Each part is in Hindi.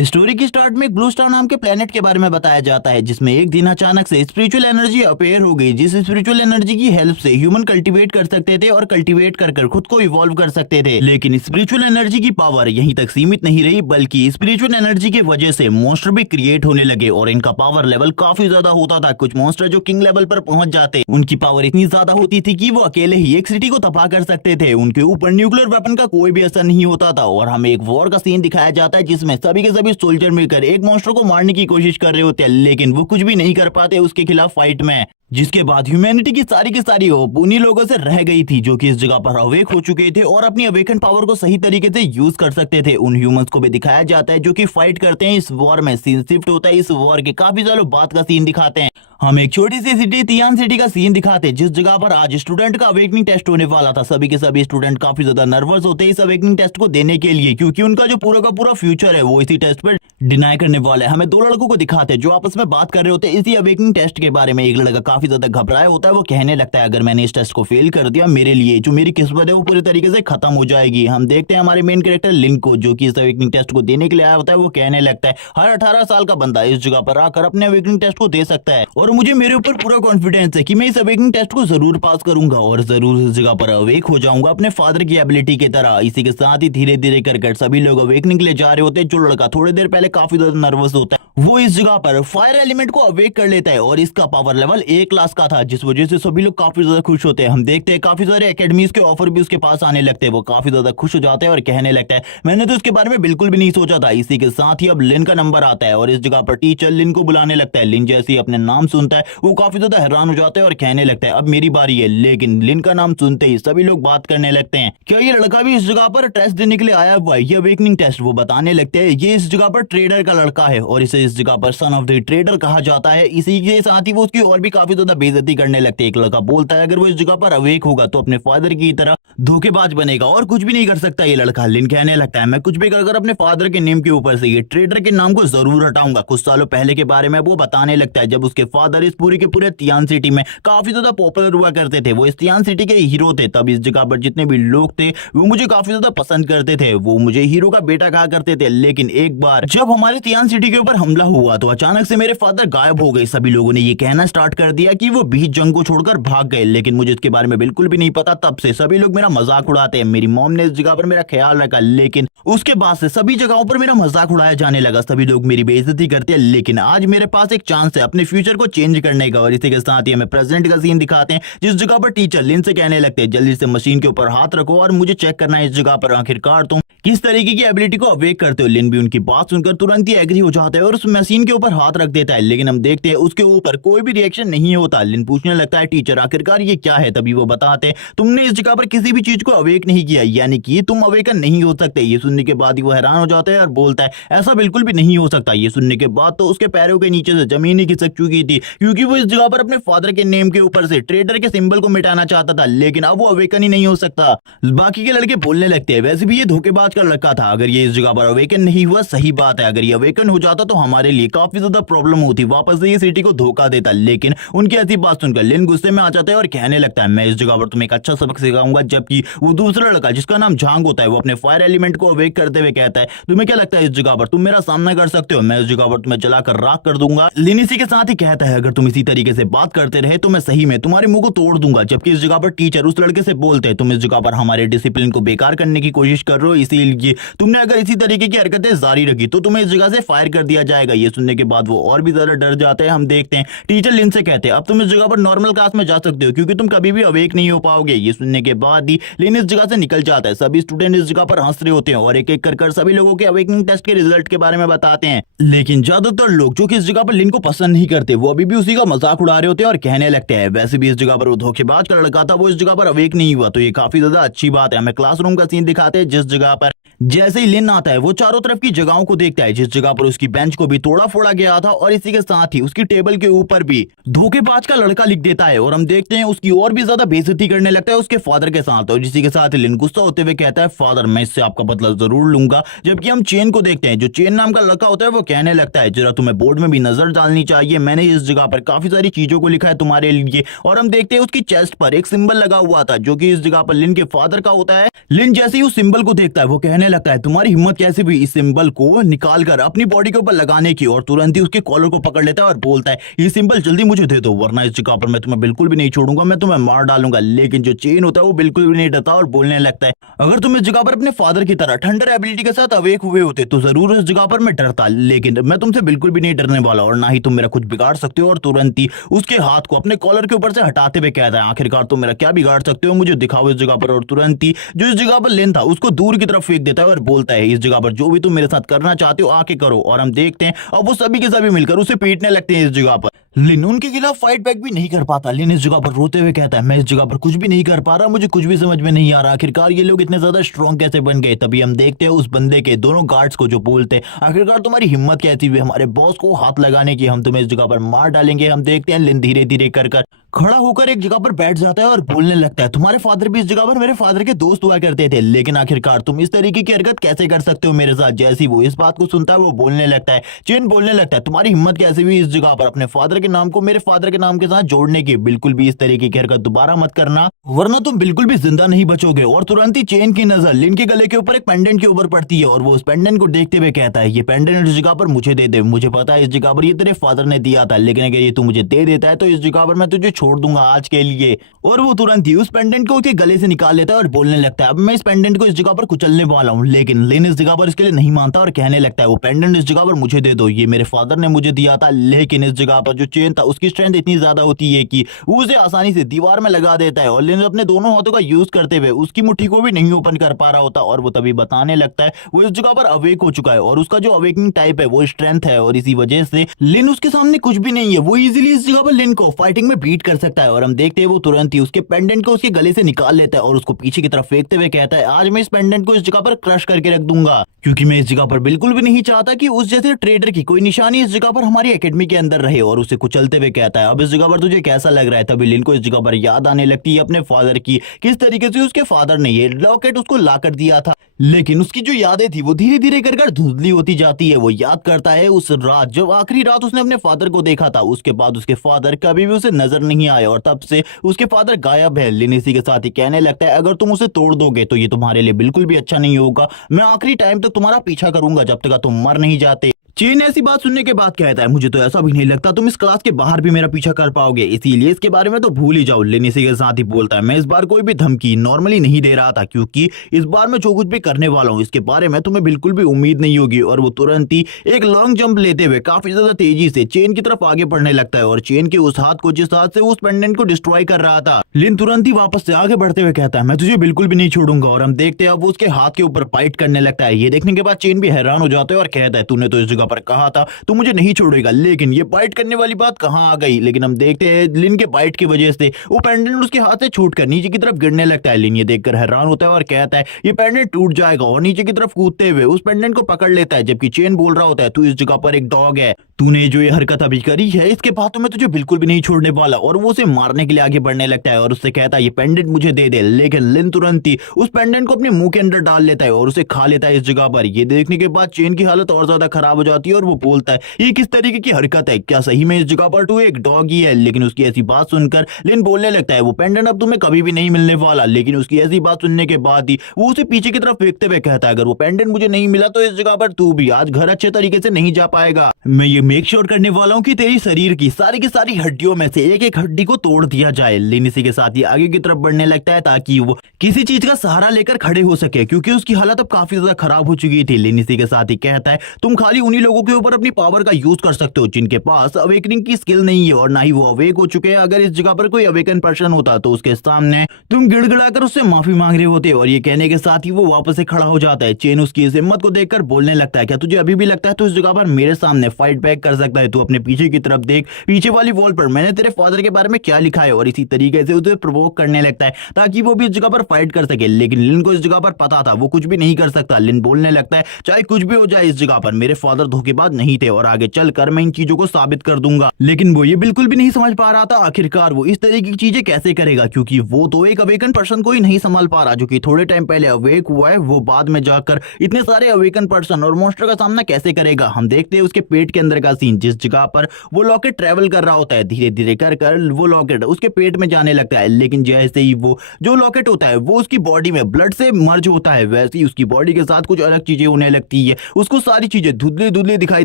स्टोरी की स्टार्ट में ब्लू स्टार नाम के प्लेनेट के बारे में बताया जाता है, जिसमें एक दिन अचानक से स्पिरिचुअल एनर्जी अपेयर हो गई। जिस स्पिरिचुअल एनर्जी की हेल्प से ह्यूमन कल्टीवेट कर सकते थे और कल्टीवेट कर खुद को इवॉल्व कर सकते थे। लेकिन स्पिरिचुअल एनर्जी की पावर यहीं तक सीमित नहीं रही, बल्कि स्पिरिचुअल एनर्जी की वजह से मॉन्स्टर भी क्रिएट होने लगे और इनका पावर लेवल काफी ज्यादा होता था। कुछ मॉन्स्टर जो किंग लेवल पर पहुंच जाते, उनकी पावर इतनी ज्यादा होती थी कि वो अकेले ही एक सिटी को तबाह कर सकते थे। उनके ऊपर न्यूक्लियर वेपन का कोई भी असर नहीं होता था और हमें एक वॉर का सीन दिखाया जाता है, जिसमें सभी के सभी सोल्जर मिलकर एक मॉन्स्टर को मारने की कोशिश कर रहे होते हैं, लेकिन वो कुछ भी नहीं कर पाते उसके खिलाफ फाइट में। जिसके बाद ह्यूमैनिटी की सारी होप उन्हीं लोगों से रह गई थी जो कि इस जगह पर अवेक हो चुके थे और अपनी अवेकन पावर को सही तरीके से यूज कर सकते थे। उन ह्यूमंस को भी दिखाया जाता है जो कि फाइट करते हैं इस वॉर में। सीन शिफ्ट होता है इस वॉर के काफी सालों बाद का सीन दिखाते हैं। हम एक छोटी सी सिटी तियान सिटी का सीन दिखाते हैं, जिस जगह पर आज स्टूडेंट का अवेकनिंग टेस्ट होने वाला था। सभी के सभी स्टूडेंट काफी ज्यादा नर्वस होते हैं इस अवेकनिंग टेस्ट को देने के लिए, क्योंकि उनका जो पूरा का पूरा फ्यूचर है वो इसी टेस्ट पर डिनाई करने वाला है। हमें दो लड़कों को दिखाते हैं जो आपस में बात कर रहे होते हैं इसी अवेकनिंग टेस्ट के बारे में। एक लड़का काफी ज्यादा घबराया होता है, वो कहने लगता है अगर मैंने इस टेस्ट को फेल कर दिया, मेरे लिए जो मेरी किस्मत है वो पूरी तरीके से खत्म हो जाएगी। हम देखते हैं हमारे मेन कैरेक्टर लिन को, जो कि इस अवेकनिंग टेस्ट को देने के लिए आया होता है। वो कहने लगता है हर 18 साल का बंदा इस जगह पर आकर अपने अवेकनिंग टेस्ट को दे सकता है और मुझे मेरे ऊपर पूरा कॉन्फिडेंस है कि मैं इस अवेकनिंग टेस्ट को जरूर पास करूंगा और जरूर इस जगह पर अवेक हो जाऊंगा अपने फादर की एबिलिटी की तरह। इसी के साथ ही धीरे धीरे कर सभी लोग अवेकनिंग के लिए जा रहे होते हैं। जो लड़का थोड़ी देर पहले काफी ज्यादा नर्वस होता है वो इस जगह पर फायर एलिमेंट को अवेक कर लेता है और इसका पावर लेवल 1 क्लास का था, जिस वजह से सभी लोग काफी ज्यादा खुश होते हैं। हम देखते हैं काफी सारे एकेडमीज के ऑफर भी उसके पास आने लगते हैं। वो काफी ज्यादा खुश हो जाते हैं और कहने लगता है मैंने तो इसके बारे में बिल्कुल भी नहीं सोचा था। इसी के साथ ही अब लिन का नंबर आता है और इस जगह पर टीचर लिन को बुलाने लगता है। लिन जैसे ही अपने नाम सुनता है वो काफी ज्यादा हैरान हो जाता है और कहने लगता है अब मेरी बारी है। लेकिन लिन का नाम सुनते ही सभी लोग बात करने लगते हैं क्या ये लड़का भी इस जगह पर टेस्ट देने के लिए आया हुआ है, ये अवेकनिंग टेस्ट। वो बताने लगते हैं ये इस जगह पर ट्रेडर का लड़का है और इसे इस जगह पर सन ऑफ द ट्रेडर कहा जाता है। इसी के साथ ही वो उसकी और भी काफी ज्यादा बेइज्जती करने लगते हैं। एक लड़का बोलता है अगर वो इस जगह पर अवेक होगा तो अपने फादर की तरह धोखेबाज बनेगा और कुछ भी नहीं कर सकता ये लड़का। लिन कहने लगता है मैं कुछ भी कर अपने फादर के नेम के ऊपर से ये ट्रेडर के नाम को जरूर हटाऊंगा। कुछ सालों पहले के बारे में वो बताने लगता है जब उसके फादर इस पूरे के पूरे तियान सिटी में काफी ज्यादा पॉपुलर हुआ करते थे। वो इस तियान सिटी के हीरो थे। तब इस जगह पर जितने भी लोग थे वो मुझे काफी ज्यादा पसंद करते थे, वो मुझे हीरो का बेटा कहा करते थे। लेकिन एक बार जब हमारे तियान सिटी के ऊपर हमला हुआ तो अचानक से मेरे फादर गायब हो गए। सभी लोगों ने ये कहना स्टार्ट कर दिया कि वो बीच जंग को छोड़कर भाग गए, लेकिन मुझे इसके बारे में बिल्कुल भी नहीं पता। तब से सभी लोग मेरा मजाक उड़ाते हैं। मेरी मॉम ने इस जगह पर मेरा ख्याल रखा, लेकिन उसके बाद से सभी जगहों पर मेरा मजाक उड़ाया जाने लगा। सभी लोग मेरी बेइज्जती करते हैं, लेकिन आज मेरे पास एक चांस है अपने फ्यूचर को चेंज करने का। और इसी के साथ ही हमें प्रेजेंट का सीन दिखाते हैं, जिस जगह पर टीचर लिन से कहने लगते हैं जल्दी से मशीन के ऊपर हाथ रखो और मुझे चेक करना है इस जगह पर आखिरकार तुम किस तरीके की एबिलिटी को अवेक करते हो। लिन भी उनकी बात सुनकर तुरंत ही एग्री हो जाता है और उस मशीन के ऊपर हाथ रख देता है, लेकिन हम देखते हैं उसके ऊपर कोई भी रिएक्शन नहीं होता। लिन पूछने लगता है टीचर आखिरकार ये क्या है। तभी वो बताते हैं तुमने इस जगह पर किसी भी चीज को अवेक नहीं किया, यानी कि तुम अवेकन नहीं हो सकते। ये सुनने के बाद ही वो हैरान हो जाता है और बोलता है ऐसा बिल्कुल भी नहीं हो सकता। ये सुनने के बाद तो उसके पैरों के नीचे से जमीन ही खिसक चुकी थी, क्योंकि वो इस जगह पर अपने फादर के नेम के ऊपर से ट्रेडर के सिंबल को मिटाना चाहता था, लेकिन अब वो अवेकन ही नहीं हो सकता। बाकी के लड़के बोलने लगते हैं वैसे भी ये धोखेबाज का लड़का था, अगर ये इस जगह पर अवेकन नहीं हुआ सही बात है, अगर ये अवेकन हो जाता तो हमारे लिए काफी ज्यादा प्रॉब्लम होती, वापस से ये सिटी को धोखा देता। लेकिन उनकी ऐसी बात सुनकर लिन गुस्से में आ जाता है और कहने लगता है मैं इस जगह पर तुम्हें एक अच्छा सबक सिखाऊंगा। जबकि वो दूसरा लड़का जिसका नाम झांग होता है वो अपने फायर एलिमेंट को अवेक करते हुए कहता है तुम्हें क्या लगता है इस जगह पर तुम मेरा सामना कर सकते हो, मैं इस जगह पर तुम्हें जलाकर राख कर दूंगा। लिन इसी के साथ ही कहता है अगर तुम इसी तरीके से बात करते रहे तो मैं सही में तुम्हारे मुंह को तोड़ दूंगा। जबकि इस जगह पर टीचर उस लड़के से बोलते हैं तुम इस जगह पर हमारे डिसिप्लिन को बेकार करने की कोशिश कर रहे हो, इसीलिए तुमने अगर इसी तरीके की हरकतें जारी रखी तो तुम्हें इस जगह से फायर कर दिया जाएगा। ये सुनने के बाद वो और भी ज्यादा डर जाते हैं। हम देखते हैं टीचर लिन से कहते हैं अब तुम इस जगह पर नॉर्मल क्लास में जा सकते हो, क्योंकि तुम कभी भी अवेक नहीं हो पाओगे। ये सुनने के बाद ही लिन इस जगह से निकल जाता है। सभी स्टूडेंट इस जगह पर हंस रहे होते हैं और एक एक कर सभी लोगों के अवेकनिंग टेस्ट के रिजल्ट के बारे में बताते हैं। लेकिन ज्यादातर लोग जो कि इस जगह पर लिन को पसंद नहीं करते वो अभी भी उसी का मजाक उड़ा रहे होते हैं और कहने लगते हैं वैसे भी इस जगह पर वो धोखेबाज का लड़का था, वो इस जगह पर अवेक नहीं हुआ, तो ये काफी ज्यादा अच्छी बात है। हमें क्लासरूम का सीन दिखाते हैं, जिस जगह पर जैसे ही लिन आता है वो चारों तरफ की जगहों को देखता है, जिस जगह पर उसकी बेंच को भी तोड़ा फोड़ा गया था और इसी के साथ ही उसकी टेबल के ऊपर भी धोखेबाज का लड़का लिख देता है। और हम देखते हैं उसकी और भी ज्यादा बेइज्जती करने लगता है उसके फादर के साथ। और इसी के साथ लिन गुस्सा होते हुए कहता है फादर मैं इससे आपका बदला जरूर लूंगा। जबकि हम चेन को देखते हैं, जो चेन नाम का लड़का होता है वो कहने लगता है जरा तुम्हें बोर्ड में भी नजर डालनी चाहिए, मैंने इस जगह पर काफी सारी चीजों को लिखा है तुम्हारे लिए। और हम देखते हैं उसकी चेस्ट पर एक सिंबल लगा हुआ था जो कि इस जगह पर लिन के फादर का होता है। लिन जैसे ही उस सिंबल को देखता है वो कहने लगता है तुम्हारी हिम्मत कैसे भी इस सिंबल को निकाल कर अपनी बॉडी के ऊपर लगाने की, और तुरंत ही उसके कॉलर को पकड़ लेता है और बोलता है ये सिंबल जल्दी मुझे दे दो, वरना इस जगह पर मैं तुम्हें बिल्कुल भी नहीं छोड़ूंगा, मैं तुम्हें मार डालूंगा। लेकिन जो चेन होता है वो बिल्कुल भी नहीं डरता और बोलने लगता है अगर तुम इस जगह पर अपने फादर की तरह थंडर एबिलिटी के साथ अवेक हुए होते तो जरूर इस जगह पर मैं डरता, लेकिन मैं तुमसे बिल्कुल भी नहीं डरने वाला और ना ही तुम मेरा कुछ बिगाड़ सकते हो। और तुरंत ही उसके हाथ को अपने कॉलर के ऊपर से हटाते हुए कहता है आखिरकार तुम मेरा क्या बिगाड़ सकते हो, मुझे दिखाओ इस जगह पर। और तुरंत ही जो इस जगह पर लिन था उसको दूर की तरफ फेंक देता है और बोलता है इस जगह पर जो भी तुम मेरे साथ करना चाहते हो आके करो। और हम देखते हैं अब वो सभी के सभी मिलकर उसे पीटने लगते हैं इस जगह पर। लिन उनके खिलाफ फाइट बैक भी नहीं कर पाता। लिन इस जगह पर रोते हुए कहता है मैं इस जगह पर कुछ भी नहीं कर पा रहा, मुझे कुछ भी समझ में नहीं आ रहा, आखिरकार ये लोग इतने ज्यादा स्ट्रॉन्ग कैसे बन गए। तभी हम देखते हैं उस बंदे के दोनों गार्ड्स को जो बोलते हैं आखिरकार तुम्हारी हिम्मत कैसी हुई हमारे बॉस को हाथ लगाने की, हम तुम्हें इस जगह पर मार डालेंगे। हम देखते हैं लिन धीरे धीरे कर खड़ा होकर एक जगह पर बैठ जाता है और बोलने लगता है तुम्हारे फादर भी इस जगह पर मेरे फादर के दोस्त हुआ करते थे, लेकिन आखिरकार तुम इस तरीके की हरकत कैसे कर सकते हो मेरे साथ। जैसे ही वो इस बात को सुनता है वो बोलने लगता है चेन बोलने लगता है तुम्हारी हिम्मत कैसे हुई इस जगह पर अपने फादर के नाम को मेरे फादर के नाम के साथ जोड़ने की, बिल्कुल भी इस तरीके की हरकत दोबारा मत करना वरना तुम बिल्कुल भी जिंदा नहीं बचोगे। और तुरंत ही चेन की नजर लिन के गले के ऊपर एक पेंडेंट के ऊपर पड़ती है और वो उस पेंडेंट को देखते हुए कहता है ये पेंडेंट इस जगह पर मुझे दे दे, मुझे पता है इस जगह पर ये तेरे फादर ने दिया था, लेकिन अगर ये तू मुझे दे देता है तो इस जगह पर मैं तुझे छोड़ दूंगा आज के लिए। और वो तुरंत ही उस पेंडेंट को उसके गले से निकाल लेता है और बोलने लगता है अब मैं इस पेंडेंट को इस जगह पर कुचलने वाला हूँ। लेकिन लिन इस जगह पर इसके लिए नहीं मानता और कहने लगता है वो पेंडेंट इस जगह पर मुझे दे दो, ये मेरे फादर ने मुझे दिया था। लेकिन इस जगह पर जो चेन था उसकी स्ट्रेंथ इतनी ज्यादा होती है कि वो उसे आसानी से दीवार में लगा देता है और लिन अपने दोनों हाथों का यूज करते हुए उसकी मुट्ठी को भी नहीं ओपन कर पा रहा होता। और वो तभी बताने लगता है वो इस जगह पर अवेक हो चुका है और उसका जो अवेकिंग टाइप है वो स्ट्रेंथ है और इसी वजह से लिन उसके सामने कुछ भी नहीं है, वो इजीली इस जगह पर लिन को फाइटिंग में बीट कर सकता है। और हम देखते हैं वो तुरंत ही उसके पेंडेंट को उसके गले से निकाल लेता है और उसको पीछे की तरफ फेंकते हुए कहता है आज मैं इस पेंडेंट को इस जगह पर क्रश करके रख दूंगा, क्योंकि मैं इस जगह पर बिल्कुल भी नहीं चाहता कि उस जैसे ट्रेडर की कोई निशानी इस जगह पर हमारी एकेडमी के अंदर रहे। और उसे कुचलते हुए कहता है अब इस जगह पर तुझे कैसा लग रहा है। तभी लिन को इस जगह पर याद आने लगती है अपने फादर की, किस तरीके से उसके फादर ने ये लॉकेट उसको लाकर दिया था, लेकिन उसकी जो यादें थी वो धीरे धीरे कर धुंधली होती जाती है। वो याद करता है उस रात जब आखिरी रात उसने अपने फादर को देखा था, उसके बाद उसके फादर कभी भी उसे नजर नहीं आए और तब से उसके फादर गायब है। लिन इसी के साथ ही कहने लगता है अगर तुम उसे तोड़ दोगे तो ये तुम्हारे लिए बिल्कुल भी अच्छा नहीं होगा, मैं आखिरी टाइम तक तुम्हारा पीछा करूंगा जब तक तुम मर नहीं जाते। चेन ऐसी बात सुनने के बाद कहता है मुझे तो ऐसा भी नहीं लगता तुम इस क्लास के बाहर भी मेरा पीछा कर पाओगे, इसीलिए इसके बारे में तो भूल ही जाओ। लिन इसी के साथ ही बोलता है मैं इस बार कोई भी धमकी नॉर्मली नहीं दे रहा था, क्योंकि इस बार मैं जो कुछ भी करने वाला हूँ इसके बारे में तुम्हें बिल्कुल भी उम्मीद नहीं होगी। और वो तुरंत ही एक लॉन्ग जंप लेते हुए काफी ज्यादा तेजी से चेन की तरफ आगे बढ़ने लगता है और चेन के उस हाथ को जिस हाथ से उस पेंडेंट को डिस्ट्रॉय कर रहा था, लिन तुरंत ही वापस से आगे बढ़ते हुए कहता है मैं तुझे बिल्कुल भी नहीं छोड़ूंगा। और हम देखते हैं अब उसके हाथ के ऊपर फाइट करने लगता है। ये देखने के बाद चेन भी हैरान हो जाता है और कहता है तूने तो इस जगह पर कहा था तू मुझे नहीं छोड़ेगा, लेकिन ये बाइट करने वाली बात कहां आ गई। लेकिन हम देखते हैं लिन के बाइट की वजह से वो पेंडेंट उसके हाथ से छूटकर नीचे की तरफ गिरने लगता है। लिन ये देखकर हैरान होता है और कहता है ये पेंडेंट टूट जाएगा और नीचे की तरफ कूदते हुए उस पेंडेंट को पकड़ लेता है, जबकि चेन बोल रहा होता है तू इस जगह पर एक डॉग है, तूने जो ये हरकत अभी करी है इसके बाद तो मैं तुझे बिल्कुल भी नहीं छोड़ने वाला। और वो उसे मारने के लिए आगे बढ़ने लगता है और उससे कहता है ये पेंडेंट मुझे दे दे। लेकिन लिन तुरंत ही उस पेंडेंट को अपने मुंह के अंदर डाल लेता है और उसे खा लेता है इस जगह पर। ये देखने के बाद चेन की हालत और ज्यादा खराब हो जाती है और वो बोलता है ये किस तरीके की हरकत है, क्या सही में इस जगह पर तू एक डॉग ही है। लेकिन उसकी ऐसी बात सुनकर लिन बोलने लगता है वो पेंडेंट अब तुम्हें कभी भी नहीं मिलने वाला। लेकिन उसकी ऐसी बात सुनने के बाद ही वो उसे पीछे की तरफ फेंकते हुए कहता है अगर वो पेंडेंट मुझे नहीं मिला तो इस जगह पर तू भी आज घर अच्छे तरीके से नहीं जा पाएगा। मैं ये मेक श्योर करने वाला हूं कि तेरी शरीर की सारी हड्डियों में से एक एक हड्डी को तोड़ दिया जाए। लिन इसी के साथ ही आगे की तरफ बढ़ने लगता है ताकि वो किसी चीज का सहारा लेकर खड़े हो सके, क्योंकि उसकी हालत अब काफी ज्यादा खराब हो चुकी थी। लिन इसी के साथ ही कहता है तुम खाली उन्हीं लोगों के ऊपर अपनी पावर का यूज कर सकते हो जिनके पास अवेकनिंग की स्किल नहीं है और ना ही वो अवेक हो चुके हैं। अगर इस जगह पर कोई अवेकन पर्सन होता तो उसके सामने तुम गिड़गिड़ाकर उससे माफी मांग रहे होते। और ये कहने के साथ ही वो वापस से खड़ा हो जाता है। चेन उसकी इस हिम्मत को देखकर बोलने लगता है क्या तुझे अभी भी लगता है तो इस जगह पर मेरे सामने फाइट बैक कर सकता है? तू अपने पीछे की तरफ देख, पीछे वाली वॉल पर मैंने तेरे फादर के बारे में क्या लिखा है। और इसी तरीके से उसे प्रोवोक करने लगता है ताकि वो भी इस जगह पर फाइट कर सके। लेकिन लिन को इस जगह पर पता था वो कुछ भी नहीं कर सकता। लिन बोलने लगता है चाहे कुछ भी हो जाए इस जगह पर मेरे फादर धोखेबाज नहीं थे और आगे चलकर मैं इन चीजों को साबित कर दूंगा। लेकिन वो ये बिल्कुल भी नहीं समझ पा रहा था आखिरकार वो इस तरीके की चीजें कैसे करेगा, क्योंकि वो तो एक अवेकन पर्सन को ही नहीं संभाल पा रहा जो कि थोड़े टाइम पहले अवेक हुआ है। वो बाद में जाकर इतने सारे अवेकन पर्सन और मॉन्स्टर का सामना कैसे करेगा। हम देखते हैं उसके पेट के अंदर का का सीन, जिस जगह पर वो लॉकेट ट्रेवल कर रहा होता है। धीरे धीरे कर कर वो लॉकेट उसके पेट में जाने लगता है, लेकिन जैसे ही वो जो लॉकेट होता है वो उसकी बॉडी में ब्लड से मर्ज होता है, वैसे ही उसकी बॉडी के साथ कुछ अलग चीजें होने लगती है। उसको सारी चीजें धुंधली धुंधली दिखाई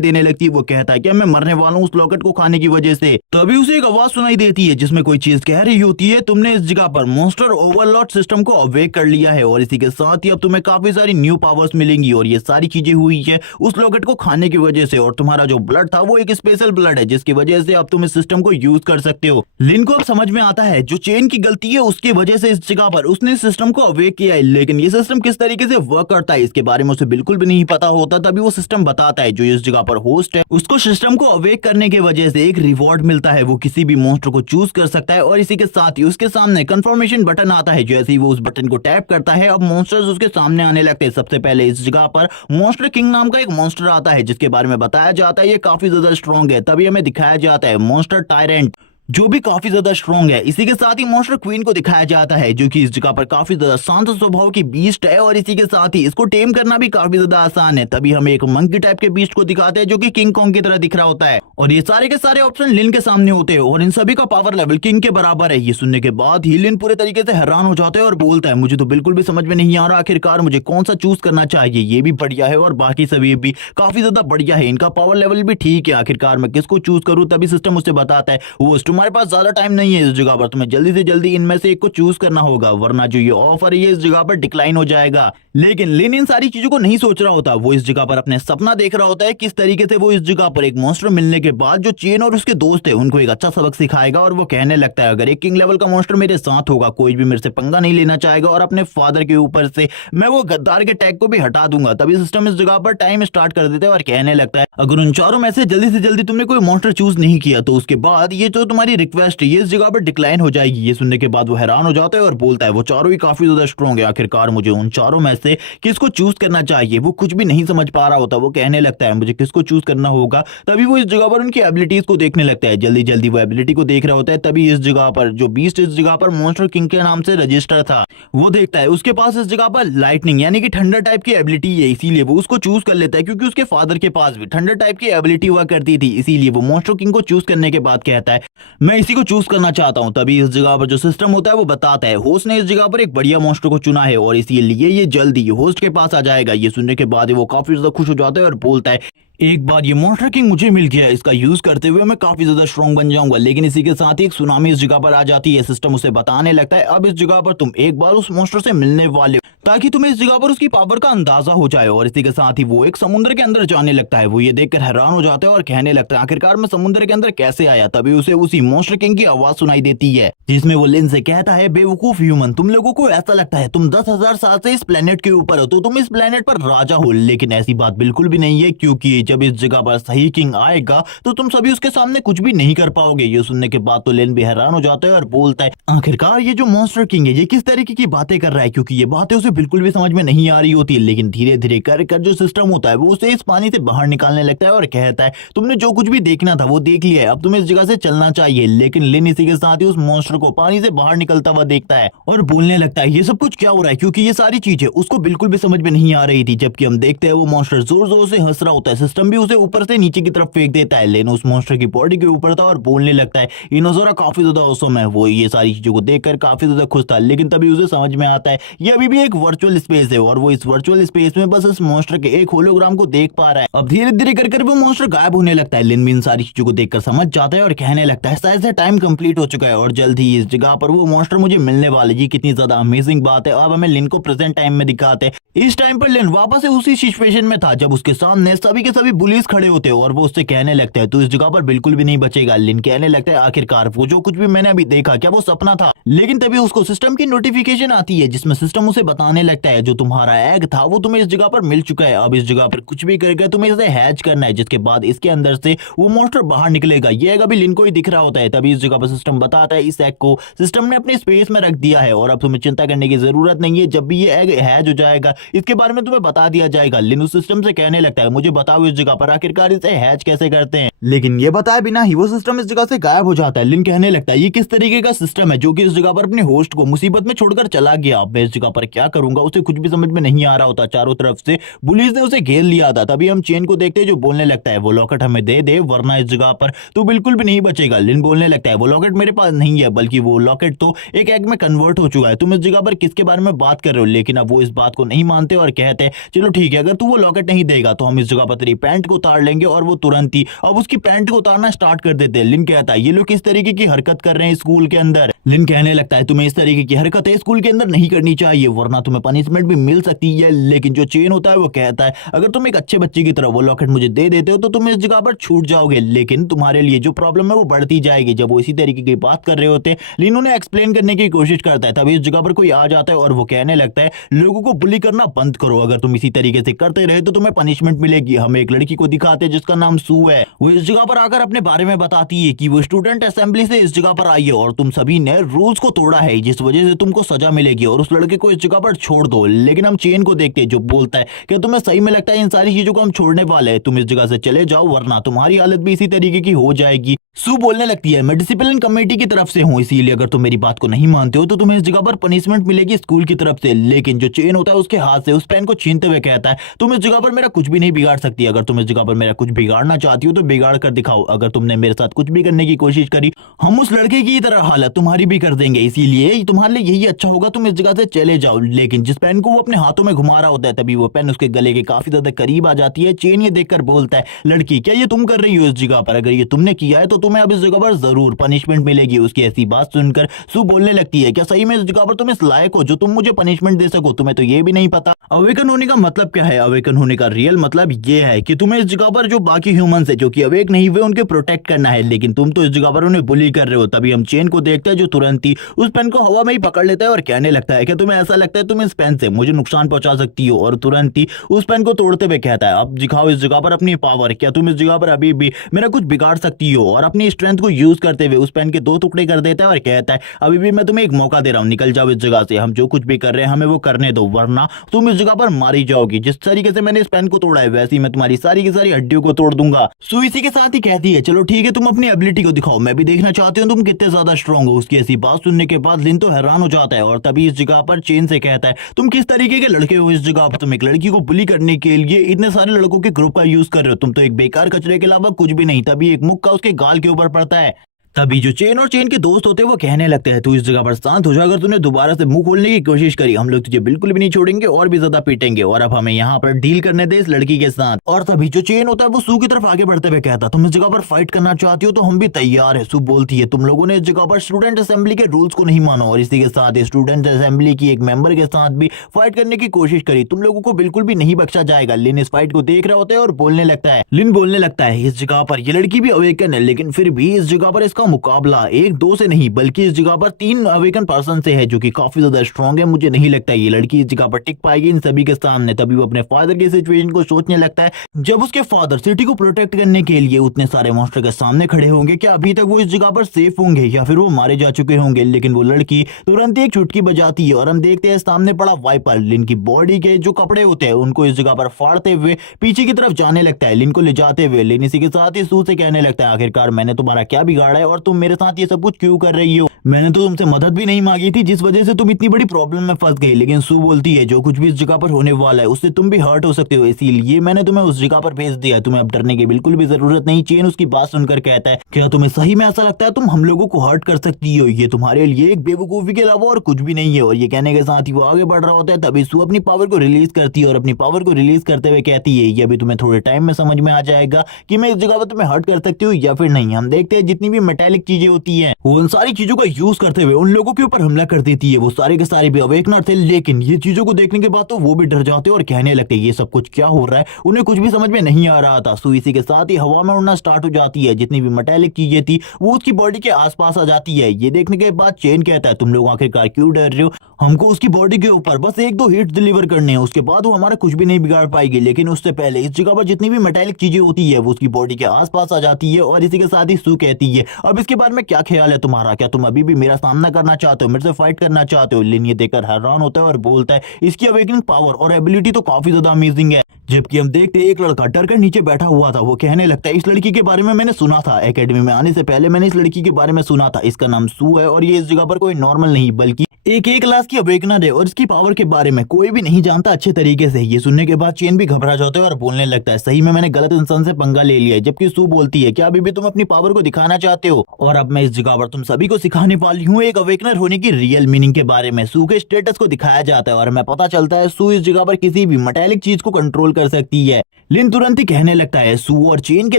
देने लगती है। वो कहता है कि मैं मरने वाला हूँ उस लॉकेट को खाने की वजह से। तभी उसे एक आवाज सुनाई देती है जिसमें कोई चीज कह रही होती है, तुमने इस जगह पर मॉन्स्टर ओवरलॉर्ड सिस्टम को अवेक कर लिया है और इसी के साथ ही अब तुम्हें काफी सारी न्यू पावर्स मिलेंगी। और ये सारी चीजें हुई है उस लॉकेट को खाने की वजह से, और तुम्हारा जो ब्लड था वो एक स्पेशल ब्लड है जिसकी वजह से अब तुम इस सिस्टम को यूज कर सकते हो। लिन को अब समझ में आता है जो चेन की गलती है उसकी वजह से इस जगह पर उसने सिस्टम को अवेक किया है, लेकिन ये सिस्टम किस तरीके से वर्क करता है इसके बारे में उसे बिल्कुल भी नहीं पता होता। तभी वो सिस्टम बताता है जो इस जगह पर होस्ट है उसको सिस्टम को अवेक करने की वजह से एक रिवॉर्ड मिलता है, वो किसी भी मॉन्स्टर को चूज कर सकता है। और इसी के साथ ही उसके सामने कंफर्मेशन बटन आता है, जैसे ही वो उस बटन को टैप करता है अब मॉन्स्टर्स उसके सामने आने लगते हैं। सबसे पहले इस जगह पर मॉन्स्टर किंग नाम का एक मॉन्स्टर आता है जिसके बारे में बताया जाता है ये काफी ज्यादा स्ट्रॉन्ग है। तभी हमें दिखाया जाता है मॉन्स्टर टायरेंट जो भी काफी ज्यादा स्ट्रॉन्ग है। इसी के साथ ही मॉन्स्टर क्वीन को दिखाया जाता है जो कि इस जगह पर काफी ज्यादा शांत स्वभाव की बीस्ट है, और इसी के साथ ही इसको टेम करना भी काफी ज्यादा आसान है। तभी हमें एक मंकी टाइप के बीस्ट को दिखाते हैं जो कि किंग कॉन्ग की तरह दिख रहा होता है, और ये सारे के सारे ऑप्शन लिन के सामने होते हैं और इन सभी का पावर लेवल किंग के बराबर है। ये सुनने के बाद ही लिन पूरे तरीके से हैरान हो जाता है और बोलता है मुझे तो बिल्कुल भी समझ में नहीं आ रहा आखिरकार मुझे कौन सा चूज करना चाहिए। ये भी बढ़िया है और बाकी सभी भी काफी ज्यादा बढ़िया है, इनका पावर लेवल भी ठीक है, आखिरकार मैं किसको चूज करूं। तभी सिस्टम उससे बताता है वो तुम्हारे पास ज्यादा टाइम नहीं है इस जगह पर, तुम्हें जल्दी से जल्दी इनमें से एक को चूज करना होगा वरना जो ये ऑफर है इस जगह पर डिक्लाइन हो जाएगा। लेकिन लिन इन सारी चीजों को नहीं सोच रहा होता, वो इस जगह पर अपने सपना देख रहा होता है किस तरीके से वो इस जगह पर एक मॉन्स्टर मिलने के बाद जो चेन और उसके दोस्त है उनको एक अच्छा सबक सिखाएगा। और वो कहने लगता है अगर एक किंग लेवल का मॉन्स्टर मेरे साथ होगा कोई भी मेरे से पंगा नहीं लेना चाहेगा और अपने फादर के ऊपर से मैं वो गद्दार के टैग को भी हटा दूंगा। तभी सिस्टम इस जगह पर टाइम स्टार्ट कर देता है और कहने लगता है अगर उन चारों में से जल्दी तुमने कोई मॉन्स्टर चूज नहीं किया तो उसके बाद ये जो तुम्हारी रिक्वेस्ट है ये इस जगह पर डिक्लाइन हो जाएगी। ये सुनने के बाद वो हैरान हो जाता है और बोलता है वो चारों ही काफी ज्यादा स्ट्रॉन्ग है, आखिरकार मुझे उन चारों में से किसको चूज करना चाहिए। वो कुछ भी नहीं समझ पा रहा होता, वो कहने लगता है मुझे किसको चूज करना होगा। तभी वो इस जगह पर उनकी एबिलिटीज को देखने लगता है, जल्दी वो एबिलिटी को देख रहा होता है। तभी इस जगह पर जो बीस्ट इस जगह पर मॉन्स्टर किंग के नाम से रजिस्टर था वो देखता है उसके पास इस जगह पर लाइटनिंग यानी कि ठंडा टाइप की एबिलिटी है, इसीलिए वो उसको चूज कर लेता है क्योंकि उसके फादर के पास भी ठंडा टाइप की एबिलिटी हुआ करती थी। इसीलिए वो मॉन्स्टर किंग को चूज करने के बाद कहता है मैं इसी को चूज करना चाहता हूं। तभी इस जगह पर जो सिस्टम होता है वो बताता है होस्ट ने इस जगह पर एक बढ़िया मॉन्स्टर को चुना है और इसीलिए ये जल्दी होस्ट के पास आ जाएगा। ये सुनने के बाद वो काफी ज्यादा खुश हो जाता है और बोलता है एक बार ये मॉन्स्टर किंग मुझे मिल गया, इसका यूज करते हुए मैं काफी ज्यादा स्ट्रॉन्ग बन जाऊंगा। लेकिन इसी के साथ ही एक सुनामी इस जगह पर आ जाती है। सिस्टम उसे बताने लगता है अब इस जगह पर तुम एक बार उस मॉन्स्टर से मिलने वाले हो ताकि तुम्हें इस जगह पर उसकी पावर का अंदाजा हो जाए। और इसी के साथ ही वो एक समुद्र के अंदर जाने लगता है। वो ये देखकर हैरान हो जाता है और कहने लगता है आखिरकार मैं समुद्र के अंदर कैसे आया। तभी उसे उसी मॉन्स्टर किंग की आवाज सुनाई देती है जिसमें वो लिन से कहता है बेवकूफ ह्यूमन, तुम लोगों को ऐसा लगता है तुम 10,000 साल से इस प्लेनेट के ऊपर हो तो तुम इस प्लेनेट पर राजा हो, लेकिन ऐसी बात बिल्कुल भी नहीं है क्योंकि जब इस जगह पर सही किंग आएगा तो तुम सभी उसके सामने कुछ भी नहीं कर पाओगे। ये सुनने के बाद तो लिन भी हैरान हो जाता है और बोलता है आखिरकार ये जो मॉन्स्टर किंग है ये किस तरीके की बातें कर रहा है, क्योंकि ये बातें उसे बिल्कुल भी समझ में नहीं आ रही होती। लेकिन धीरे धीरे कर जो सिस्टम होता है वो उसे इस पानी से बाहर निकालने लगता है और कहता है तुमने जो कुछ भी देखना था वो देख लिया है, अब तुम्हें इस जगह से चलना चाहिए। लेकिन लिन इसी के साथ ही उस मॉन्स्टर को पानी से बाहर निकलता हुआ देखता है और बोलने लगता है ये सब कुछ क्या हो रहा है, क्योंकि ये सारी चीजें उसको बिल्कुल भी समझ में नहीं आ रही थी। जबकि हम देखते हैं वो मॉन्स्टर जोर जोर से हंस रहा होता है, सिस्टम भी उसे ऊपर से नीचे की तरफ फेंक देता है। लेन उस मॉन्स्टर की बॉडी के ऊपर था और बोलने लगता है ये नजारा काफी ज्यादा औसम है। वो ये सारी चीजों को देखकर काफी ज्यादा खुश था, लेकिन तभी उसे समझ में आता है ये अभी भी एक वर्चुअल स्पेस है और वो इस वर्चुअल स्पेस में बस इस मॉन्स्टर के एक होलोग्राम को देख पा रहा है। अब धीरे धीरे कर वो मॉन्स्टर गायब होने लगता है। लिन भी इन सारी चीजों को देखकर समझ जाता है और कहने लगता है शायद से टाइम कंप्लीट हो चुका है और जल्द ही इस जगह पर वो मॉन्स्टर मुझे मिलने वाले। ये कितनी ज्यादा अमेजिंग बात है। अब हमें लिन को प्रेजेंट टाइम में दिखाते हैं। इस टाइम पर लिन वापस से उसी सिचुएशन में था जब उसके सामने सभी के सभी पुलिस खड़े होते हैं और वो उससे कहने लगता है तू इस जगह पर बिल्कुल भी नहीं बचेगा। लिन कहने लगता है आखिरकार वो जो कुछ भी मैंने अभी देखा क्या वो सपना था। लेकिन तभी उसको सिस्टम की नोटिफिकेशन आती है जिसमें सिस्टम उसे बताने लगता है जो तुम्हारा एग था वो तुम्हें इस जगह पर मिल चुका है। अब इस जगह पर कुछ भी करके तुम्हें इसे हैच करना है जिसके बाद इसके अंदर से वो मॉन्स्टर बाहर निकलेगा। ये एग अभी लिन को ही दिख रहा होता है। तभी इस जगह पर सिस्टम बताता है इस एग को सिस्टम ने अपने स्पेस में रख दिया है और अब तुम्हें चिंता करने की जरूरत नहीं है। जब भी ये एग हैच हो जाएगा इसके बारे में तुम्हें बता दिया जाएगा। लिन उस सिस्टम से कहने लगता है मुझे बताओ इस जगह पर आखिरकार इसे हैच कैसे करते हैं। लेकिन ये बताए बिना ही वो सिस्टम इस जगह से गायब हो जाता है। लिन कहने लगता है ये किस तरीके का सिस्टम है जो कि इस जगह पर अपने होस्ट को मुसीबत में छोड़कर चला गया। अब मैं इस जगह पर क्या करूंगा, उसे कुछ भी समझ में नहीं आ रहा होता। चारों तरफ से पुलिस ने उसे घेर लिया था। तभी हम चेन को देखते हैं जो बोलने लगता है वो लॉकेट हमें दे दे वरना इस जगह पर तू बिल्कुल भी नहीं बचेगा। लिन बोलने लगता है वो लॉकेट मेरे पास नहीं है, बल्कि वो लॉकेट तो एक एग में कन्वर्ट हो चुका है। तुम इस जगह पर किसके बारे में बात कर रहे हो? लेकिन अब वो इस बात को नहीं मानते और कहते हैं चलो ठीक है, अगर तू वो लॉकेट नहीं देगा तो हम इस जगह पर तेरी पैंट को उतार लेंगे। और वो तुरंत ही अब उसकी पैंट को उतारना स्टार्ट कर देते हैं। लिन कहता है ये लोग किस तरीके की हरकत कर रहे हैं स्कूल के अंदर। लिन कहने लगता है तुम्हें इस तरीके की हरकतें स्कूल के अंदर नहीं करनी चाहिए वरना तुम्हें पनिशमेंट भी मिल सकती है। लेकिन जो चेन होता है वो कहता है अगर तुम एक अच्छे बच्चे की तरह वो लॉकेट मुझे दे देते हो तो तुम इस जगह पर छूट जाओगे, लेकिन तुम्हारे लिए जो प्रॉब्लम है वो बढ़ती जाएगी। जब वो इसी तरीके की बात कर रहे होते लिन उन्हें एक्सप्लेन करने की कोशिश करता है। तभी इस जगह पर कोई आ जाता है और वो कहने लगता है लोगों को बुली करना बंद करो, अगर तुम इसी तरीके से करते रहे तो तुम्हें पनिशमेंट मिलेगी। हमें एक लड़की को दिखाते हैं जिसका नाम सू है। वो इस जगह पर आकर अपने बारे में बताती है कि वो स्टूडेंट असेंबली से इस जगह पर आई है और तुम सभी ने रूल्स को तोड़ा है जिस वजह से तुमको सजा मिलेगी और उस लड़के को इस जगह पर छोड़ दो। लेकिन हम चेन को देखते हैं जो बोलता है कि तुम्हें सही में लगता है इन सारी चीजों को हम छोड़ने वाले हैं, तुम इस जगह से चले जाओ वरना तुम्हारी हालत भी इसी तरीके की हो जाएगी। सू बोलने लगती है मैं डिसिप्लिन कमेटी की तरफ से हूँ, इसीलिए अगर तुम मेरी बात को नहीं मानते हो तो तुम्हें इस जगह पर पनिशमेंट मिलेगी स्कूल की तरफ से। लेकिन जो चेन होता है उसके हाथ से उस पेन को छीनते हुए कहता है तुम इस जगह पर मेरा कुछ भी नहीं बिगाड़ सकती, अगर तुम इस जगह पर मेरा कुछ बिगाड़ना चाहती हो तो बिगाड़ कर दिखाओ। अगर तुमने मेरे साथ कुछ भी करने की कोशिश करी हम उस लड़के की तरह हालत तुम्हारी भी कर देंगे, इसीलिए तुम्हारे लिए यही अच्छा होगा तुम इस जगह से चले जाओ। लेकिन जिस पेन को वो अपने हाथों में घुमा रहा होता है तभी वो पेन उसके गले के काफी ज्यादा करीब आ जाती है। चेन ये देखकर बोलता है लड़की क्या ये तुम कर रही हो इस जगह पर, अगर ये तुमने किया है तो तुम्हें अब इस जगह पर जरूर पनिशमेंट मिलेगी। उसकी ऐसी बात सुनकर सू बोलने लगती है क्या सही में इस जगह पर तुम इस लायक हो जो तुम मुझे पनिशमेंट दे सको, तुम्हें तो ये भी नहीं पता अवेकन होने का मतलब क्या है। अवेकन होने का रियल मतलब ये है कि तुम्हें इस जगह पर जो बाकी ह्यूमंस है जो कि अवेक नहीं हुए उनके प्रोटेक्ट करना है, लेकिन तुम तो इस जगह पर उन्हें बुली कर रहे हो। तभी हम चेन को देखते हैं जो तुरंत ही उस पेन को हवा में ही पकड़ लेता है और कहने लगता है कि तुम्हें ऐसा लगता है तुम इस पेन से मुझे नुकसान पहुंचा सकती हो, और तुरंत ही उस पेन को तोड़ते हुए कहता है अब दिखाओ इस जगह पर अपनी पावर, क्या तुम इस जगह पर अभी भी मेरा कुछ बिगाड़ सकती हो। और अपनी स्ट्रेंथ को यूज करते हुए उस पेन के 2 टुकड़े कर देता है और कहता है अभी भी मैं तुम्हें एक मौका दे रहा हूं, निकल जाओ इस जगह से, हम जो कुछ भी कर रहे हैं हमें वो करने दो वरना तुम इस जगह पर मारी जाओगी। जिस तरीके से मैंने इस पेन को तोड़ा है वैसे ही मैं तुम्हारी सारी की सारी हड्डियों को तोड़ दूंगा। सू इसी के साथ ही कहती है चलो ठीक है तुम अपनी एबिलिटी को दिखाओ, मैं भी देखना चाहती हूँ तुम कितने ज्यादा स्ट्रांग हो। उसकी ऐसी बात सुनने के बाद लिन तो हैरान हो जाता है और तभी इस जगह पर चेन से कहता है तुम किस तरीके के लड़के हो इस जगह पर, तुम एक लड़की को बुली करने के लिए इतने सारे लड़कों के ग्रुप का यूज कर रहे हो, तुम तो एक बेकार कचरे के अलावा कुछ भी नहीं। तभी एक मुक्का उसके गाल के ऊपर पड़ता है। तभी जो चेन और चेन के दोस्त होते हैं वो कहने लगते हैं तू इस जगह पर शांत हो जा, अगर तूने दोबारा से मुंह खोलने की कोशिश करी हम लोग तुझे बिल्कुल भी नहीं छोड़ेंगे और भी ज्यादा पीटेंगे, और अब हमें यहाँ पर डील करने दे इस लड़की के साथ। और तभी जो चेन होता है वो सू की तरफ आगे बढ़ते हुए कहता तुम इस जगह पर फाइट करना चाहती हो तो हम भी तैयार है। सू बोलती है तुम लोगों ने इस जगह पर स्टूडेंट असेंबली के रूल्स को नहीं माना और इसी के साथ स्टूडेंट असेंबली की एक मेंबर के साथ भी फाइट करने की कोशिश करी, तुम लोगों को बिल्कुल भी नहीं बख्शा जाएगा। लिन इस फाइट को देख रहा होता है और बोलने लगता है लिन बोलने लगता है इस जगह पर ये लड़की भी अवेकन है लेकिन फिर भी इस जगह पर इसका मुकाबला 1-2 से नहीं बल्कि इस जगह पर 3 अवेकन पर्सन से है जो कि काफी ज्यादा स्ट्रांग है। मुझे नहीं लगता ये लड़की इस जगह पर टिक पाएगी इन सभी के सामने। तभी वो अपने फादर की सिचुएशन को सोचने लगता है जब उसके फादर सिटी को प्रोटेक्ट करने के लिए उतने सारे मॉन्स्टर के सामने खड़े होंगे, क्या अभी तक वो इस जगह पर सेफ होंगे या फिर वो मारे जा चुके होंगे। लेकिन वो लड़की तुरंत एक चुटकी बजाती है और हम देखते हैं सामने पड़ा वाइपर लिन की बॉडी के जो कपड़े होते हैं उनको इस जगह पर फाड़ते हुए पीछे की तरफ जाने लगता है, लिन को ले जाते हुए। लिन इसी के साथ ही सू से कहने लगता है आखिरकार मैंने तुम्हारा क्या बिगाड़ा है और तुम मेरे साथ ये सब कुछ क्यों कर रही हो, मैंने तो तुमसे मदद भी नहीं मांगी थी जिस वजह से तुम इतनी बड़ी प्रॉब्लम में फंस गई। लेकिन सू बोलती है जो कुछ भी इस जगह पर होने वाला है उससे तुम भी हर्ट हो सकते हो, इसीलिए मैंने तुम्हें उस जगह पर भेज दिया, तुम्हें अब डरने की बिल्कुल भी जरूरत नहीं। चेन उसकी बात सुनकर कहता है क्या तुम्हें सही में ऐसा लगता है तुम हम लोगों को हर्ट कर सकती हो, ये तुम्हारे लिए एक बेवकूफी के अलावा और कुछ भी नहीं है। और ये कहने के साथ ही वो आगे बढ़ रहा होता है। तभी सू अपनी पावर को रिलीज करती है और अपनी पावर को रिलीज करते हुए कहती है ये अभी तुम्हें थोड़े टाइम में समझ में आ जाएगा कि मैं इस जगह पर तुम्हें हर्ट कर सकती हूँ या फिर नहीं। हम देखते हैं जितनी भी मेटालिक चीजें होती है वो उन सारी चीजों का यूज करते हुए उन लोगों के ऊपर हमला कर देती है। वो सारे के सारे भी अवेकनर थे लेकिन ये चीजों को देखने के बाद तो वो भी डर जाते और कहने लगते ये सब कुछ क्या हो रहा है, उन्हें कुछ भी समझ में नहीं आ रहा था। सू इसी के साथ ही हवा में उड़ना स्टार्ट हो जाती है, जितनी भी मेटालिक चीजें थी वो उसकी बॉडी के आसपास आ जाती है। ये देखने के बाद चेन कहता है तुम लोग आखिरकार क्यों डर रहे हो, हमको उसकी बॉडी के ऊपर बस एक दो हिट डिलीवर करने हैं, उसके बाद वो हमारा कुछ भी नहीं बिगाड़ पाएगी। लेकिन उससे पहले इस जगह पर जितनी भी मेटालिक चीजें होती है वो उसकी बॉडी के आसपास आ जाती है और इसी के साथ ही सू कहती है, अब इसके बारे में क्या ख्याल है तुम्हारा, क्या तुम अभी भी मेरा सामना करना चाहते हो, मेरे से फाइट करना चाहते हो। लिन ये देखकर हैरान होता है और बोलता है इसकी अवेकनिंग पावर और एबिलिटी तो काफी ज्यादा अमेजिंग है। जबकि हम देखते हैं एक लड़का डर कर नीचे बैठा हुआ था, वो कहने लगता है इस लड़की के बारे में मैंने सुना था, एकेडमी में आने से पहले मैंने इस लड़की के बारे में सुना था, इसका नाम सू है और ये इस जगह पर कोई नॉर्मल नहीं बल्कि एक क्लास की अवेकनर है और इसकी पावर के बारे में कोई भी नहीं जानता अच्छे तरीके से। ये सुनने के बाद चेन भी घबरा जाता है और बोलने लगता है सही में मैंने गलत इंसान से पंगा ले लिया है। जबकि सू बोलती है क्या अभी भी तुम अपनी पावर को दिखाना चाहते हो, और अब मैं इस जगह पर तुम सभी को सिखाने वाली हूँ एक अवेकनर होने की रियल मीनिंग के बारे में। सू के स्टेटस को दिखाया जाता है और हमें पता चलता है सू इस जगह पर किसी भी मेटालिक चीज को कंट्रोल कर सकती है। लिन तुरंत ही कहने लगता है सू और चेन के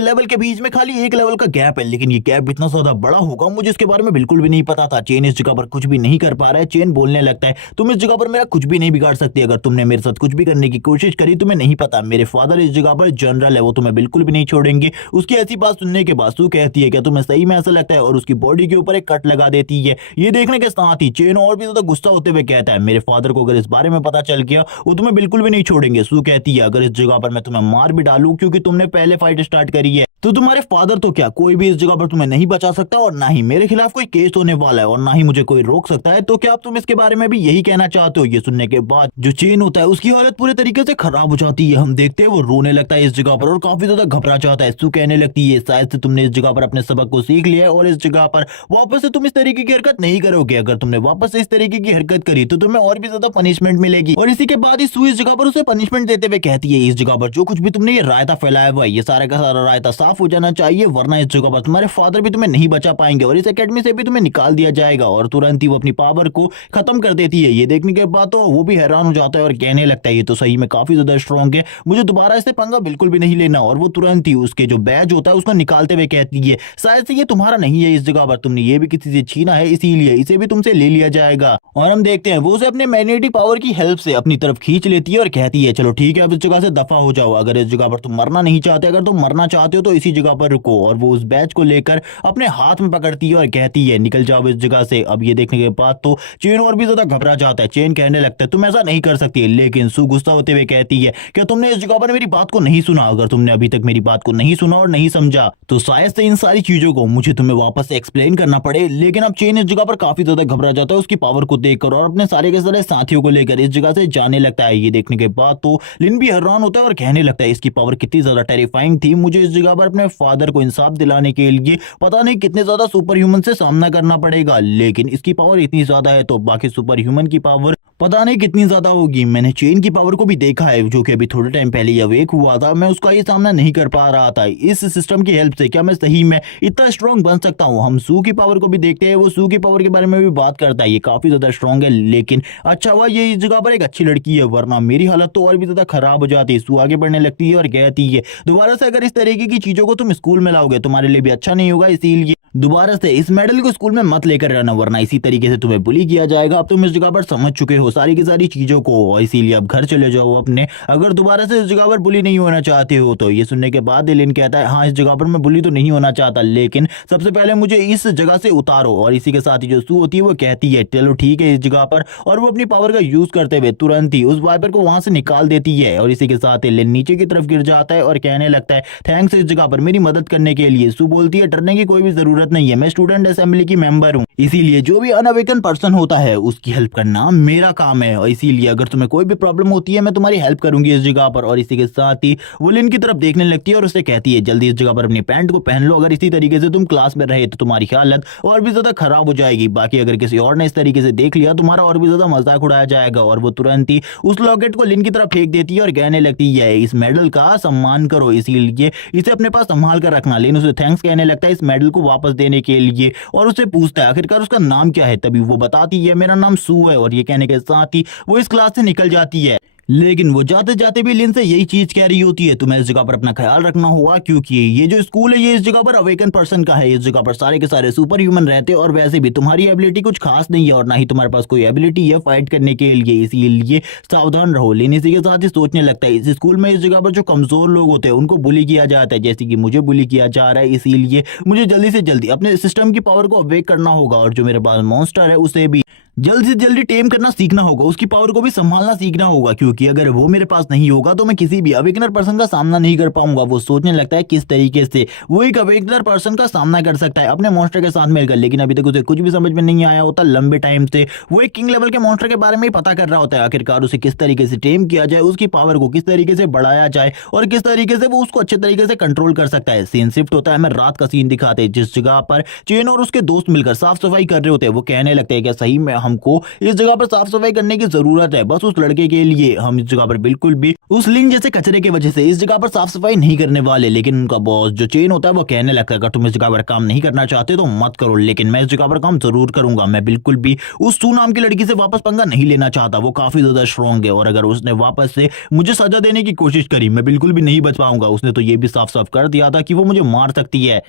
लेवल के बीच में खाली एक लेवल का गैप है, लेकिन ये गैप इतना ज्यादा बड़ा होगा मुझे इसके बारे में बिल्कुल भी नहीं पता था। चेन इस जगह पर कुछ भी नहीं कर पा रहा है। चेन बोलने लगता है तुम इस जगह पर मेरा कुछ भी नहीं बिगाड़ सकती, अगर तुमने मेरे साथ कुछ भी करने की कोशिश करी तुम्हें नहीं पता, मेरे फादर इस जगह पर जनरल है, वो तुम्हें बिल्कुल भी नहीं छोड़ेंगे। उसकी ऐसी बात सुनने के बाद सू कहती है क्या तुम्हें सही में ऐसा लगता है, और उसकी बॉडी के ऊपर एक कट लगा देती है। ये देखने के साथ ही चेन और भी ज्यादा गुस्सा होते हुए कहता है मेरे फादर को अगर इस बारे में पता चल गया वो तुम्हें बिल्कुल भी नहीं छोड़ेंगे। सू कहती है अगर इस जगह पर मैं तुम्हें मार भी डालूं क्योंकि तुमने पहले फाइट स्टार्ट करी है तो तुम्हारे फादर तो क्या कोई भी इस जगह पर तुम्हें नहीं बचा सकता, और ना ही मेरे खिलाफ कोई केस होने वाला है और ना ही मुझे कोई रोक सकता है। तो क्या आप तुम इसके बारे में भी यही कहना चाहते हो। ये सुनने के बाद जो चेन होता है उसकी हालत पूरे तरीके से खराब हो जाती है। हम देखते हैं वो रोने लगता है इस जगह पर और काफी ज्यादा घबरा जाता है। सू कहने लगती है शायद से तुमने इस जगह पर अपने सबक को सीख लिया है और इस जगह पर वापस से तुम इस तरीके की हरकत नहीं करोगे। अगर तुमने वापस से इस तरीके की हरकत करी तो तुम्हें और भी ज्यादा पनिशमेंट मिलेगी। और इसी के बाद ही सू इस जगह पर उसे पनिशमेंट देते हुए कहती है इस जगह पर जो कुछ भी तुमने ये रायता फैलाया हुआ है ये सारा का सारा रायता साफ हो जाना चाहिए, वरना इस जगह पर तुम्हारे फादर भी तुम्हें नहीं बचा पाएंगे और इस एकेडमी से भी तुम्हें निकाल दिया जाएगा। और तुरंत ही वो अपनी पावर को खत्म कर देती है। ये देखने के बाद तो वो भी हैरान हो जाता है और कहने लगता है ये तो सही में काफी ज्यादा स्ट्रॉन्ग है, मुझे दोबारा इससे पंगा बिल्कुल भी नहीं लेना। और वो तुरंत ही उसके जो बैज होता है उसको निकालते हुए कहती है शायद से ये तुम्हारा नहीं है, इस जगह पर तुमने ये भी किसी से छीना है इसीलिए इसे भी तुमसे ले लिया जाएगा। और हम देखते हैं वो उसे अपने मैग्नेटिक पावर की हेल्प से अपनी तरफ खींच लेती है और कहती है चलो ठीक है अब इस जगह से दफा हो जाओ, अगर इस जगह पर तुम मरना नहीं चाहते, अगर तुम मरना चाहते हो तो इसी जगह पर रुको। और वो उस बैच को लेकर अपने हाथ में पकड़ती है और कहती है निकल जाओ इस जगह से। अब ये देखने के बाद तो चेन और भी ज्यादा घबरा जाता है। चेन कहने लगता है तुम ऐसा नहीं कर सकती, लेकिन सू गुस्सा होते हुए कहती है क्या तुमने इस जगह पर मेरी बात को नहीं सुना, अगर तुमने अभी तक मेरी बात को नहीं सुना और नहीं समझा तो शायद से इन सारी चीजों को मुझे तुम्हें वापस से एक्सप्लेन करना पड़े। लेकिन अब चेन इस जगह पर काफी ज्यादा घबरा जाता है उसकी पावर को देखकर और अपने सारे के सारे साथियों को लेकर इस जगह से जाने लगता है। ये देखने के बाद तो लिन भी हैरान होता है और कहने लगता है इसकी पावर कितनी ज्यादा टेरिफाइंग थी, मुझे इस जगह पर अपने फादर को इंसाफ दिलाने के लिए पता नहीं कितने ज्यादा सुपर ह्यूमन से सामना करना पड़ेगा। लेकिन इसकी पावर इतनी ज्यादा है तो बाकी सुपर ह्यूमन की पावर पता नहीं कितनी ज्यादा होगी। मैंने चेन की पावर को भी देखा है जो कि अभी थोड़े टाइम पहले ही अवेक हुआ था, मैं उसका ये सामना नहीं कर पा रहा था। इस सिस्टम की हेल्प से क्या मैं सही में इतना स्ट्रांग बन सकता हूँ। हम सू की पावर को भी देखते हैं, वो सू की पावर के बारे में भी बात करता है, ये काफी ज्यादा स्ट्रांग है। लेकिन अच्छा हुआ ये इस जगह पर एक अच्छी लड़की है, वरना मेरी हालत तो और भी ज्यादा खराब हो जाती। सू आगे बढ़ने लगती है और कहती है दोबारा से अगर इस तरीके की चीजों को तुम स्कूल में लाओगे तुम्हारे लिए भी अच्छा नहीं होगा, इसीलिए दोबारा से इस मेडल को स्कूल में मत लेकर रहना, वरना इसी तरीके से तुम्हें बुली किया जाएगा। अब तुम इस जगह पर समझ चुके हो सारी की सारी चीजों को, और इसीलिए अब घर चले जाओ अपने, अगर दोबारा से इस जगह पर बुली नहीं होना चाहते हो तो। ये सुनने के बाद लिन कहता है हाँ इस जगह पर मैं बुली तो नहीं होना चाहता, लेकिन सबसे पहले मुझे इस जगह से उतारो। और इसी के साथ ही जो सू होती है वो कहती है चलो ठीक है इस जगह पर, और वो अपनी पावर का यूज करते हुए तुरंत ही उस वाइपर को वहां से निकाल देती है। और इसी के साथ ही लिन नीचे की तरफ गिर जाता है और कहने लगता है थैंक्स इस जगह पर मेरी मदद करने के लिए। सू बोलती है डरने की कोई भी जरूरत नहीं है, मैं स्टूडेंट असेंबली की मेंबर हूँ, इसीलिए जो भी अनअवेकन पर्सन होता है उसकी हेल्प करना मेरा काम है, और इसीलिए अगर तुम्हें कोई भी प्रॉब्लम होती है मैं तुम्हारी हेल्प करूंगी इस जगह पर। और इसी के साथ ही वो लिन की तरफ देखने लगती है और उससे कहती है जल्दी इस जगह पर अपनी पैंट को पहन लो, अगर इसी तरीके से तुम क्लास में रहे तो तुम्हारी हालत और भी ज्यादा खराब हो जाएगी, बाकी अगर किसी और ने इस तरीके से देख लिया तुम्हारा और भी ज्यादा मजाक उड़ाया जाएगा। और वो तुरंत ही उस लॉकेट को लिन की तरफ फेंक देती है और कहने लगती है इस मेडल का सम्मान करो, इसीलिए इसे अपने पास संभाल कर रखना। लिन उसे थैंक्स कहने लगता है इस मेडल को वापस देने के लिए और उससे पूछता है आखिरकार उसका नाम क्या है। तभी वो बताती है मेरा नाम सू है, और ये कहने के साथ ही वो इस क्लास से निकल जाती है। लेकिन वो जाते जाते भी लिन से यही चीज कह रही होती है तुम्हें इस जगह पर अपना ख्याल रखना होगा, क्योंकि ये जो स्कूल है ये इस जगह पर अवेकन पर्सन का है, इस जगह पर सारे के सारे सुपर ह्यूमन रहते हैं और वैसे भी तुम्हारी एबिलिटी कुछ खास नहीं है और ना ही तुम्हारे पास कोई एबिलिटी है फाइट करने के लिए, इसीलिए सावधान रहो। लिन इसी के साथ ही सोचने लगता है इस स्कूल में इस जगह पर जो कमजोर लोग होते हैं उनको बुली किया जाता है, जैसे कि मुझे बुली किया जा रहा है, इसीलिए मुझे जल्दी से जल्दी अपने सिस्टम की पावर को अवेक करना होगा और जो मेरे पास मॉन्स्टर है उसे भी जल्द से जल्दी टेम करना सीखना होगा, उसकी पावर को भी संभालना सीखना होगा, क्योंकि अगर वो मेरे पास नहीं होगा तो मैं किसी भी अवेकनर पर्सन का सामना नहीं कर पाऊंगा। वो सोचने लगता है किस तरीके से वो एक अवेकनर पर्सन का सामना कर सकता है अपने मॉन्स्टर के साथ मिलकर, लेकिन अभी तक उसे कुछ भी समझ में नहीं आया होता। लंबे टाइम से वो एक किंग लेवल के मॉन्स्टर के बारे में ही पता कर रहा होता है, आखिरकार उसे किस तरीके से टेम किया जाए, उसकी पावर को किस तरीके से बढ़ाया जाए और किस तरीके से वो उसको अच्छे तरीके से कंट्रोल कर सकता है। सीन शिफ्ट होता है, हमें रात का सीन दिखाते हैं जिस जगह पर चेन और उसके दोस्त मिलकर साफ सफाई कर रहे होते हैं। वो कहने लगते हैं कि सही में हमको इस जगह पर साफ सफाई करने की जरूरत है, बस उस लड़के के लिए हम इस जगह पर बिल्कुल भी उस लिंक जैसे कचरे की वजह से इस जगह पर साफ सफाई नहीं करने वाले। लेकिन उनका बॉस जो चेन होता है वो कहने लगता है अगर तुम इस जगह पर काम नहीं करना चाहते तो मत करो, लेकिन मैं इस जगह पर काम जरूर करूंगा। मैं बिल्कुल भी उस सू नाम की लड़की से वापस पंगा नहीं लेना चाहता, वो काफी ज्यादा स्ट्रांग है और अगर उसने वापस से मुझे सजा देने की कोशिश करी मैं बिल्कुल भी नहीं बच पाऊंगा। उसने तो ये भी साफ साफ कर दिया था कि वो मुझे मार सकती है।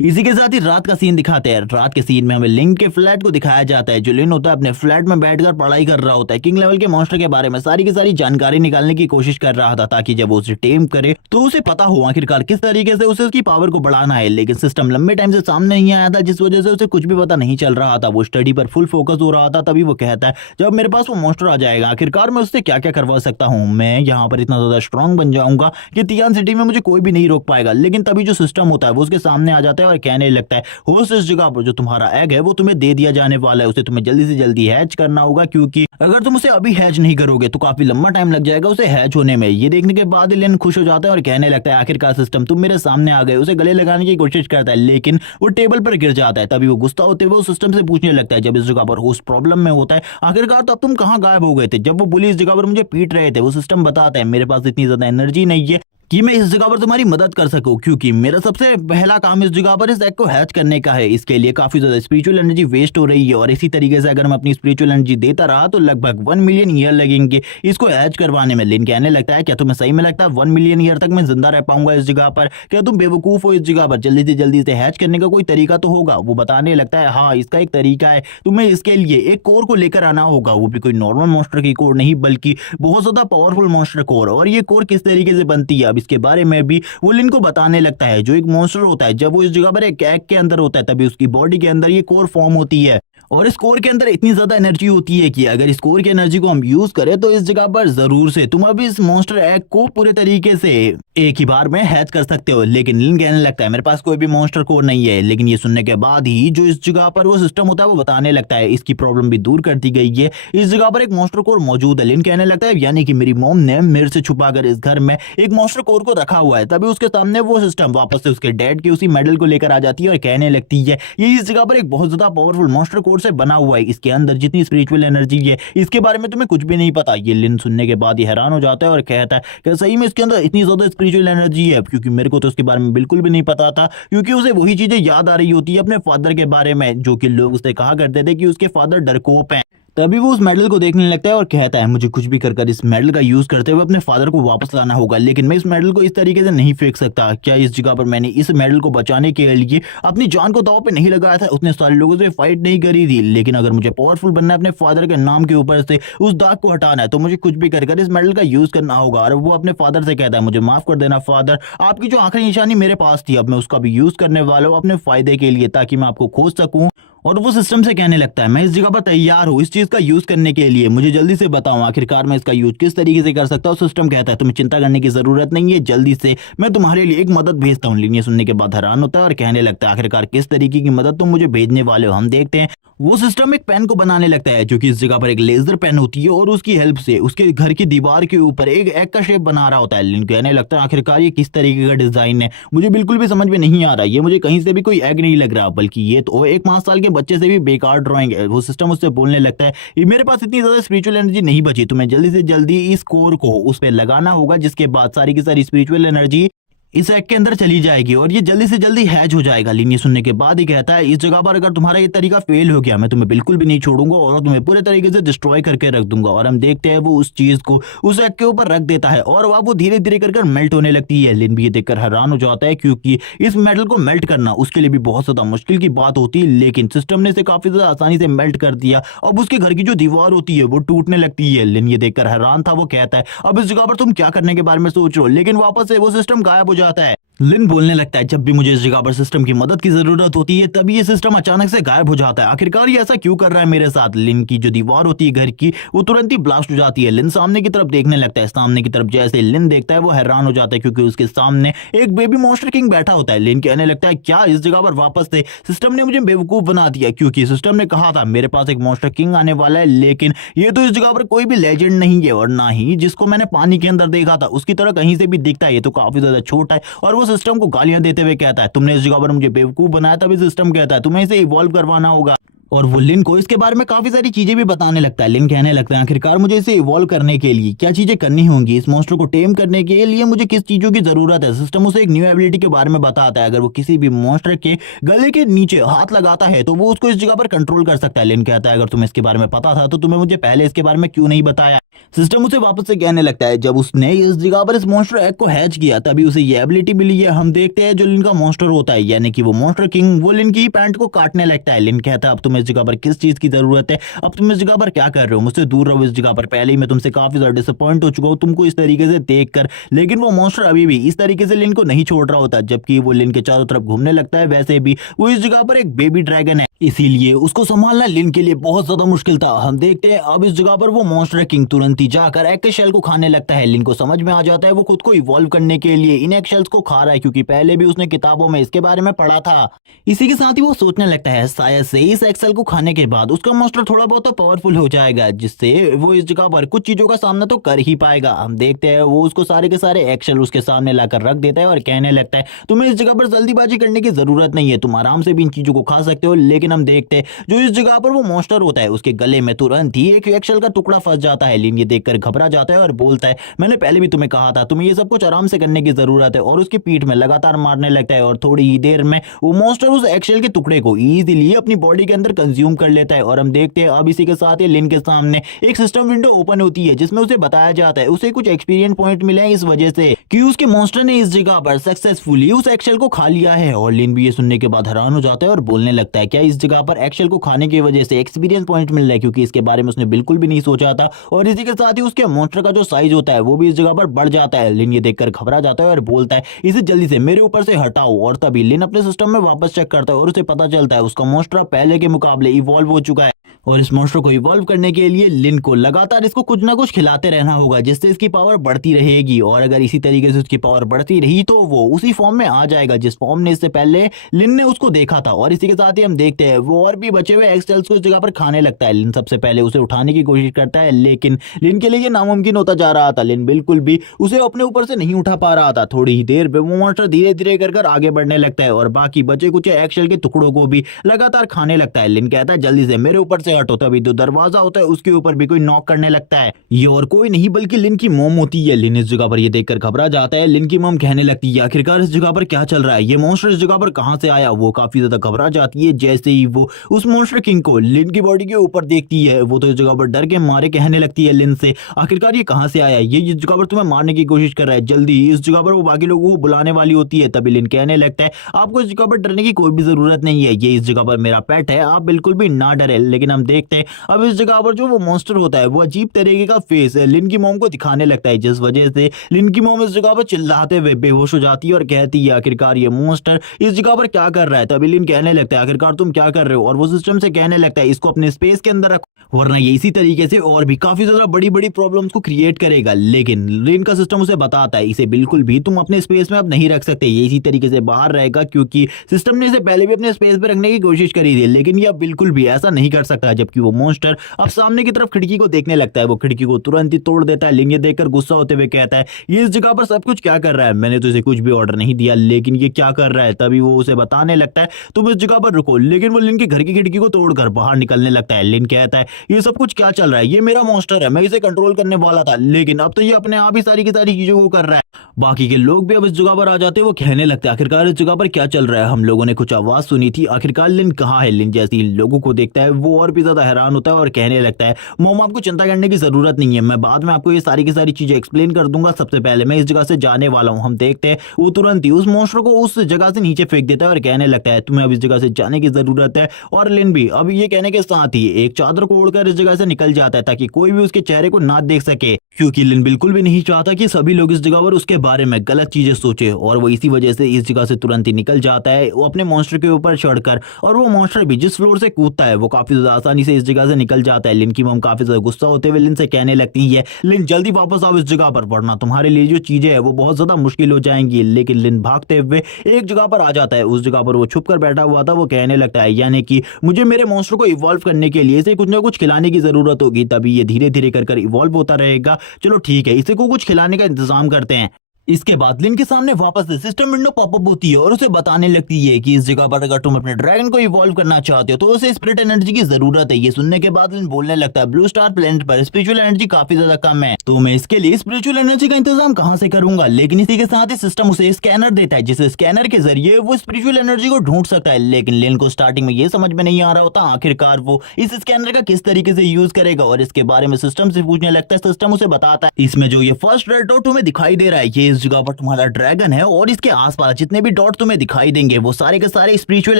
इसी के साथ ही रात का सीन दिखाते हैं। रात के सीन में हमें लिन के फ्लैट को दिखाया जाता है। जो लिन होता है अपने फ्लैट में बैठकर पढ़ाई कर रहा होता है, किंग लेवल के मॉन्स्टर के बारे में सारी की सारी जानकारी निकालने की कोशिश कर रहा था, ताकि जब वो उसे टेम करे तो उसे पता हो आखिरकार किस तरीके से उसे उसकी पावर को बढ़ाना है। लेकिन सिस्टम लंबे टाइम से सामने नहीं आया था, जिस वजह से उसे कुछ भी पता नहीं चल रहा था। वो स्टडी पर फुल फोकस हो रहा था। तभी वो कहता है जब मेरे पास वो मॉन्स्टर आ जाएगा आखिरकार मैं उससे क्या क्या करवा सकता हूँ, मैं यहाँ पर इतना ज्यादा स्ट्रांग बन जाऊंगा कि तियान सिटी में मुझे कोई भी नहीं रोक पाएगा। लेकिन तभी जो सिस्टम होता है वो उसके सामने आ जाता है और कहने लगता है होस्ट इस जगह पर जो तुम्हारा एग है वो तुम्हें दे दिया जाने वाला है, उसे तुम्हें जल्दी से जल्दी हैच करना होगा, क्योंकि अगर तुम उसे अभी हैच नहीं करोगे तो काफी लंबा टाइम लग जाएगा उसे हैच होने में। ये देखने के बाद लिन खुश हो जाता है और कहने लगता है आखिरकार सिस्टम तुम मेरे सामने आ गए। उसे गले लगाने की कोशिश करता है लेकिन वो टेबल पर गिर जाता है। तभी वो गुस्सा होते हुए सिस्टम से पूछने लगता है जब इस जगह पर होस्ट प्रॉब्लम में होता है आखिरकार तो अब तुम कहाँ गायब हो गए थे जब वो पुलिस जगह पर मुझे पीट रहे थे। वो सिस्टम बताता है मेरे पास इतनी ज्यादा एनर्जी नहीं है कि मैं इस जगह पर तुम्हारी मदद कर सकूं, क्योंकि मेरा सबसे पहला काम इस जगह पर इस एग को हैच करने का है। इसके लिए काफी ज्यादा स्पिरिचुअल एनर्जी वेस्ट हो रही है और इसी तरीके से अगर मैं अपनी स्पिरिचुअल एनर्जी देता रहा तो लगभग 1 मिलियन ईयर लगेंगे इसको हैच करवाने में। लिन कहने लगता है क्या तुम्हें सही में लगता है 1 मिलियन ईयर तक मैं जिंदा रह पाऊंगा इस जगह पर? क्या तुम बेवकूफ हो? इस जगह पर जल्दी से जल्दी से हैच करने का कोई तरीका तो होगा। वो बताने लगता है हाँ इसका एक तरीका है, तुम्हें इसके लिए एक कोर को लेकर आना होगा, वो भी कोई नॉर्मल मॉन्स्टर की कोर नहीं बल्कि बहुत ज्यादा पावरफुल मॉन्स्टर कोर। और ये कोर किस तरीके से बनती है अब इसके बारे में भी वो लिन को बताने लगता है। जो एक मॉन्स्टर होता है जब वो इस जगह पर एक एग के अंदर होता है तभी उसकी बॉडी के अंदर ये कोर फॉर्म होती है और इस कोर के अंदर इतनी ज्यादा एनर्जी होती है कि अगर इस कोर की एनर्जी को हम यूज करें तो इस जगह पर जरूर से तुम अभी इस मॉन्स्टर एग को पूरे तरीके से एक ही बार में हैच कर सकते हो। लेकिन लिन कहने लगता है मेरे पास कोई भी मॉन्स्टर कोर नहीं है। लेकिन ये सुनने के बाद ही जो इस जगह पर वो सिस्टम होता है वो बताने लगता है इसकी प्रॉब्लम भी दूर कर दी गई है, इस जगह पर एक मॉन्स्टर कोर मौजूद है। लिन कहने लगता है यानी कि मेरी मॉम ने मेरे से छुपाकर इस घर में एक मॉन्स्टर कोर को रखा हुआ है। तभी उसके सामने वो सिस्टम वापस से उसके डैड की उसी मेडल को लेकर आ जाती है और कहने लगती है ये इस जगह पर एक बहुत ज्यादा पावरफुल मॉन्स्टर कोर से बना हुआ है, इसके अंदर जितनी स्पिरिचुअल एनर्जी है इसके बारे में तुम्हें कुछ भी नहीं पता। ये लिन सुनने के बाद ही हैरान हो जाता है और कहता है कि सही में इसके अंदर इतनी ज्यादा स्पिरिचुअल एनर्जी है, क्योंकि मेरे को तो इसके बारे में बिल्कुल भी नहीं पता था, क्योंकि उसे वही चीजें याद आ रही होती है अपने फादर के बारे में, जो कि लोग उससे कहा करते थे कि उसके फादर डरपोक हैं। तभी वो उस मेडल को देखने लगता है और कहता है मुझे कुछ भी कर इस मेडल का यूज करते हुए अपने फादर को वापस लाना होगा, लेकिन मैं इस मेडल को इस तरीके से नहीं फेंक सकता। क्या इस जगह पर मैंने इस मेडल को बचाने के लिए अपनी जान को दांव पे नहीं लगाया था, उतने सारे लोगों से फाइट नहीं करी थी? लेकिन अगर मुझे पावरफुल बनना है अपने फादर के नाम के ऊपर से उस दाग को हटाना है तो मुझे कुछ भी कर इस मेडल का यूज करना होगा। और वो अपने फादर से कहता है मुझे माफ कर देना फादर, आपकी जो आखिरी निशानी मेरे पास थी अब मैं उसका भी यूज करने वाला हूँ अपने फायदे के लिए, ताकि मैं आपको खोज सकूं। और वो सिस्टम से कहने लगता है मैं इस जगह पर तैयार हूँ इस चीज का यूज करने के लिए, मुझे जल्दी से बताओ आखिरकार मैं इसका यूज किस तरीके से कर सकता हूँ। सिस्टम कहता है तुम्हें चिंता करने की जरूरत नहीं है, जल्दी से मैं तुम्हारे लिए एक मदद भेजता हूँ। लेकिन ये सुनने के बाद हैरान होता है और कहने लगता है आखिरकार किस तरीके की मदद तुम मुझे भेजने वाले हो, हम देखते हैं। वो सिस्टम एक पेन को बनाने लगता है जो कि इस जगह पर एक लेजर पेन होती है और उसकी हेल्प से उसके घर की दीवार के ऊपर एक एग का शेप बना रहा होता है। लिन कहने लगता है आखिरकार ये किस तरीके का डिजाइन है, मुझे बिल्कुल भी समझ में नहीं आ रहा, ये मुझे कहीं से भी कोई एग नहीं लग रहा, बल्कि ये तो एक 5 साल के बच्चे से भी बेकार ड्राइंग है। वो सिस्टम उससे बोलने लगता है मेरे पास इतनी ज्यादा स्पिरिचुअल एनर्जी नहीं बची, तुम्हें जल्दी से जल्दी इस कोर को उस पर लगाना होगा, जिसके बाद सारी की सारी स्पिरिचुअल एनर्जी इस एग के अंदर चली जाएगी और ये जल्दी से जल्दी हैच हो जाएगा। लिन ये सुनने के बाद ही कहता है इस जगह पर अगर तुम्हारा ये तरीका फेल हो गया मैं तुम्हें बिल्कुल भी नहीं छोड़ूंगा और तुम्हें पूरे तरीके से डिस्ट्रॉय करके रख दूंगा। और हम देखते हैं वो उस चीज को उस एग के ऊपर रख देता है और वो धीरे धीरे कर मेल्ट होने लगती है। लिन भी ये देखकर हैरान हो जाता है क्योंकि इस मेटल को मेल्ट करना उसके लिए भी बहुत ज्यादा मुश्किल की बात होती है, लेकिन सिस्टम ने इसे काफी ज्यादा आसानी से मेल्ट कर दिया। अब उसके घर की जो दीवार होती है वो टूटने लगती है। लिन ये देखकर हैरान था, वो कहता है अब इस जगह पर तुम क्या करने के बारे में सोच रहे हो, लेकिन वापस से वो सिस्टम गायब हो जाता है। लिन बोलने लगता है, जब भी मुझे इस जगह पर सिस्टम की मदद की जरूरत होती है तभी ये सिस्टम अचानक से गायब हो जाता है। आखिरकार ये ऐसा क्यों कर रहा है मेरे साथ। लिन की जो दीवार होती है घर की वो तुरंत ही ब्लास्ट हो जाती है। लिन सामने की तरफ देखने लगता है। सामने की तरफ जैसे लिन देखता है वो हैरान हो जाता है क्योंकि उसके सामने एक बेबी मॉन्स्टर किंग बैठा होता है। लिन कहने लगता है, क्या इस जगह पर वापस से सिस्टम ने मुझे बेवकूफ बना दिया, क्योंकि सिस्टम ने कहा था मेरे पास एक मॉन्स्टर किंग आने वाला है, लेकिन ये तो इस जगह पर कोई भी लेजेंड नहीं है और ना ही जिसको मैंने पानी के अंदर देखा था उसकी तरह कहीं से भी दिखता है। ये तो काफी ज्यादा छोटा है और वो सिस्टम को गालियां देते हुए कहता है, तुमने इस जगह पर मुझे बेवकूफ बनाया। तभी सिस्टम कहता है तुम्हें इसे इवॉल्व करवाना होगा और वो लिन को इसके बारे में काफी सारी चीजें भी बताने लगता है। लिन कहने लगता है, आखिरकार मुझे इसे इवॉल्व करने के लिए क्या चीजें करनी होंगी, इस मॉन्स्टर को टेम करने के लिए मुझे किस चीजों की जरूरत है। सिस्टम उसे एक न्यू एबिलिटी के बारे में बताता है, अगर वो किसी भी मॉन्स्टर के गले के नीचे हाथ लगाता है तो वो उसको इस जगह पर कंट्रोल कर सकता है। लिन कहता है, अगर तुम्हें इसके बारे में पता था तो तुम्हें मुझे पहले इसके बारे में क्यों नहीं बताया। सिस्टम उसे वापस से कहने लगता है, जब उसने इस जगह पर इस मॉन्स्टर एग को हैच किया तभी उसे ये एबिलिटी मिली है। हम देखते हैं जो लिन का मॉन्स्टर होता है यानी कि वो मॉन्स्टर किंग, वो लिन की पैंट को काटने लगता है। लिन कहता है, अब तुम्हें इस जगह पर किस चीज की जरूरत है, अब तुम इस जगह पर क्या कर रहे हो, मुझसे दूर रहो इस जगह पर। पहले ही मैं तुमसे काफी ज्यादा डिसअपॉइंट हो चुका हूँ तुमको इस तरीके से देखकर। लेकिन वो मॉन्स्टर अभी भी इस तरीके से लिन को नहीं छोड़ रहा होता। जबकि वो लिन के चारों तरफ घूमने लगता है, वैसे भी वो इस जगह पर एक बेबी ड्रैगन है, इसीलिए उसको संभालना लिन के लिए बहुत ज्यादा मुश्किल था। हम देखते हैं अब इस जगह पर वो मॉन्स्टर किंग तुरंत ही जाकर एग के शेल को खाने लगता है। लिन को समझ में आ जाता है वो खुद को इवॉल्व करने के लिए इन एग शेल्स को खा रहा है, क्योंकि पहले भी उसने किताबों में इसके बारे में पढ़ा था। इसी के साथ ही वो सोचने लगता है शायद से इस एग शेल को खाने के बाद उसका मॉन्स्टर थोड़ा बहुत तो पावरफुल हो जाएगा, जिससे वो इस जगह पर कुछ चीजों का सामना तो कर ही पाएगा। हम देखते हैं वो उसको सारे के सारे एग शेल उसके सामने लाकर रख देता है और कहने लगता है, तुम्हें इस जगह पर जल्दीबाजी करने की जरूरत नहीं है, तुम आराम से भी इन चीजों को खा सकते हो। लेकिन हम देखते हैं जो इस जगह पर वो मॉन्स्टर होता है उसके गले में तुरंत ही एक एक्सेल का टुकड़ा फंस जाता है। लिन ये देखकर घबरा जाता है और बोलता है, मैंने पहले भी तुम्हें कहा था तुम्हें ये सब कुछ आराम से करने की जरूरत है, और उसकी पीठ में लगातार मारने लगता है। और थोड़ी ही देर में वो मॉन्स्टर उस एक्सेल के टुकड़े को इजीली अपनी बॉडी के अंदर कंज्यूम कर लेता है। और हम देखते हैं अब इसी के साथ ही लिन के सामने एक सिस्टम विंडो ओपन होती है जिसमें उसे बताया जाता है उसे कुछ एक्सपीरियंस पॉइंट मिले हैं इस वजह से कि उसके मॉन्स्टर ने इस जगह पर सक्सेसफुली उस एक्सेल को खा लिया है। और लिन भी ये सुनने के बाद हैरान हो जाता है और बोलने लगता है, क्या इस जगह पर एक्सेल को खाने की वजह से एक्सपीरियंस पॉइंट मिल रहा है, क्योंकि इसके बारे में उसने बिल्कुल भी नहीं सोचा था। और इसी के साथ ही उसके मॉन्स्टर का जो साइज होता है वो भी इस जगह पर बढ़ जाता है। लिन ये देखकर घबरा जाता है और बोलता है, इसे जल्दी से मेरे ऊपर से हटाओ। और तभी लिन अपने सिस्टम में वापस चेक करता है और उसे पता चलता है उसका मॉन्स्टर पहले के मुकाबले इवॉल्व हो चुका है। और इस मॉन्स्टर को इवॉल्व करने के लिए लिन को लगातार इसको कुछ ना कुछ खिलाते रहना होगा, जिससे इसकी पावर बढ़ती रहेगी। और अगर इसी तरीके से उसकी पावर बढ़ती रही तो वो उसी फॉर्म में आ जाएगा जिस फॉर्म ने इससे पहले लिन ने उसको देखा था। और इसी के साथ ही हम देखते हैं वो और भी बचे हुए एक्सेल्स को इस जगह पर खाने लगता है। लिन सबसे पहले उसे उठाने की कोशिश करता है, लेकिन लिन के लिए ये नामुमकिन होता जा रहा था। लिन बिल्कुल भी उसे अपने ऊपर से नहीं उठा पा रहा था। थोड़ी ही देर पे वो मॉन्स्टर धीरे धीरे कर आगे बढ़ने लगता है और बाकी बचे कुछ एक्सेल के टुकड़ों को भी लगातार खाने लगता है। लिन कहता है, जल्दी से मेरे ऊपर से हटो। तभी तो दरवाजा होता है उसके ऊपर भी कोई नॉक करने लगता है। ये और कोई नहीं बल्कि लिन की मॉम होती है। लिन इस जगह पर ये देखकर घबरा जाता है। लिन की मॉम कहने लगती है, आखिरकार इस जगह पर क्या चल रहा है, ये मॉन्स्टर इस जगह पर कहां से आया। वो काफी ज्यादा घबरा जाती है जैसे ही वो उस मॉन्स्टर किंग को लिन की बॉडी के ऊपर देखती है। वो तो इस जगह पर डर के मारे कहने लगती है लिन से, आखिरकार ये कहां से आया, ये इस जगह पर तुम्हें मारने की कोशिश कर रहा है, जल्दी। इस जगह पर वो बाकी लोगों को बुलाने वाली होती है। तभी लिन कहने लगता है, आपको इस जगह पर डरने की कोई भी जरूरत नहीं है, ये इस जगह पर मेरा पेट है, आप बिल्कुल भी ना डरे। लेकिन हम देखते हैं अब इस जगह पर जो वो मॉन्स्टर होता है वो अजीब तरीके का फेस लिन की मॉम को दिखाने लगता है, जिस वजह से लिन की मॉम इस जगह पर चिल्लाते हुए बेहोश हो जाती है और कहती है, आखिरकार ये मॉन्स्टर इस जगह पर क्या कर रहा है। तभी लिन कहने लगता है, आखिरकार तुम क्या कर रहे हो। और वो सिस्टम से कहने लगता है, इसको अपने स्पेस के अंदर रखो, वरना ये इसी तरीके से और भी काफी ज्यादा बड़ी बड़ी प्रॉब्लम्स को क्रिएट करेगा। लेकिन लिन का सिस्टम उसे बताता है, इसे बिल्कुल भी तुम अपने स्पेस में अब नहीं रख सकते, ये इसी तरीके से बाहर रहेगा, क्योंकि सिस्टम ने इसे पहले भी अपने स्पेस में रखने की कोशिश करी थी, लेकिन ये अब बिल्कुल भी ऐसा नहीं कर सकता। जबकि वो मॉन्स्टर अब सामने की तरफ खिड़की को देखने लगता है, वो खिड़की को तुरंत ही तोड़ देता है। लिन ये देखकर गुस्सा होते हुए कहता है, ये इस जगह पर सब कुछ क्या कर रहा है, मैंने तो इसे कुछ भी ऑर्डर नहीं दिया, लेकिन ये क्या कर रहा है। तभी वो उसे बताने लगता है, तुम इस जगह पर रुको। लेकिन वो लिन के घर की खिड़की को तोड़कर बाहर निकलने लगता है। लिन कहता है, ये सब कुछ क्या चल रहा है, ये मेरा मॉन्स्टर है, मैं इसे कंट्रोल करने वाला था, लेकिन अब तो ये अपने आप ही सारी की सारी चीजों को कर रहा है। बाकी के लोग भी अब इस जगह पर आ जाते हैं। वो कहने लगते हैं, आखिरकार इस जगह पर क्या चल रहा है, हम लोगों ने कुछ आवाज सुनी थी, आखिरकार लिन कहाँ है। लिन जैसे ही लोगों को देखता है वो और भी ज्यादा हैरान होता है और कहने लगता है, मॉम आपको चिंता करने की जरूरत नहीं है, मैं बाद में आपको ये सारी की सारी चीजें एक्सप्लेन कर दूंगा, सबसे पहले मैं इस जगह से जाने वाला हूँ। हम देखते हैं वो तुरंत ही उस मॉन्स्टर को उस जगह से नीचे फेंक देता है और कहने लगता है, तुम्हें अब इस जगह से जाने की जरूरत है। और लिन भी अब ये कहने के साथ ही एक चादर को तोड़कर इस जगह से निकल जाता है ताकि कोई भी उसके चेहरे को ना देख सके, क्योंकि लिन बिल्कुल भी नहीं चाहता कि सभी लोग इस जगह पर उसके बारे में गलत चीजें सोचे, और वो इसी वजह से इस जगह से तुरंत ही निकल जाता है वो अपने मॉन्स्टर के ऊपर चढ़कर। और वो मॉन्स्टर भी जिस फ्लोर से कूदता है वो काफी ज्यादा आसानी से इस जगह से निकल जाता है। लिन की मम काफी ज्यादा गुस्सा होते हुए लिन से कहने लगती है, लिन जल्दी वापस आओ इस जगह पर, वरना तुम्हारे लिए जो चीजें है वो बहुत ज्यादा मुश्किल हो जाएंगी। लेकिन लिन भागते हुए एक जगह पर आ जाता है, उस जगह पर वो छुप कर बैठा हुआ था। वो कहने लगता है यानी कि मुझे मेरे मॉन्स्टर को इवॉल्व करने के लिए इसे कुछ ना कुछ खिलाने की जरूरत होगी, तभी ये धीरे धीरे कर इवॉल्व होता रहेगा। चलो ठीक है, इसे को कुछ खिलाने का इंतजाम करते हैं। इसके बाद लिन के सामने वापस से सिस्टम विंडो पॉपअप होती है और उसे बताने लगती है कि इस जगह पर अगर तुम अपने ड्रैगन को इवॉल्व करना चाहते हो तो उसे स्पिरिट एनर्जी की जरूरत है। ये सुनने के बाद लिन बोलने लगता है, ब्लू स्टार प्लेनेट पर स्पिरिचुअल एनर्जी काफी ज्यादा कम है, तो मैं इसके लिए स्पिरिचुअल एनर्जी का इंतजाम कहां से करूंगा। लेकिन इसी के साथ ही सिस्टम उसे स्कैनर देता है, जिस स्कैनर के जरिए वो स्पिरिचुअल एनर्जी को ढूंढ सकता है। लेकिन लिन को स्टार्टिंग में ये समझ में नहीं आ रहा होता आखिरकार वो इस स्कैनर का किस तरीके से यूज करेगा, और इसके बारे में सिस्टम से पूछने लगता है। सिस्टम उसे बताता है, इसमें जो ये फर्स्ट रेड डॉट तुम्हें दिखाई दे रहा है ये इस जगह पर तुम्हारा ड्रैगन है, और इसके आसपास जितने भी डॉट तुम्हें दिखाई देंगे वो सारे के सारे स्पिरिचुअल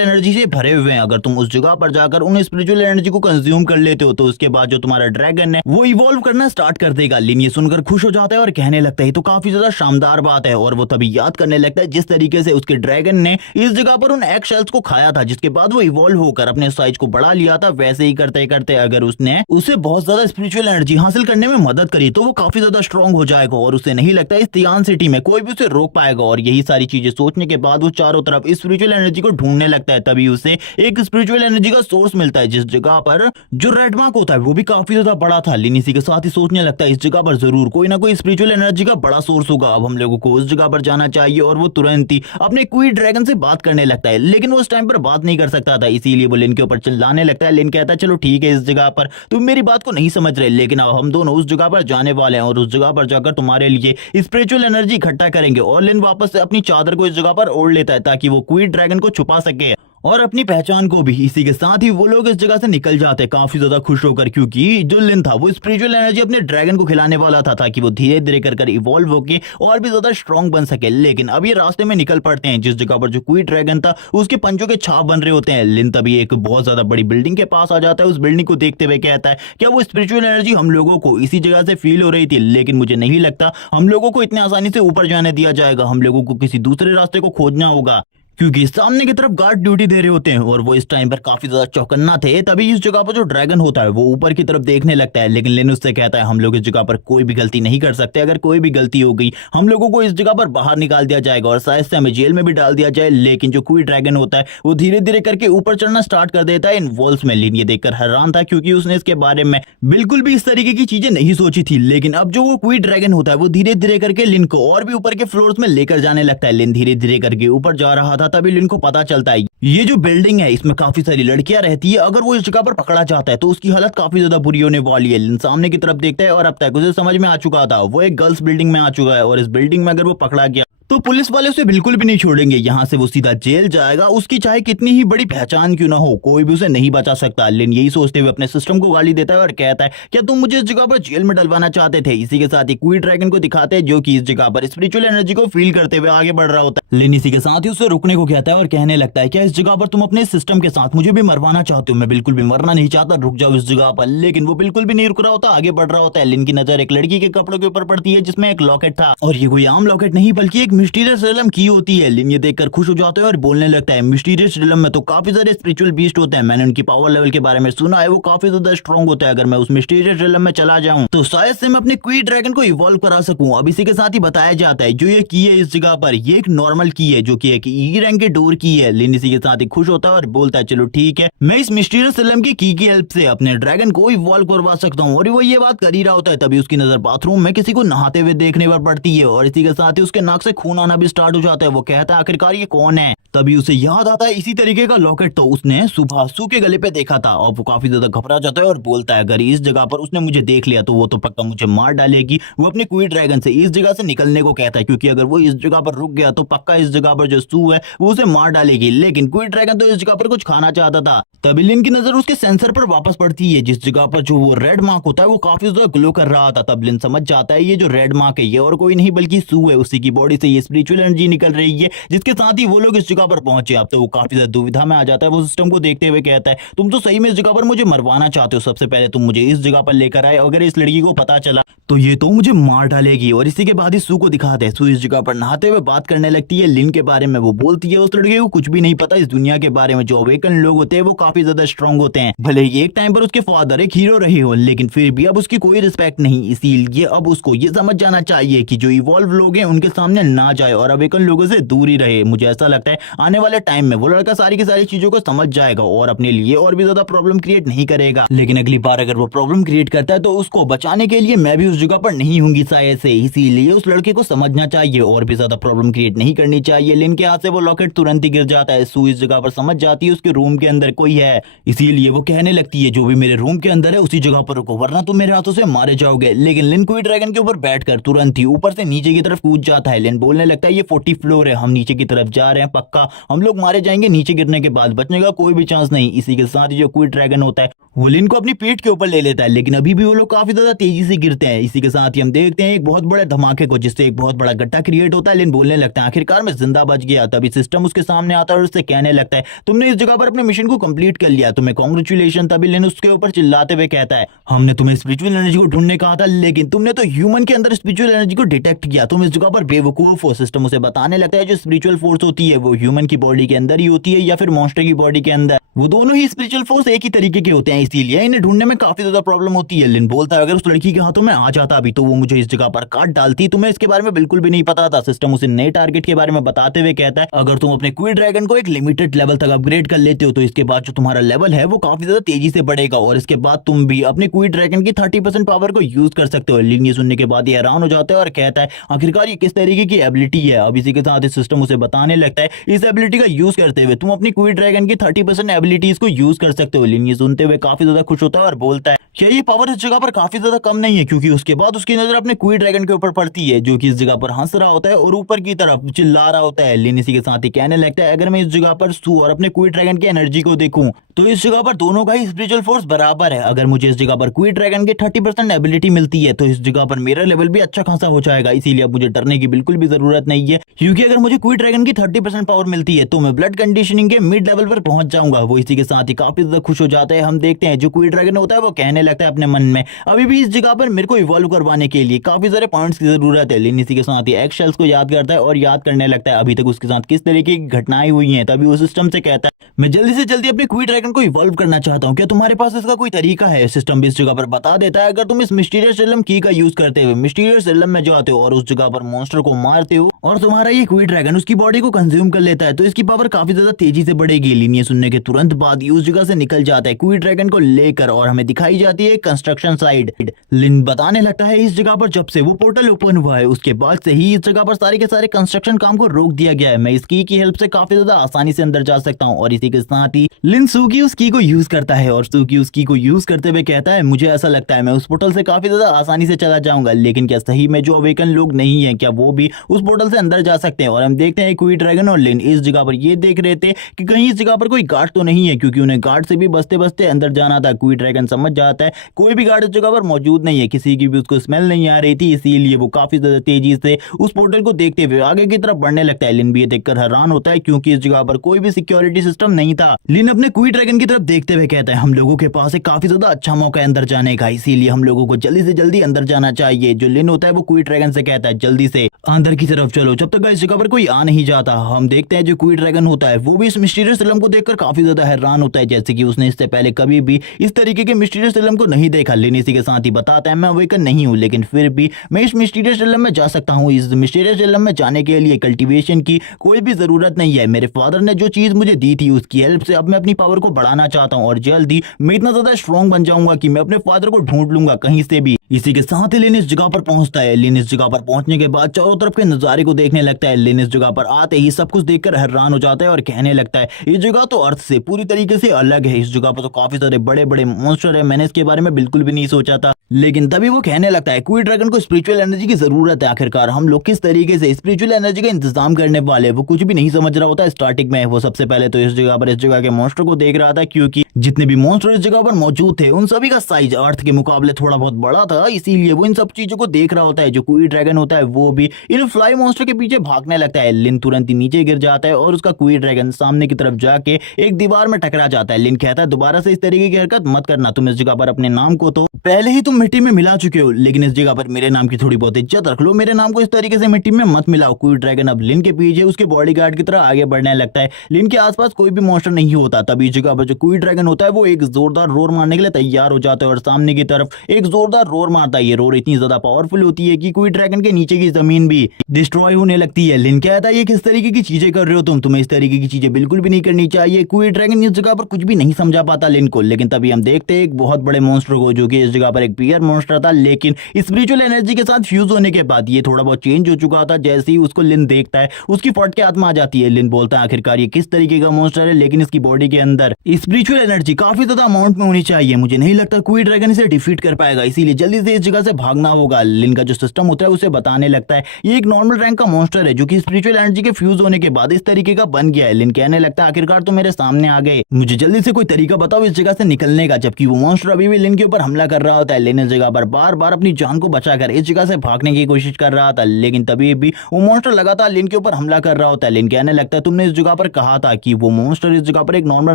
एनर्जी से भरे हुए हैं। अगर तुम उस जगह पर जाकर उन स्पिरिचुअल एनर्जी को कंज्यूम कर लेते हो तो उसके बाद जो तुम्हारा ड्रैगन है वो इवॉल्व करना स्टार्ट कर देगा। लिन ये सुनकर खुश हो जाता है और कहने लगता है तो काफी ज्यादा शानदार बात है, और वो तभी याद करने लगता है जिस तरीके से उसके ड्रैगन ने इस जगह पर उन एग शेल्स को खाया था, जिसके बाद वो इवॉल्व होकर अपने साइज को बढ़ा लिया था। वैसे ही करते करते अगर उसने उसे बहुत ज्यादा स्पिरिचुअल एनर्जी हासिल करने में मदद करी तो वो काफी ज्यादा स्ट्रॉन्ग हो जाएगा, और उसे नहीं लगता इस तियान सिटी में कोई भी उसे रोक पाएगा। और यही सारी चीजें सोचने के बाद वो चारों तरफ स्पिरिचुअल एनर्जी को ढूंढने लगता है। तभी उसे एक स्पिरिचुअल एनर्जी का सोर्स मिलता है, जिस जगह पर जो रेड मार्क होता है वो भी काफी ज्यादा बड़ा था। लिन इसी के साथ ही सोचने लगता है इस जगह पर जरूर कोई ना कोई स्पिरिचुअल एनर्जी का बड़ा सोर्स होगा, अब हम लोगों को उस जगह पर जाना चाहिए। और वो तुरंत ही अपने क्वीन ड्रैगन से बात करने लगता है, लेकिन वो उस टाइम पर बात नहीं कर सकता था, इसीलिए वो लिन के ऊपर चिल्लाने लगता है। लिन कहता है चलो ठीक है, इस जगह पर तुम मेरी बात को नहीं समझ रहे, लेकिन अब हम दोनों उस जगह पर जाने वाले हैं और उस जगह पर जाकर तुम्हारे लिए स्पिरिचुअल एनर्जी इकट्ठा करेंगे। और लिन वापस से अपनी चादर को इस जगह पर ओढ़ लेता है ताकि वो क्वीन ड्रैगन को छुपा सके और अपनी पहचान को भी। इसी के साथ ही वो लोग इस जगह से निकल जाते काफी ज्यादा खुश होकर, क्योंकि जो लिन था वो स्पिरिचुअल एनर्जी अपने ड्रैगन को खिलाने वाला था ताकि वो धीरे धीरे कर इवॉल्व होके और भी ज्यादा स्ट्रॉन्ग बन सके। लेकिन अब ये रास्ते में निकल पड़ते हैं जिस जगह पर जो क्वीन ड्रैगन था उसके पंजों के छाप बन रहे होते हैं। लिन तभी एक बहुत ज्यादा बड़ी बिल्डिंग के पास आ जाता है, उस बिल्डिंग को देखते हुए कहता है क्या वो स्पिरिचुअल एनर्जी हम लोगों को इसी जगह से फील हो रही थी, लेकिन मुझे नहीं लगता हम लोगों को इतने आसानी से ऊपर जाने दिया जाएगा, हम लोगों को किसी दूसरे रास्ते को खोजना होगा, क्योंकि सामने की तरफ गार्ड ड्यूटी दे रहे होते हैं। और वो इस टाइम पर काफी ज्यादा चौकन्ना थे। तभी इस जगह पर जो ड्रैगन होता है वो ऊपर की तरफ देखने लगता है, लेकिन लिन उससे कहता है हम लोग इस जगह पर कोई भी गलती नहीं कर सकते, अगर कोई भी गलती हो गई हम लोगों को इस जगह पर बाहर निकाल दिया जाएगा और शायद से हमें जेल में भी डाल दिया जाए। लेकिन जो क्वीन ड्रैगन होता है वो धीरे धीरे करके ऊपर चढ़ना स्टार्ट कर देता है इन वॉल्स में। लिन ये देखकर हैरान था क्योंकि उसने इसके बारे में बिल्कुल भी इस तरीके की चीजें नहीं सोची थी। लेकिन अब जो वो क्वीन ड्रैगन होता है वो धीरे धीरे करके लिन को और भी ऊपर के फ्लोर्स में लेकर जाने लगता है। लिन धीरे धीरे करके ऊपर जा रहा था, तभी लिन को पता चलता है ये जो बिल्डिंग है इसमें काफी सारी लड़कियां रहती है, अगर वो इस जगह पर पकड़ा जाता है तो उसकी हालत काफी ज्यादा बुरी होने वाली है। लिन सामने की तरफ देखता है और अब तक उसे समझ में आ चुका था वो एक गर्ल्स बिल्डिंग में आ चुका है, और इस बिल्डिंग में अगर वो पकड़ा गया तो पुलिस वाले उसे बिल्कुल भी नहीं छोड़ेंगे, यहाँ से वो सीधा जेल जाएगा। उसकी चाहे कितनी ही बड़ी पहचान क्यों ना हो कोई भी उसे नहीं बचा सकता। लिन यही सोचते हुए अपने सिस्टम को गाली देता है और कहता है क्या तुम मुझे इस जगह पर जेल में डलवाना चाहते थे। इसी के साथ ही क्वीन ड्रैगन को दिखाते हैं जो कि इस जगह पर स्पिरिचुअल एनर्जी को फील करते हुए आगे बढ़ रहा होता है। लिन इसी के साथ ही उसे रुकने को कहता है और कहने लगता है क्या इस जगह पर तुम अपने सिस्टम के साथ मुझे भी मरवाना चाहते हो। मैं बिल्कुल भी मरना नहीं चाहता, रुक जाओ इस जगह पर। लेकिन वो बिल्कुल भी नहीं रुक रहा होता, आगे बढ़ रहा होता है। लिन की नजर एक लड़की के कपड़ों के ऊपर पड़ती है जिसमें एक लॉकेट था, और ये कोई आम लॉकेट नहीं बल्कि एक मिस्टीरियस रिलम की होती है। लिन ये देखकर खुश हो जाता है और बोलने लगता है मिस्टीरियस रिलम में तो काफी सारे स्पिरिचुअल बीस्ट होते हैं, मैंने उनकी पावर लेवल के बारे में सुना है, वो काफी ज्यादा स्ट्रॉन्ग होता है। अगर मैं उस मिस्टीरियस रिलम में चला जाऊं तो शायद से मैं अपने क्वीन ड्रैगन को इवॉल्व करा सकूं। अब इसी के साथ ही बताया जाता है जो ये की है इस जगह पर ये एक नॉर्मल की है जो कि एक ई रैंक के डोर की है। लिन इसी के साथ ही खुश होता है और बोलता है चलो ठीक है, मैं इस मिस्टीरियस रिलम की हेल्प से अपने ड्रैगन को इवॉल्व करवा सकता हूँ। और वो ये बात कर ही रहा होता है तभी उसकी नजर बाथरूम में किसी को नहाते हुए देखने पर पड़ती है, और इसी के साथ ही उसके नाक से खून आना भी स्टार्ट हो जाता है। वो कहता है आखिरकार ये कौन है। तभी उसे याद आता है इसी तरीके का लॉकेट तो उसने सुबह सू के गले पे देखा था, और वो काफी ज्यादा घबरा जाता है और बोलता है अगर इस जगह पर उसने मुझे देख लिया तो वो तो पक्का मुझे मार डालेगी। वो अपने क्वीन ड्रैगन से इस जगह से निकलने को कहता है क्योंकि अगर वो इस जगह पर रुक गया तो पक्का इस जगह पर जो सू है वो उसे मार डालेगी। लेकिन क्वीन ड्रैगन तो इस जगह पर कुछ खाना चाहता था। तभी लिन की नजर उसके सेंसर पर वापस पड़ती है जिस जगह पर जो वो रेड मार्क होता है वो काफी ज्यादा ग्लो कर रहा था। तब लिन समझ जाता है ये जो रेड मार्क है ये और कोई नहीं बल्कि सू है, उसी की बॉडी से ये स्पिरिचुअल एनर्जी निकल रही है, जिसके साथ ही वो लोग इस जगह जगह पर पहुंचे अब तो वो काफी ज्यादा दुविधा में आ जाता है। वो सिस्टम को देखते हुए कहता है तुम तो सही में इस जगह पर मुझे मरवाना चाहते हो, सबसे पहले तुम मुझे इस जगह पर लेकर आए, अगर इस लड़की को पता चला तो ये तो मुझे मार डालेगी। और इसी के बाद ही सू को दिखाते हैं, सू इस जगह पर नहाते हुए बात करने लगती है लिन के बारे में। वो बोलती है उस लड़के को कुछ भी नहीं पता इस दुनिया के बारे में, जो अवेकन लोग होते हैं वो काफी ज्यादा स्ट्रांग होते हैं। भले ही एक टाइम पर उसके फादर एक हीरो रहे हो, लेकिन फिर भी अब उसकी कोई रिस्पेक्ट नहीं, इसीलिए अब उसको ये समझ जाना चाहिए कि जो इवॉल्व लोग हैं उनके सामने ना जाए और अवेकन लोगों से दूर ही रहे। मुझे ऐसा लगता है आने वाले टाइम में वो लड़का सारी की सारी चीजों को समझ जाएगा और अपने लिए और भी ज्यादा प्रॉब्लम क्रिएट नहीं करेगा। लेकिन अगली बार अगर वो प्रॉब्लम क्रिएट करता है तो उसको बचाने के लिए मैं भी उस जगह पर नहीं होंगी शायद से, इसीलिए उस लड़के को समझना चाहिए और भी ज्यादा प्रॉब्लम क्रिएट नहीं करनी चाहिए। लिन के हाथ से वो लॉकेट तुरंत ही गिर जाता है। सू इस जगह पर समझ जाती है उसके रूम के अंदर कोई है, इसीलिए वो कहने लगती है जो भी मेरे रूम के अंदर है उसी जगह पर रुको वरना तुम मेरे हाथों से मारे जाओगे। लेकिन लिन कोई ड्रैगन के ऊपर बैठकर तुरंत ही ऊपर से नीचे की तरफ कूद जाता है। लिन बोलने लगता है ये 40 फ्लोर है, हम नीचे की तरफ जा रहे हैं, पक्का हम लोग मारे जाएंगे, नीचे गिरने के बाद बचने का कोई भी चांस नहीं। इसी के साथ ही जो क्विड ड्रैगन होता है वो लिन को अपनी पीठ के ऊपर ले लेता है, लेकिन अभी भी वो लोग काफी ज्यादा तेजी से गिरते हैं। इसी के साथ ही हम देखते हैं एक बहुत बड़े धमाके को जिससे एक बहुत बड़ा गड्ढा क्रिएट होता है। लिन बोलने लगता है आखिरकार मैं जिंदा बच गया। तभी सिस्टम उसके सामने आता है और उससे कहने लगता है तुमने इस जगह पर अपने मिशन को कंप्लीट कर लिया, तुम्हें कांग्रेचुलेशन। तभी लिन उसके ऊपर चिल्लाते हुए कहता है हमने तुम्हें स्पिरिचुअल एनर्जी को ढूंढने कहा था, लेकिन तुमने तो ह्यूमन के अंदर स्पिरिचुअल एनर्जी को डिटेक्ट किया, तुम इस जगह पर बेवकूफ हो। सिस्टम उसे बताने लगता है जो स्पिरिचुअल फोर्स होती है वो ह्यूमन की बॉडी के अंदर ही होती है या फिर मॉन्स्टर की बॉडी के अंदर, वो दोनों ही स्पिरिचुअल फोर्स एक ही तरीके के होते हैं, इसीलिए इन्हें ढूंढने में काफी ज्यादा प्रॉब्लम होती है। लिन बोलता है अगर उस लड़की के हाथों में आ जाता अभी तो वो मुझे इस जगह पर काट डालती, तुम्हें इसके बारे में बिल्कुल भी नहीं पता था। सिस्टम उसे नए टारगेट के बारे में बताते हुए कहता है अगर तुम अपने क्विड ड्रैगन को एक लिमिटेड लेवल तक अपग्रेड कर लेते हो तो इसके बाद जो तुम्हारा लेवल है वो काफी ज्यादा तेजी से बढ़ेगा और इसके बाद तुम भी अपने क्विड ड्रैगन की 30% पावर को यूज कर सकते हो। लिन ये सुनने के बाद ये हैरान हो जाता है और कहता है आखिरकार ये किस तरीके की एबिलिटी है। अब इसी के साथ सिस्टम उसे बताने लगता है इस एबिलिटी का यूज करते हुए तुम अपनी क्विड ड्रैगन की 30% एबिलिटीज को यूज कर सकते हो। लिन ये सुनते हुए काफी ज्यादा खुश होता है और बोलता है क्या ये पावर इस जगह पर काफी ज्यादा कम नहीं है, क्योंकि उसके बाद उसकी नजर अपने क्विड ड्रैगन के ऊपर पड़ती है जो कि इस जगह पर हंस रहा होता है और ऊपर की तरफ चिल्ला रहा होता है। लिन इसी के साथ ही कहने लगता है अगर मैं इस जगह पर सू और अपने क्विड ड्रैगन की एनर्जी को देखूं तो इस जगह पर दोनों का ही स्पिरिचुअल फोर्स बराबर है। अगर मुझे इस जगह पर क्विड ड्रैगन की 30% एबिलिटी मिलती है तो इस जगह पर मेरा लेवल भी अच्छा खासा हो जाएगा, इसीलिए अब मुझे डरने की बिल्कुल भी जरूरत नहीं है, क्योंकि अगर मुझे क्विड ड्रैगन की 30% पावर मिलती है तो मैं ब्लड कंडीशनिंग के मिड लेवल पर पहुंच जाऊंगा। वो इसी के साथ ही काफी ज्यादा खुश हो जाता है। हम देखते हैं जो क्विड ड्रैगन होता है वो कहने लगता है अपने मन में अभी भी इस जगह पर मेरे को इवॉल्व करवाने के लिए काफी सारे पॉइंट्स की जरूरत है। लिन इसी के साथ ही एग शेल्स को याद करता है और याद करने लगता है अभी तक उसके साथ किस तरीके की घटनाएं हुई हैं। तभी वो सिस्टम से कहता है मैं जल्दी से जल्दी अपने क्विड ड्रैगन को इवॉल्व करना चाहता हूं, क्या तुम्हारे पास इसका कोई तरीका है। सिस्टम भी इस जगह पर बता देता है अगर तुम इस मिस्टीरियस रिलम की का यूज करते हुए मिस्टीरियस रिलम में जाते हो और उस जगह पर मॉन्स्टर को मारते हो और तुम्हारा ये क्विड ड्रैगन उसकी बॉडी को कंज्यूम कर लेता है तो इसकी पावर काफी ज्यादा तेजी से बढ़ेगी। लिन ये सुनने के तुरंत बाद ही उस जगह से निकल जाता है क्विड ड्रैगन को लेकर और हमें दिखाई जाती है कंस्ट्रक्शन साइड। लिन बताने लगता है इस जगह पर जब से वो पोर्टल ओपन हुआ है उसके बाद से ही इस जगह पर सारे के सारे कंस्ट्रक्शन काम को रोक दिया गया है, मैं इस की हेल्प से काफी ज्यादा आसानी से अंदर जा सकता हूँ। और इसी के साथ ही लिन सूकी उस की को यूज करता है और सूकी उस की को यूज करते हुए कहता है मुझे ऐसा लगता है मैं उस पोर्टल से काफी ज्यादा आसानी से चला जाऊंगा, लेकिन क्या सही में जो अवेकन लोग नहीं है क्या वो भी उस पोर्टल से अंदर जा सकते हैं। और हम देखते हैं क्विड ड्रैगन और लिन इस जगह पर ये देख रहे थे कि कहीं इस जगह पर कोई गार्ड तो नहीं है, क्योंकि उन्हें गार्ड से भी बचते बचते अंदर जाना था। क्विड ड्रैगन समझ जाता है कोई भी गार्ड इस जगह पर मौजूद नहीं है, किसी की भी उसको स्मेल नहीं आ रही थी, इसीलिए वो काफी ज्यादा तेजी से उस पोर्टल को देखते हुए आगे की तरफ बढ़ने लगता है। लिन भी ये देखकर हैरान होता है क्योंकि इस जगह पर कोई भी सिक्योरिटी सिस्टम नहीं था। लिन अपने क्विड ड्रैगन की तरफ देखते हुए कहता है हम लोगों के पास एक काफी ज्यादा अच्छा मौका है अंदर जाने का, इसीलिए हम लोगों को जल्दी से जल्दी अंदर जाना चाहिए। जो लिन होता है वो क्विड ड्रैगन से कहता है जल्दी से अंदर की तरफ चलो जब तक इस जगह पर कोई आ नहीं जाता। हम देखते हैं जो क्विड ड्रैगन होता है वो भी इस मिस्टीरियस रिलम को देखकर काफी ज्यादा हैरान होता है, जैसे कि उसने इससे पहले कभी भी इस तरीके के मिस्टीरियस रिलम को नहीं देखा। लिन इसी के साथ ही बताता है मैं अवेकन नहीं हूं, लेकिन फिर भी मैं इस मिस्टीरियस रिलम में जा सकता हूं। इस मिस्टीरियस रिलम में जाने के लिए कल्टीवेशन की कोई भी जरूरत नहीं है, मेरे फादर ने जो चीज मुझे दी थी उसकी हेल्प से अब मैं अपनी पावर को बढ़ाना चाहता हूं और जल्दी मैं इतना ज्यादा स्ट्रॉन्ग बन जाऊंगा कि मैं अपने फादर को ढूंढ लूंगा कहीं से भी। इसी के साथ ही लिन इस जगह पर पहुंचता है। लिन इस जगह पर पहुंचने के बाद चारों तरफ के नजारे को देखने लगता है। लिन इस जगह पर आते ही सब कुछ देखकर हैरान हो जाता है और कहने लगता है ये जगह तो अर्थ से पूरी तरीके से अलग है, इस जगह पर तो काफी सारे बड़े बड़े मॉन्स्टर है, मैंने इसके बारे में बिल्कुल भी नहीं सोचा था। लेकिन तभी वो कहने लगता है क्वी ड्रैगन को स्पिरिचुअल एनर्जी की जरूरत है। आखिरकार हम लोग किस तरीके से स्पिरिचुअल एनर्जी का इंतजाम करने वाले हैं, वो कुछ भी नहीं समझ रहा होता। स्टार्टिंग में वो सबसे पहले तो इस जगह के मॉन्स्टर को देख रहा था, क्योंकि जितने भी मॉन्स्टर इस जगह पर मौजूद थे उन सभी का साइज अर्थ के मुकाबले थोड़ा बहुत बड़ा था, इसीलिए वो इन सब चीजों को देख रहा होता है। जो क्वी ड्रैगन होता है वो भी इन फ्लाई मॉन्स्टर के पीछे भागने लगता है। लिन तुरंत ही नीचे गिर जाता है और उसका क्वी ड्रैगन सामने की तरफ जाके एक दीवार में टकरा जाता है। लिन कहता है दोबारा से इस तरीके की हरकत मत करना, तुम इस जगह पर अपने नाम को तो पहले ही तुम मिट्टी में मिला चुके हो, लेकिन इस जगह पर मेरे नाम की थोड़ी बहुत इज्जत रख लो, मेरे नाम को इस तरीके से मिट्टी में मत मिलाओ। क्वी ड्रैगन अब लिन के पीछे उसके बॉडीगार्ड की तरह आगे बढ़ने लगता है। लिन के आसपास कोई भी मॉन्स्टर नहीं होता। तभी इस जगह पर जो क्वी ड्रैगन होता है वो एक जोरदार रोर मारने के लिए तैयार हो जाता है और सामने की तरफ एक जोरदार रोर मारता है। ये रोर इतनी ज्यादा पावरफुल होती है कि क्वी ड्रैगन के नीचे की जमीन भी डिस्ट्रॉय होने लगती है। लिन कहता है ये किस तरीके की चीजें कर रहे हो तुम्हें इस तरीके की चीजें बिल्कुल भी नहीं करनी चाहिए। क्वी ड्रैगन इस जगह पर कुछ भी नहीं समझा पाता लिन को, लेकिन तभी हम देखते हैं एक बहुत बड़े मॉन्स्टर को, जो कि इस जगह पर एक पियर मॉन्स्टर था, लेकिन स्पिरिचुअल एनर्जी के साथ फ्यूज होने के बाद ये थोड़ा बहुत चेंज हो चुका था। जैसे ही उसको लिन देखता है उसकी फट के आत्मा आ जाती है। लिन बोलता है आखिरकार ये किस तरीके का मॉन्स्टर है, लेकिन इसकी बॉडी के अंदर स्पिरिचुअल एनर्जी काफी ज्यादा अमाउंट में होनी चाहिए, मुझे नहीं लगता क्वी ड्रैगन इसे डिफीट कर पाएगा, इसीलिए जल्दी से इस जगह से भागना होगा। लिन का जो सिस्टम होता है उसे बताने लगता है ये एक नॉर्मल रैंक का मॉन्स्टर है जो कि स्पिरिचुअल एनर्जी के फ्यूज होने के बाद इस तरीके का बन गया है। लिन कहने लगता है आखिरकार तो मेरे सामने आ गए, मुझे जल्दी से कोई तरीका बताओ इस जगह से निकलने का। जबकि वो मॉन्स्टर अभी भी लिन के ऊपर हमला कर रहा होता है। लिन इस जगह पर बार बार अपनी जान को बचाकर इस जगह से भागने की कोशिश कर रहा था, लेकिन तभी भी वो मॉन्स्टर लगातार लिन के ऊपर हमला कर रहा होता है। लिन कहने लगता है तुमने इस जगह पर कहा था कि वो मॉन्स्टर इस जगह पर एक नॉर्मल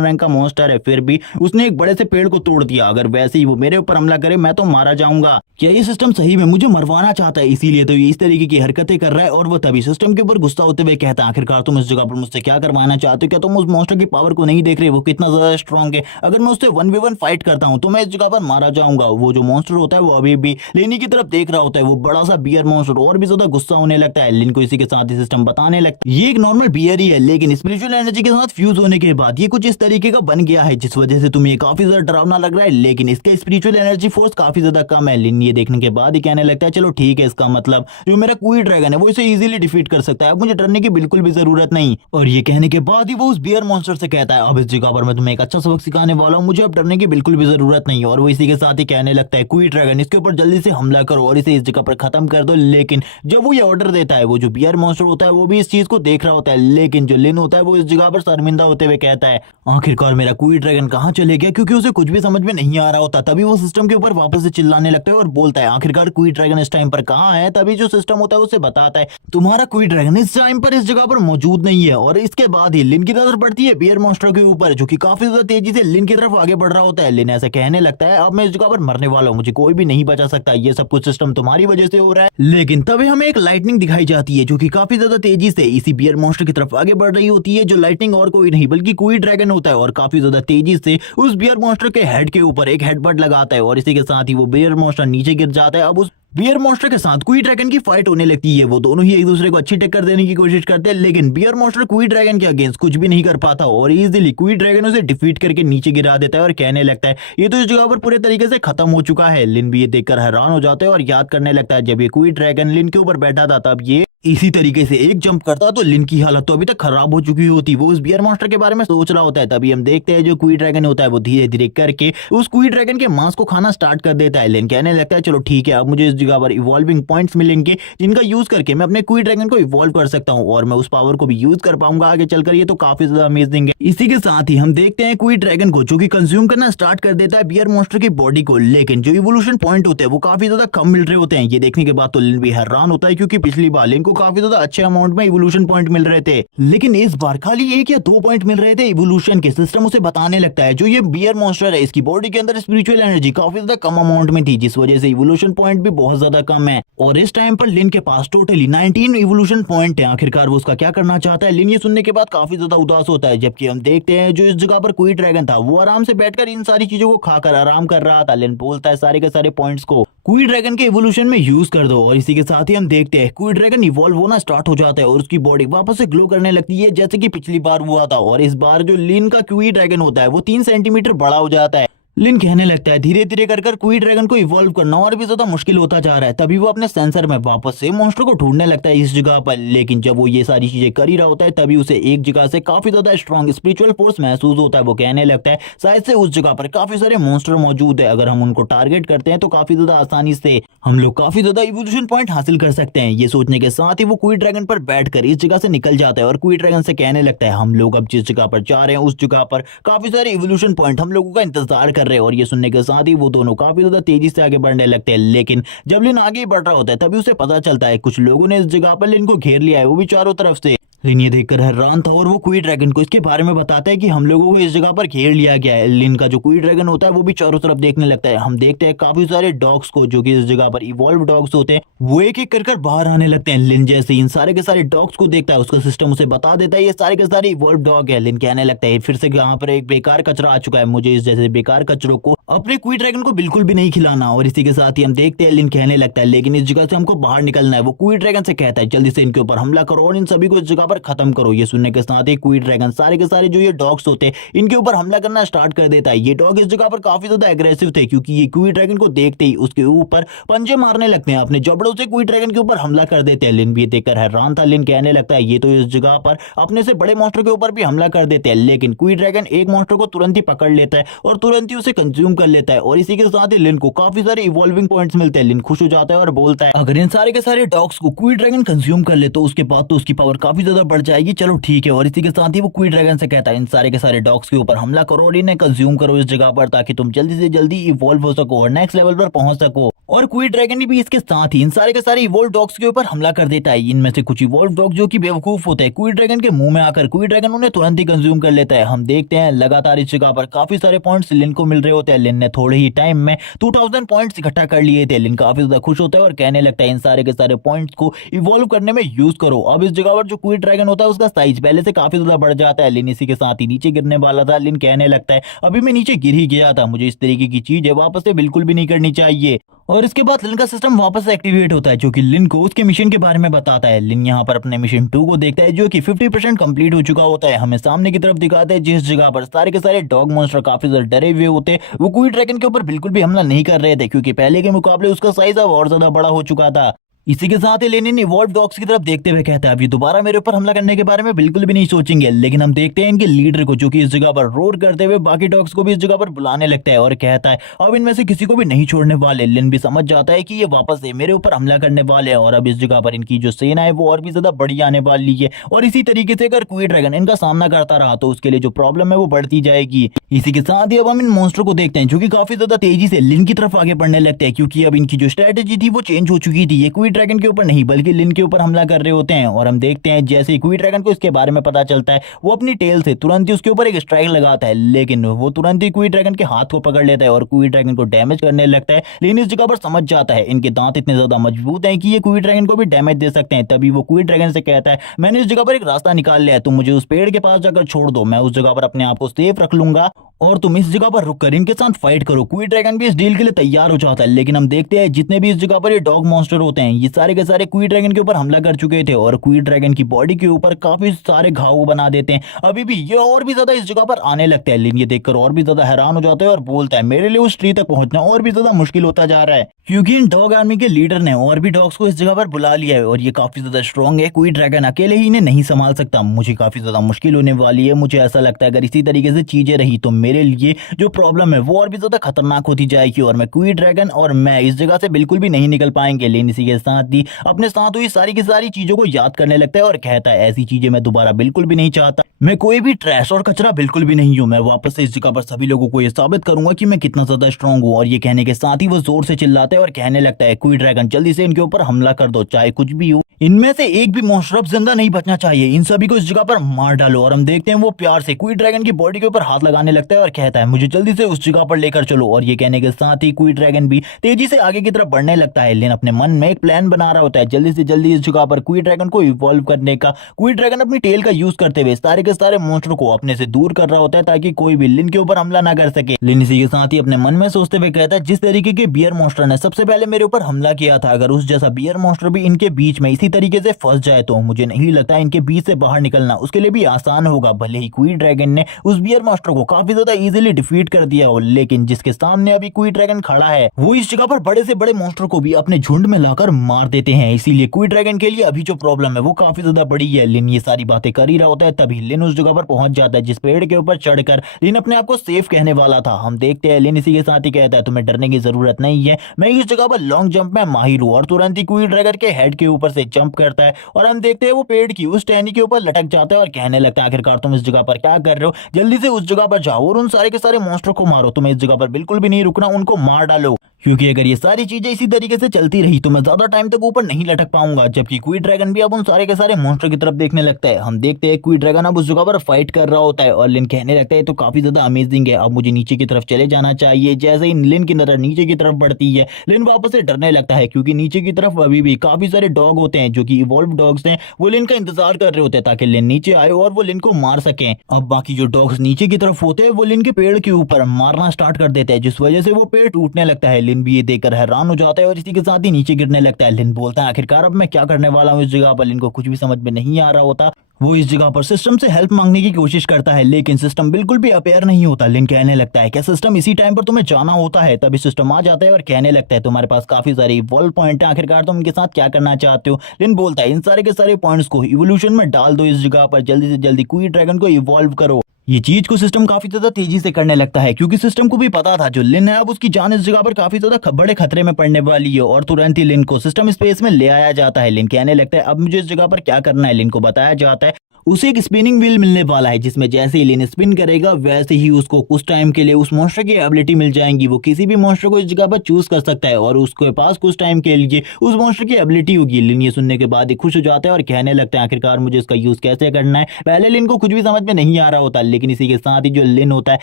रैंक का मॉन्स्टर है, फिर भी उसने एक बड़े से पेड़ को तोड़ दिया, अगर वैसे ही वो मेरे ऊपर हमला करे मैं तो मारा जाऊंगा। क्या ये सिस्टम सही में मुझे मरवाना चाहता है, इसीलिए तो ये इस तरीके की हरकतें कर रहा है। और वो तभी सिस्टम के ऊपर गुस्सा होते हुए कहता है आखिरकार तुम इस जगह पर मुझसे क्या करवाना चाहते हो, क्या तुम उस मॉन्स्टर की पावर को नहीं देख रहे, वो कितना ज्यादा स्ट्रॉन्ग है, अगर मैं उससे 1v1 फाइट करता हूं तो मैं इस जगह पर मारा जाऊंगा। वो जो मॉन्स्टर होता है वो अभी भी लिन की तरफ देख रहा होता है, वो बड़ा सा बियर मॉन्स्टर और भी ज्यादा गुस्सा होने लगता है। लिन को इसी के साथ ही सिस्टम बताने लगता है ये एक नॉर्मल बियर ही है, लेकिन स्पिरिचुअल एनर्जी के साथ फ्यूज होने के बाद ये कुछ इस तरीके का बन गया है, जिस वजह से तुम्हें काफी ज्यादा डरावना लग रहा है, लेकिन इसका स्पिरिचुअल एनर्जी फोर्स काफी ज्यादा कम है। लिन ये देखने के बाद ही कहने लगता है चलो ठीक है, इसका मतलब जो मेरा क्वी ड्रैगन है वो इसे इजीली डिफीट कर सकता है, अब मुझे डरने की बिल्कुल भी जरूरत नहीं। और ये कहने के बाद ही वो उस बियर मॉन्स्टर से कहता है अब इस जगह पर मैं तुम्हें एक अच्छा सबक सिखाने वाला हूं, मुझे अब डरने की बिल्कुल भी जरूरत नहीं। और वो इसी के साथ ही कहने लगता है क्वी ड्रैगन इसके ऊपर जल्दी से हमला करो और इसे इस जगह पर खत्म कर दो। लेकिन जब वो ये ऑर्डर देता है वो जो बियर मॉन्स्टर होता है वो भी इस चीज को देख रहा होता है, लेकिन जो लिन होता है वो इस जगह पर शर्मिंदा होते हुए कहता है आखिरकार मेरा क्वी ड्रैगन कहां चले गया, क्योंकि उसे कुछ भी समझ में नहीं आ रहा होता। तभी वो सिस्टम के ऊपर वापस से चिल्लाने लगता है और बोलता है आखिरकार क्वी ड्रैगन इस टाइम पर कहां है। तभी जो सिस्टम होता है उसे बताता है तुम्हारा क्वी ड्रैगन इस टाइम पर इस जगह पर मौजूद नहीं है। और इसके बाद ही लिन की नजर पड़ती है बियर मॉन्स्टर के ऊपर, जो कि काफी ज्यादा तेजी से लिन की तरफ आगे बढ़ रहा होता है। लिन ऐसा कहने लगता है अब मैं इस जगह पर मरने वाला हूं, मुझे कोई भी नहीं बचा सकता, ये सब कुछ सिस्टम तुम्हारी वजह से हो रहा है। लेकिन तभी हमें एक लाइटनिंग दिखाई जाती है जो कि काफी ज्यादा तेजी से इसी बियर मॉन्स्टर की तरफ आगे बढ़ रही होती है। जो लाइटनिंग और कोई नहीं बल्कि क्वी ड्रैगन होता है और काफी ज्यादा तेजी से उस बियर मॉन्स्टर के हेड के ऊपर एक हेडबट लगाता है और इसी के साथ ही वो बियर मॉन्स्टर नीचे गिर जाता है। अब उस बियर मॉन्स्टर के साथ क्वी ड्रैगन की फाइट होने लगती है, वो दोनों ही एक दूसरे को अच्छी टक्कर देने की कोशिश करते हैं, लेकिन बियर मॉन्स्टर क्वी ड्रैगन के अगेंस्ट कुछ भी नहीं कर पाता और इजीली क्वी ड्रैगन उसे डिफीट करके नीचे गिरा देता है और कहने लगता है ये तो इस जगह पर पूरे तरीके से खत्म हो चुका है। लिन भी ये देखकर हैरान हो जाता है और याद करने लगता है जब ये क्वी ड्रैगन लिन के ऊपर बैठा था तब ये इसी तरीके से एक जंप करता तो लिन की हालत तो अभी तक खराब हो चुकी होती। वो उस बियर मॉन्स्टर के बारे में सोच रहा होता है, तभी हम देखते हैं जो क्वी ड्रैगन होता है वो धीरे धीरे करके उस क्वी ड्रैगन के मांस को खाना स्टार्ट कर देता है। लिन कहने लगता है चलो ठीक है, अब मुझे इस जगह पर इवॉल्विंग पॉइंट्स मिलेंगे जिनका यूज करके मैं अपने क्वी ड्रैगन को इवॉल्व कर सकता हूँ और मैं उस पावर को भी यूज कर पाऊंगा आगे चलकर, ये तो काफी ज्यादा अमेजिंग है। इसी के साथ ही हम देखते हैं क्वी ड्रैगन को जो कि कंज्यूम करना स्टार्ट कर देता है बियर मॉन्स्टर की बॉडी को, लेकिन जो इवोल्यूशन पॉइंट होते हैं वो काफी ज्यादा कम मिल रहे होते हैं। ये देखने के बाद तो लिन भी हैरान होता है, क्योंकि पिछली बार लिन को काफी ज्यादा अच्छे अमाउंट में इवोल्यूशन पॉइंट मिल रहे थे, लेकिन इस बार खाली 1 या 2 पॉइंट मिल रहे थे इवोल्यूशन के। सिस्टम उसे बताने लगता है जो ये बियर मॉन्स्टर है इसकी बॉडी के अंदर स्पिरिचुअल एनर्जी काफी ज्यादा कम अमाउंट में थी, जिस वजह से इवोल्यूशन पॉइंट भी बहुत ज्यादा कम है और इस टाइम पर लिन के पास टोटली 19 इवोल्यूशन पॉइंट है। आखिरकार वो उसका क्या करना चाहता है। लिन ये सुनने के बाद काफी ज्यादा उदास होता है, जबकि हम देखते हैं जो इस जगह पर क्वी ड्रैगन था वो आराम से बैठकर इन सारी चीजों को खाकर आराम कर रहा था। लिन बोलता है सारे के सारे पॉइंट्स को क्वी ड्रैगन के इवोल्यूशन में यूज कर दो और इसी के साथ ही हम देखते हैं क्वी ड्रैगन इवॉल्व होना स्टार्ट हो जाता है और उसकी बॉडी वापस से ग्लो करने लगती है जैसे कि पिछली बार हुआ था। और इस बार जो लिन का क्वी ड्रैगन होता है वो 3 सेंटीमीटर बड़ा हो जाता है, लिन कहने लगता है धीरे धीरे कर क्वीड ड्रैगन को इवॉल्व करना और भी ज्यादा मुश्किल होता जा रहा है। तभी वो अपने सेंसर में वापस से मॉन्स्टर को ढूंढने लगता है इस जगह पर। लेकिन जब वो ये सारी चीजें कर ही रहा होता है तभी उसे एक जगह से काफी ज्यादा स्ट्रॉन्ग स्पिरिचुअल फोर्स महसूस होता है। वो कहने लगता है शायद से उस जगह पर काफी सारे मॉन्स्टर मौजूद है, अगर हम उनको टारगेट करते हैं तो काफी ज्यादा आसानी से हम लोग काफी ज्यादा इवोल्यूशन पॉइंट हासिल कर सकते हैं। ये सोचने के साथ ही वो क्वीड ड्रैगन पर बैठकर इस जगह से निकल जाता है और क्वीड ड्रैगन से कहने लगता है हम लोग अब जिस जगह पर जा रहे हैं उस जगह पर काफी सारे इवोल्यूशन पॉइंट हम लोगों का इंतजार कर रहे हैं। और ये सुनने के साथ ही वो दोनों काफी ज्यादा तेजी से आगे बढ़ने लगते हैं। लेकिन जब लिन आगे बढ़ रहा होता है तभी उसे पता चलता है कुछ लोगों ने इस जगह पर लिन को घेर लिया है, वो भी चारों तरफ से। लिन ये देखकर हैरान था और वो क्वीड ड्रैगन को इसके बारे में बताता है कि हम लोगों को इस जगह पर घेर लिया गया है। लिन का जो क्वीड ड्रैगन होता है वो भी चारों तरफ देखने लगता है। हम देखते हैं काफी सारे डॉग्स को जो कि इस जगह पर इवॉल्व डॉग्स होते हैं वो एक एक कर बाहर आने लगते हैं। लिन जैसे इन सारे के सारे डॉग्स को देखता है उसका सिस्टम उसे बता देता है ये सारे के सारे इवॉल्व डॉग है। लिन कहने लगता है फिर से यहाँ पर एक बेकार कचरा आ चुका है, मुझे इस जैसे बेकार कचरों को अपने क्वीड ड्रैगन को बिल्कुल भी नहीं खिलाना। और इसी के साथ ही हम देखते हैं लिन कहने लगता है लेकिन इस जगह से हमको बाहर निकलना है। वो क्वीड ड्रैगन से कहता है जल्दी से इनके ऊपर हमला करो और इन सभी को इस जगह पर खत्म करो। ये सुनने के साथ ही क्वीड ड्रैगन सारे के सारे जो ये डॉग्स होते हैं इनके ऊपर हमला करना स्टार्ट कर देता है। ये डॉग इस जगह पर काफी ज्यादा एग्रेसिव थे क्योंकि ये क्वीड ड्रैगन को देखते ही उसके ऊपर पंजे मारने लगते हैं, अपने जबड़ों से क्वीड ड्रैगन के ऊपर हमला कर देते हैं। लिन भी देखकर हैरान था। लिन कहने लगता है ये तो इस जगह पर अपने से बड़े मॉन्स्टर के ऊपर भी हमला कर देते हैं। लेकिन क्वीड ड्रैगन एक मॉन्स्टर को तुरंत ही पकड़ लेता है और तुरंत ही उसे कंज्यूम कर लेता है। और इसी के साथ ही लिन को काफी सारे इवॉल्विंग पॉइंट्स मिलते हैं। लिन खुश हो जाता है और बोलता है अगर इन सारे के सारे डॉग्स को क्वीड ड्रैगन कंज्यूम कर ले तो उसके बाद तो उसकी पावर काफी ज्यादा बढ़ जाएगी, चलो ठीक है। और इसी के साथ ही वो क्वीड ड्रैगन से कहता है इन सारे के सारे डॉग्स के ऊपर हमला करो और इन्हें कंज्यूम करो इस जगह पर ताकि तुम जल्दी से जल्दी इवॉल्व हो सको और नेक्स्ट लेवल पर पहुंच सको। और क्वीड ड्रैगन भी इसके साथ ही इन सारे के सारे इवॉल्व डॉग्स के ऊपर हमला कर देता है। इनमें से कुछ इवॉल्व डॉग जो कि बेवकूफ होते हैं क्वीड ड्रैगन के मुंह में आकर क्वीड ड्रैगन उन्हें तुरंत ही कंज्यूम कर लेता है। हम देखते हैं लगातार इस जगह पर काफी सारे पॉइंट्स लिन को मिल रहे होते हैं। लिन ने थोड़े ही टाइम में 2000 पॉइंट्स इकट्ठा कर लिए थे। लिन काफी ज्यादा खुश होता है और कहने लगता है इन सारे के सारे पॉइंट्स को इवॉल्व करने में यूज करो। अब इस जगह पर जो क्वीड ड्रैगन होता है उसका साइज पहले से काफी ज्यादा बढ़ जाता है। लिन इसी के साथ ही नीचे गिरने वाला था। लिन कहने लगता है अभी मैं नीचे गिर ही गया था, मुझे इस तरीके की चीज वापस से बिल्कुल भी नहीं करनी चाहिए। और इसके बाद लिन का सिस्टम वापस से एक्टिवेट होता है जो कि लिन को उसके मिशन के बारे में बताता है। लिन यहाँ पर अपने मिशन 2 को देखता है जो कि 50% कंप्लीट हो चुका होता है। हमें सामने की तरफ दिखाते हैं जिस जगह पर सारे के सारे डॉग मॉन्स्टर काफी ज्यादा डरे हुए होते हैं वो क्वीड ड्रैगन के ऊपर बिल्कुल भी हमला नहीं कर रहे थे क्योंकि पहले के मुकाबले उसका साइज अब और ज्यादा बड़ा हो चुका था। इसी के साथ ही लेनिन इवॉल्व डॉग्स की तरफ देखते हुए कहता है अब ये दोबारा मेरे ऊपर हमला करने के बारे में बिल्कुल भी नहीं सोचेंगे। लेकिन हम देखते हैं इनके लीडर को जो कि इस जगह पर रोर करते हुए बाकी डॉग्स को भी इस जगह पर बुलाने लगता है और कहता है अब इनमें से किसी को भी नहीं छोड़ने वाले। लिन भी समझ जाता है कि ये वापस से मेरे ऊपर हमला करने वाले हैं और अब इस जगह पर इनकी जो सेना है वो और भी ज्यादा बड़ी आने वाली है। और इसी तरीके से अगर क्वीड ड्रैगन इनका सामना करता रहा तो उसके लिए जो प्रॉब्लम है वो बढ़ती जाएगी। इसी के साथ ही अब हम इन मॉन्स्टर को देखते हैं जो कि काफी ज्यादा तेजी से लिन की तरफ आगे बढ़ने लगते हैं क्योंकि अब इनकी जो स्ट्रेटेजी थी वो चेंज हो चुकी थी। ये क्वीड ड्रैगन के ऊपर नहीं बल्कि लिन के ऊपर हमला कर रहे होते हैं। और हम देखते हैं जैसे ही क्वीड ड्रैगन को इसके बारे में पता चलता है वो अपनी टेल से तुरंत ही उसके ऊपर एक स्ट्राइक लगाता है। लेकिन वो तुरंत ही क्वीड ड्रैगन के हाथ को पकड़ लेता है और क्वीड ड्रैगन को डैमेज करने लगता है। लिन इस जगह पर समझ जाता है इनके दांत इतने ज्यादा मजबूत हैं कि ये क्वीड ड्रैगन को भी डैमेज दे सकते हैं। तभी वो क्वीड ड्रैगन से कहता है मैंने इस जगह पर एक रास्ता निकाल लिया है, तुम मुझे उस पेड़ के पास जाकर छोड़ दो, मैं उस जगह पर अपने आप को सेफ रख लूंगा और तुम इस जगह पर रुककर इनके साथ फाइट करो। क्वीड ड्रैगन भी इस डील के लिए तैयार हो जाता है। लेकिन हम देखते हैं जितने भी इस जगह पर ये डॉग मॉन्स्टर होते हैं ये सारे के सारे क्वीड ड्रैगन के ऊपर हमला कर चुके थे और क्वीड ड्रैगन की बॉडी के ऊपर काफी सारे घाव बना देते हैं। अभी भी ये और भी ज्यादा इस जगह पर आने लगता है। लिन ये देखकर और भी ज्यादा हैरान हो जाता है और बोलता है मेरे लिए उस ट्री तक पहुंचना और भी ज्यादा मुश्किल होता जा रहा है क्योंकि इन डॉग आर्मी के लीडर ने और भी डॉग्स को इस जगह पर बुला लिया है और ये काफी ज्यादा स्ट्रॉन्ग है। क्वीड ड्रैगन अकेले ही इन्हें नहीं संभाल सकता, मुझे काफी ज्यादा मुश्किल होने वाली है। मुझे ऐसा लगता है अगर इसी तरीके से चीजें रही तो मेरे लिए जो प्रॉब्लम है वो और भी ज्यादा खतरनाक होती जाएगी और मैं क्वीड ड्रैगन और मैं इस जगह से बिल्कुल भी नहीं निकल पाएंगे। लेकिन इसी के साथ ही अपने साथ हुई सारी की सारी चीजों को याद करने लगता है और कहता है ऐसी चीजें मैं दोबारा बिल्कुल भी नहीं चाहता, मैं कोई भी ट्रैश और कचरा बिल्कुल भी नहीं हूं, मैं वापस से इस जगह पर सभी लोगों को ये साबित करूंगा कि मैं कितना ज्यादा स्ट्रांग हूं। और ये कहने के साथ ही वो जोर से चिल्लाता है और कहने लगता है क्वीड ड्रैगन जल्दी से इनके ऊपर हमला कर दो, चाहे कुछ भी हो, इनमें से एक भी मॉन्स्टर जिंदा नहीं बचना चाहिए, इन सभी को इस जगह पर मार डालो। और हम देखते हैं वो प्यार से क्वीड ड्रैगन की बॉडी के ऊपर हाथ लगाने लगता है और कहता है मुझे जल्दी से उस जगह पर लेकर चलो। और ये कहने के साथ ही क्वीड ड्रैगन भी तेजी से आगे की तरफ बढ़ने लगता है। लेकिन अपने मन में एक प्लान बना रहा होता है जल्दी से जल्दी इस जगह पर क्वीड ड्रैगन को इवॉल्व करने का। क्वीड ड्रैगन अपनी टेल का यूज करते हुए सारे के सारे मॉन्स्टर को अपने से दूर कर रहा होता है ताकि कोई भी लिन के ऊपर हमला ना कर सके। लिन इसी के साथ ही अपने मन में सोचते हुए कहता है जिस तरीके के बियर मॉन्स्टर ने सबसे पहले मेरे ऊपर हमला किया था, अगर उस जैसा बियर मॉन्स्टर भी इनके बीच में इसी किसी तरीके से फंस जाए तो मुझे नहीं लगता इनके बीच से बाहर निकलना उसके लिए भी आसान होगा। भले ही क्वी ड्रैगन ने उस बियर मास्टर को काफी ज्यादा इजीली डिफीट कर दिया हो, लेकिन जिसके सामने अभी क्वी ड्रैगन खड़ा है वो इस जगह पर बड़े से बड़े मॉन्स्टर को भी अपने झुंड में लाकर मार देते हैं। इसीलिए क्वी ड्रैगन के लिए अभी जो प्रॉब्लम है वो काफी ज्यादा बड़ी है। लिन ये सारी बातें कर ही रहा होता है, तभी लिन उस जगह पर पहुंच जाता है जिस पेड़ के ऊपर चढ़कर लिन अपने आप को सेफ कहने वाला था। हम देखते हैं लिन इसी के साथ ही कहता है तुम्हें डरने की जरूरत नहीं है, मैं इस जगह पर लॉन्ग जंप में माहिर हूं, और तुरंत ही क्वी ड्रैगन के हेड के ऊपर से जंप करता है और हम देखते हैं वो पेड़ की उस टहनी के ऊपर लटक जाता है और कहने लगता है आखिरकार तुम इस जगह पर क्या कर रहे हो, जल्दी से उस जगह पर जाओ और उन सारे के सारे मॉन्स्टर को मारो, तुम्हें इस जगह पर बिल्कुल भी नहीं रुकना, उनको मार डालो, क्योंकि अगर ये सारी चीजें इसी तरीके से चलती रही तो मैं ज्यादा टाइम तक ऊपर नहीं लटक पाऊंगा। जबकि क्वी ड्रैगन भी अब उन सारे के सारे मॉन्स्टर की तरफ देखने लगता है। हम देखते हैं क्वी ड्रैगन अब उस जगह पर फाइट कर रहा होता है और लिन कहने लगता है तो काफी ज्यादा अमेजिंग है, अब मुझे नीचे की तरफ चले जाना चाहिए। जैसे ही लिन की नजर नीचे की तरफ बढ़ती है लिन वापस से डरने लगता है, क्योंकि नीचे की तरफ अभी भी काफी सारे डॉग होते हैं जो कि इवॉल्व डॉग्स हैं, वो लिन का इंतजार कर रहे होते हैं ताकि लिन नीचे आए और वो लिन को मार सकें। अब बाकी जो डॉग्स नीचे की तरफ होते हैं वो लिन के पेड़ के ऊपर मारना स्टार्ट कर देते हैं, जिस वजह से वो पेड़ टूटने लगता है। लिन भी ये देखकर हैरान हो जाता है और इसी के साथ ही नीचे गिरने लगता है। लिन बोलता है आखिरकार अब मैं क्या करने वाला हूँ इस जगह पर। लिन को कुछ भी समझ में नहीं आ रहा होता, वो इस जगह पर सिस्टम से हेल्प मांगने की कोशिश करता है लेकिन सिस्टम बिल्कुल भी अपेयर नहीं होता। लिन कहने लगता है क्या सिस्टम इसी टाइम पर तुम्हें जाना होता है, तभी सिस्टम आ जाता है और कहने लगता है तुम्हारे पास काफी सारे इवॉल्व पॉइंट है, आखिरकार तुम इनके साथ क्या करना चाहते हो। लिन बोलता है इन सारे के सारे पॉइंट्स को इवोल्यूशन में डाल दो, इस जगह पर जल्दी से जल्दी क्वी ड्रैगन को इवॉल्व करो। ये चीज को सिस्टम काफी ज्यादा तेजी से करने लगता है, क्योंकि सिस्टम को भी पता था जो लिन है अब उसकी जान इस जगह पर काफी ज्यादा बड़े खतरे में पड़ने वाली है, और तुरंत ही लिन को सिस्टम स्पेस में ले आया जाता है। लिन कहने लगता है अब मुझे इस जगह पर क्या करना है। लिन को बताया जाता है उसे एक स्पिनिंग व्हील मिलने वाला है, जिसमें जैसे ही लिन स्पिन करेगा वैसे ही उसको कुछ टाइम के लिए उस मॉन्स्टर की एबिलिटी मिल जाएंगी। वो किसी भी मॉन्स्टर को इस जगह पर चूज कर सकता है और उसके पास कुछ टाइम के लिए उस मॉन्स्टर की एबिलिटी होगी। लिन ये सुनने के बाद ही खुश हो जाता है और कहने लगता है आखिरकार मुझे इसका यूज कैसे करना है। पहले लिन को कुछ भी समझ में नहीं आ रहा होता, लेकिन इसी के साथ ही जो लिन होता है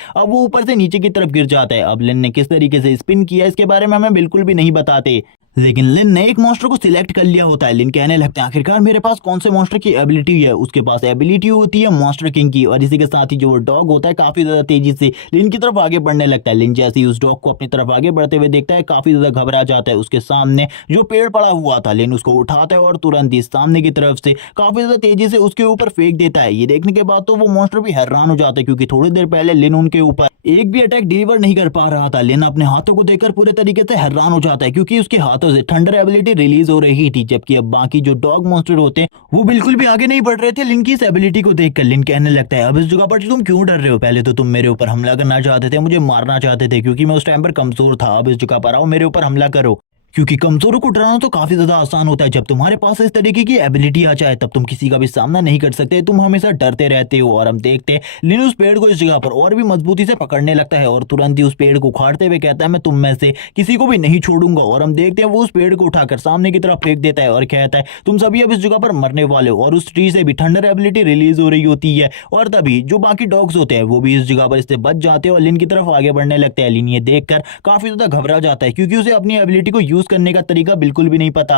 अब वो ऊपर से नीचे की तरफ गिर जाता है। अब लिन ने किस तरीके से स्पिन किया इसके बारे में हमें बिल्कुल भी नहीं बताते, लेकिन लिन ने एक मॉन्स्टर को सिलेक्ट कर लिया होता है। लिन कहने लगते हैं आखिरकार मेरे पास कौन से मॉन्स्टर की एबिलिटी है। उसके पास एबिलिटी होती है मॉन्स्टर किंग की, और इसी के साथ ही जो वो डॉग होता है काफी ज्यादा तेजी से लिन की तरफ आगे बढ़ने लगता है। लिन जैसे ही उस डॉग को अपनी तरफ आगे बढ़ते हुए देखता है काफी ज्यादा घबरा जाता है। उसके सामने जो पेड़ पड़ा हुआ था लिन उसको उठाता है और तुरंत ही सामने की तरफ से काफी ज्यादा तेजी से उसके ऊपर फेंक देता है। ये देखने के बाद तो वो मॉन्स्टर भी हैरान हो जाता है, क्योंकि थोड़ी देर पहले लिन उनके ऊपर एक भी अटैक डिलीवर नहीं कर पा रहा था। लिन अपने हाथों को देखकर पूरे तरीके से हैरान हो जाता है, क्योंकि उसके हाथों से थंडर एबिलिटी रिलीज हो रही थी, जबकि अब बाकी जो डॉग मॉन्स्टर होते हैं वो बिल्कुल भी आगे नहीं बढ़ रहे थे। लिन की इस एबिलिटी को देखकर लिन कहने लगता है अब इस जगह पर तुम क्यों डर रहे हो, पहले तो तुम मेरे ऊपर हमला करना चाहते थे, मुझे मारना चाहते थे क्योंकि मैं उस टाइम पर कमजोर था, अब इस जगह पर आओ मेरे ऊपर हमला करो। क्योंकि कमजोरों को डराना तो काफी ज्यादा आसान होता है, जब तुम्हारे पास इस तरीके की एबिलिटी आ जाए तब तुम किसी का भी सामना नहीं कर सकते, तुम हमेशा डरते रहते हो। और हम देखते हैं लिन उस पेड़ को इस जगह पर और भी मजबूती से पकड़ने लगता है और तुरंत ही उस पेड़ को उखाड़ते हुए कहता है मैं तुम में से किसी को भी नहीं छोड़ूंगा। और हम देखते हैं वो उस पेड़ को उठाकर सामने की तरफ फेंक देता है और कहता है तुम सभी अब इस जगह पर मरने वाले हो। और उस ट्री से भी थंडर एबिलिटी रिलीज हो रही होती है, और तभी जो बाकी डॉग्स होते हैं वो भी इस जगह पर इससे बच जाते हैं और लिन की तरफ आगे बढ़ने लगते हैं। लिन ये देखकर काफी ज्यादा घबरा जाता है, क्योंकि उसे अपनी एबिलिटी को यूज करने का तरीका बिल्कुल भी नहीं पता।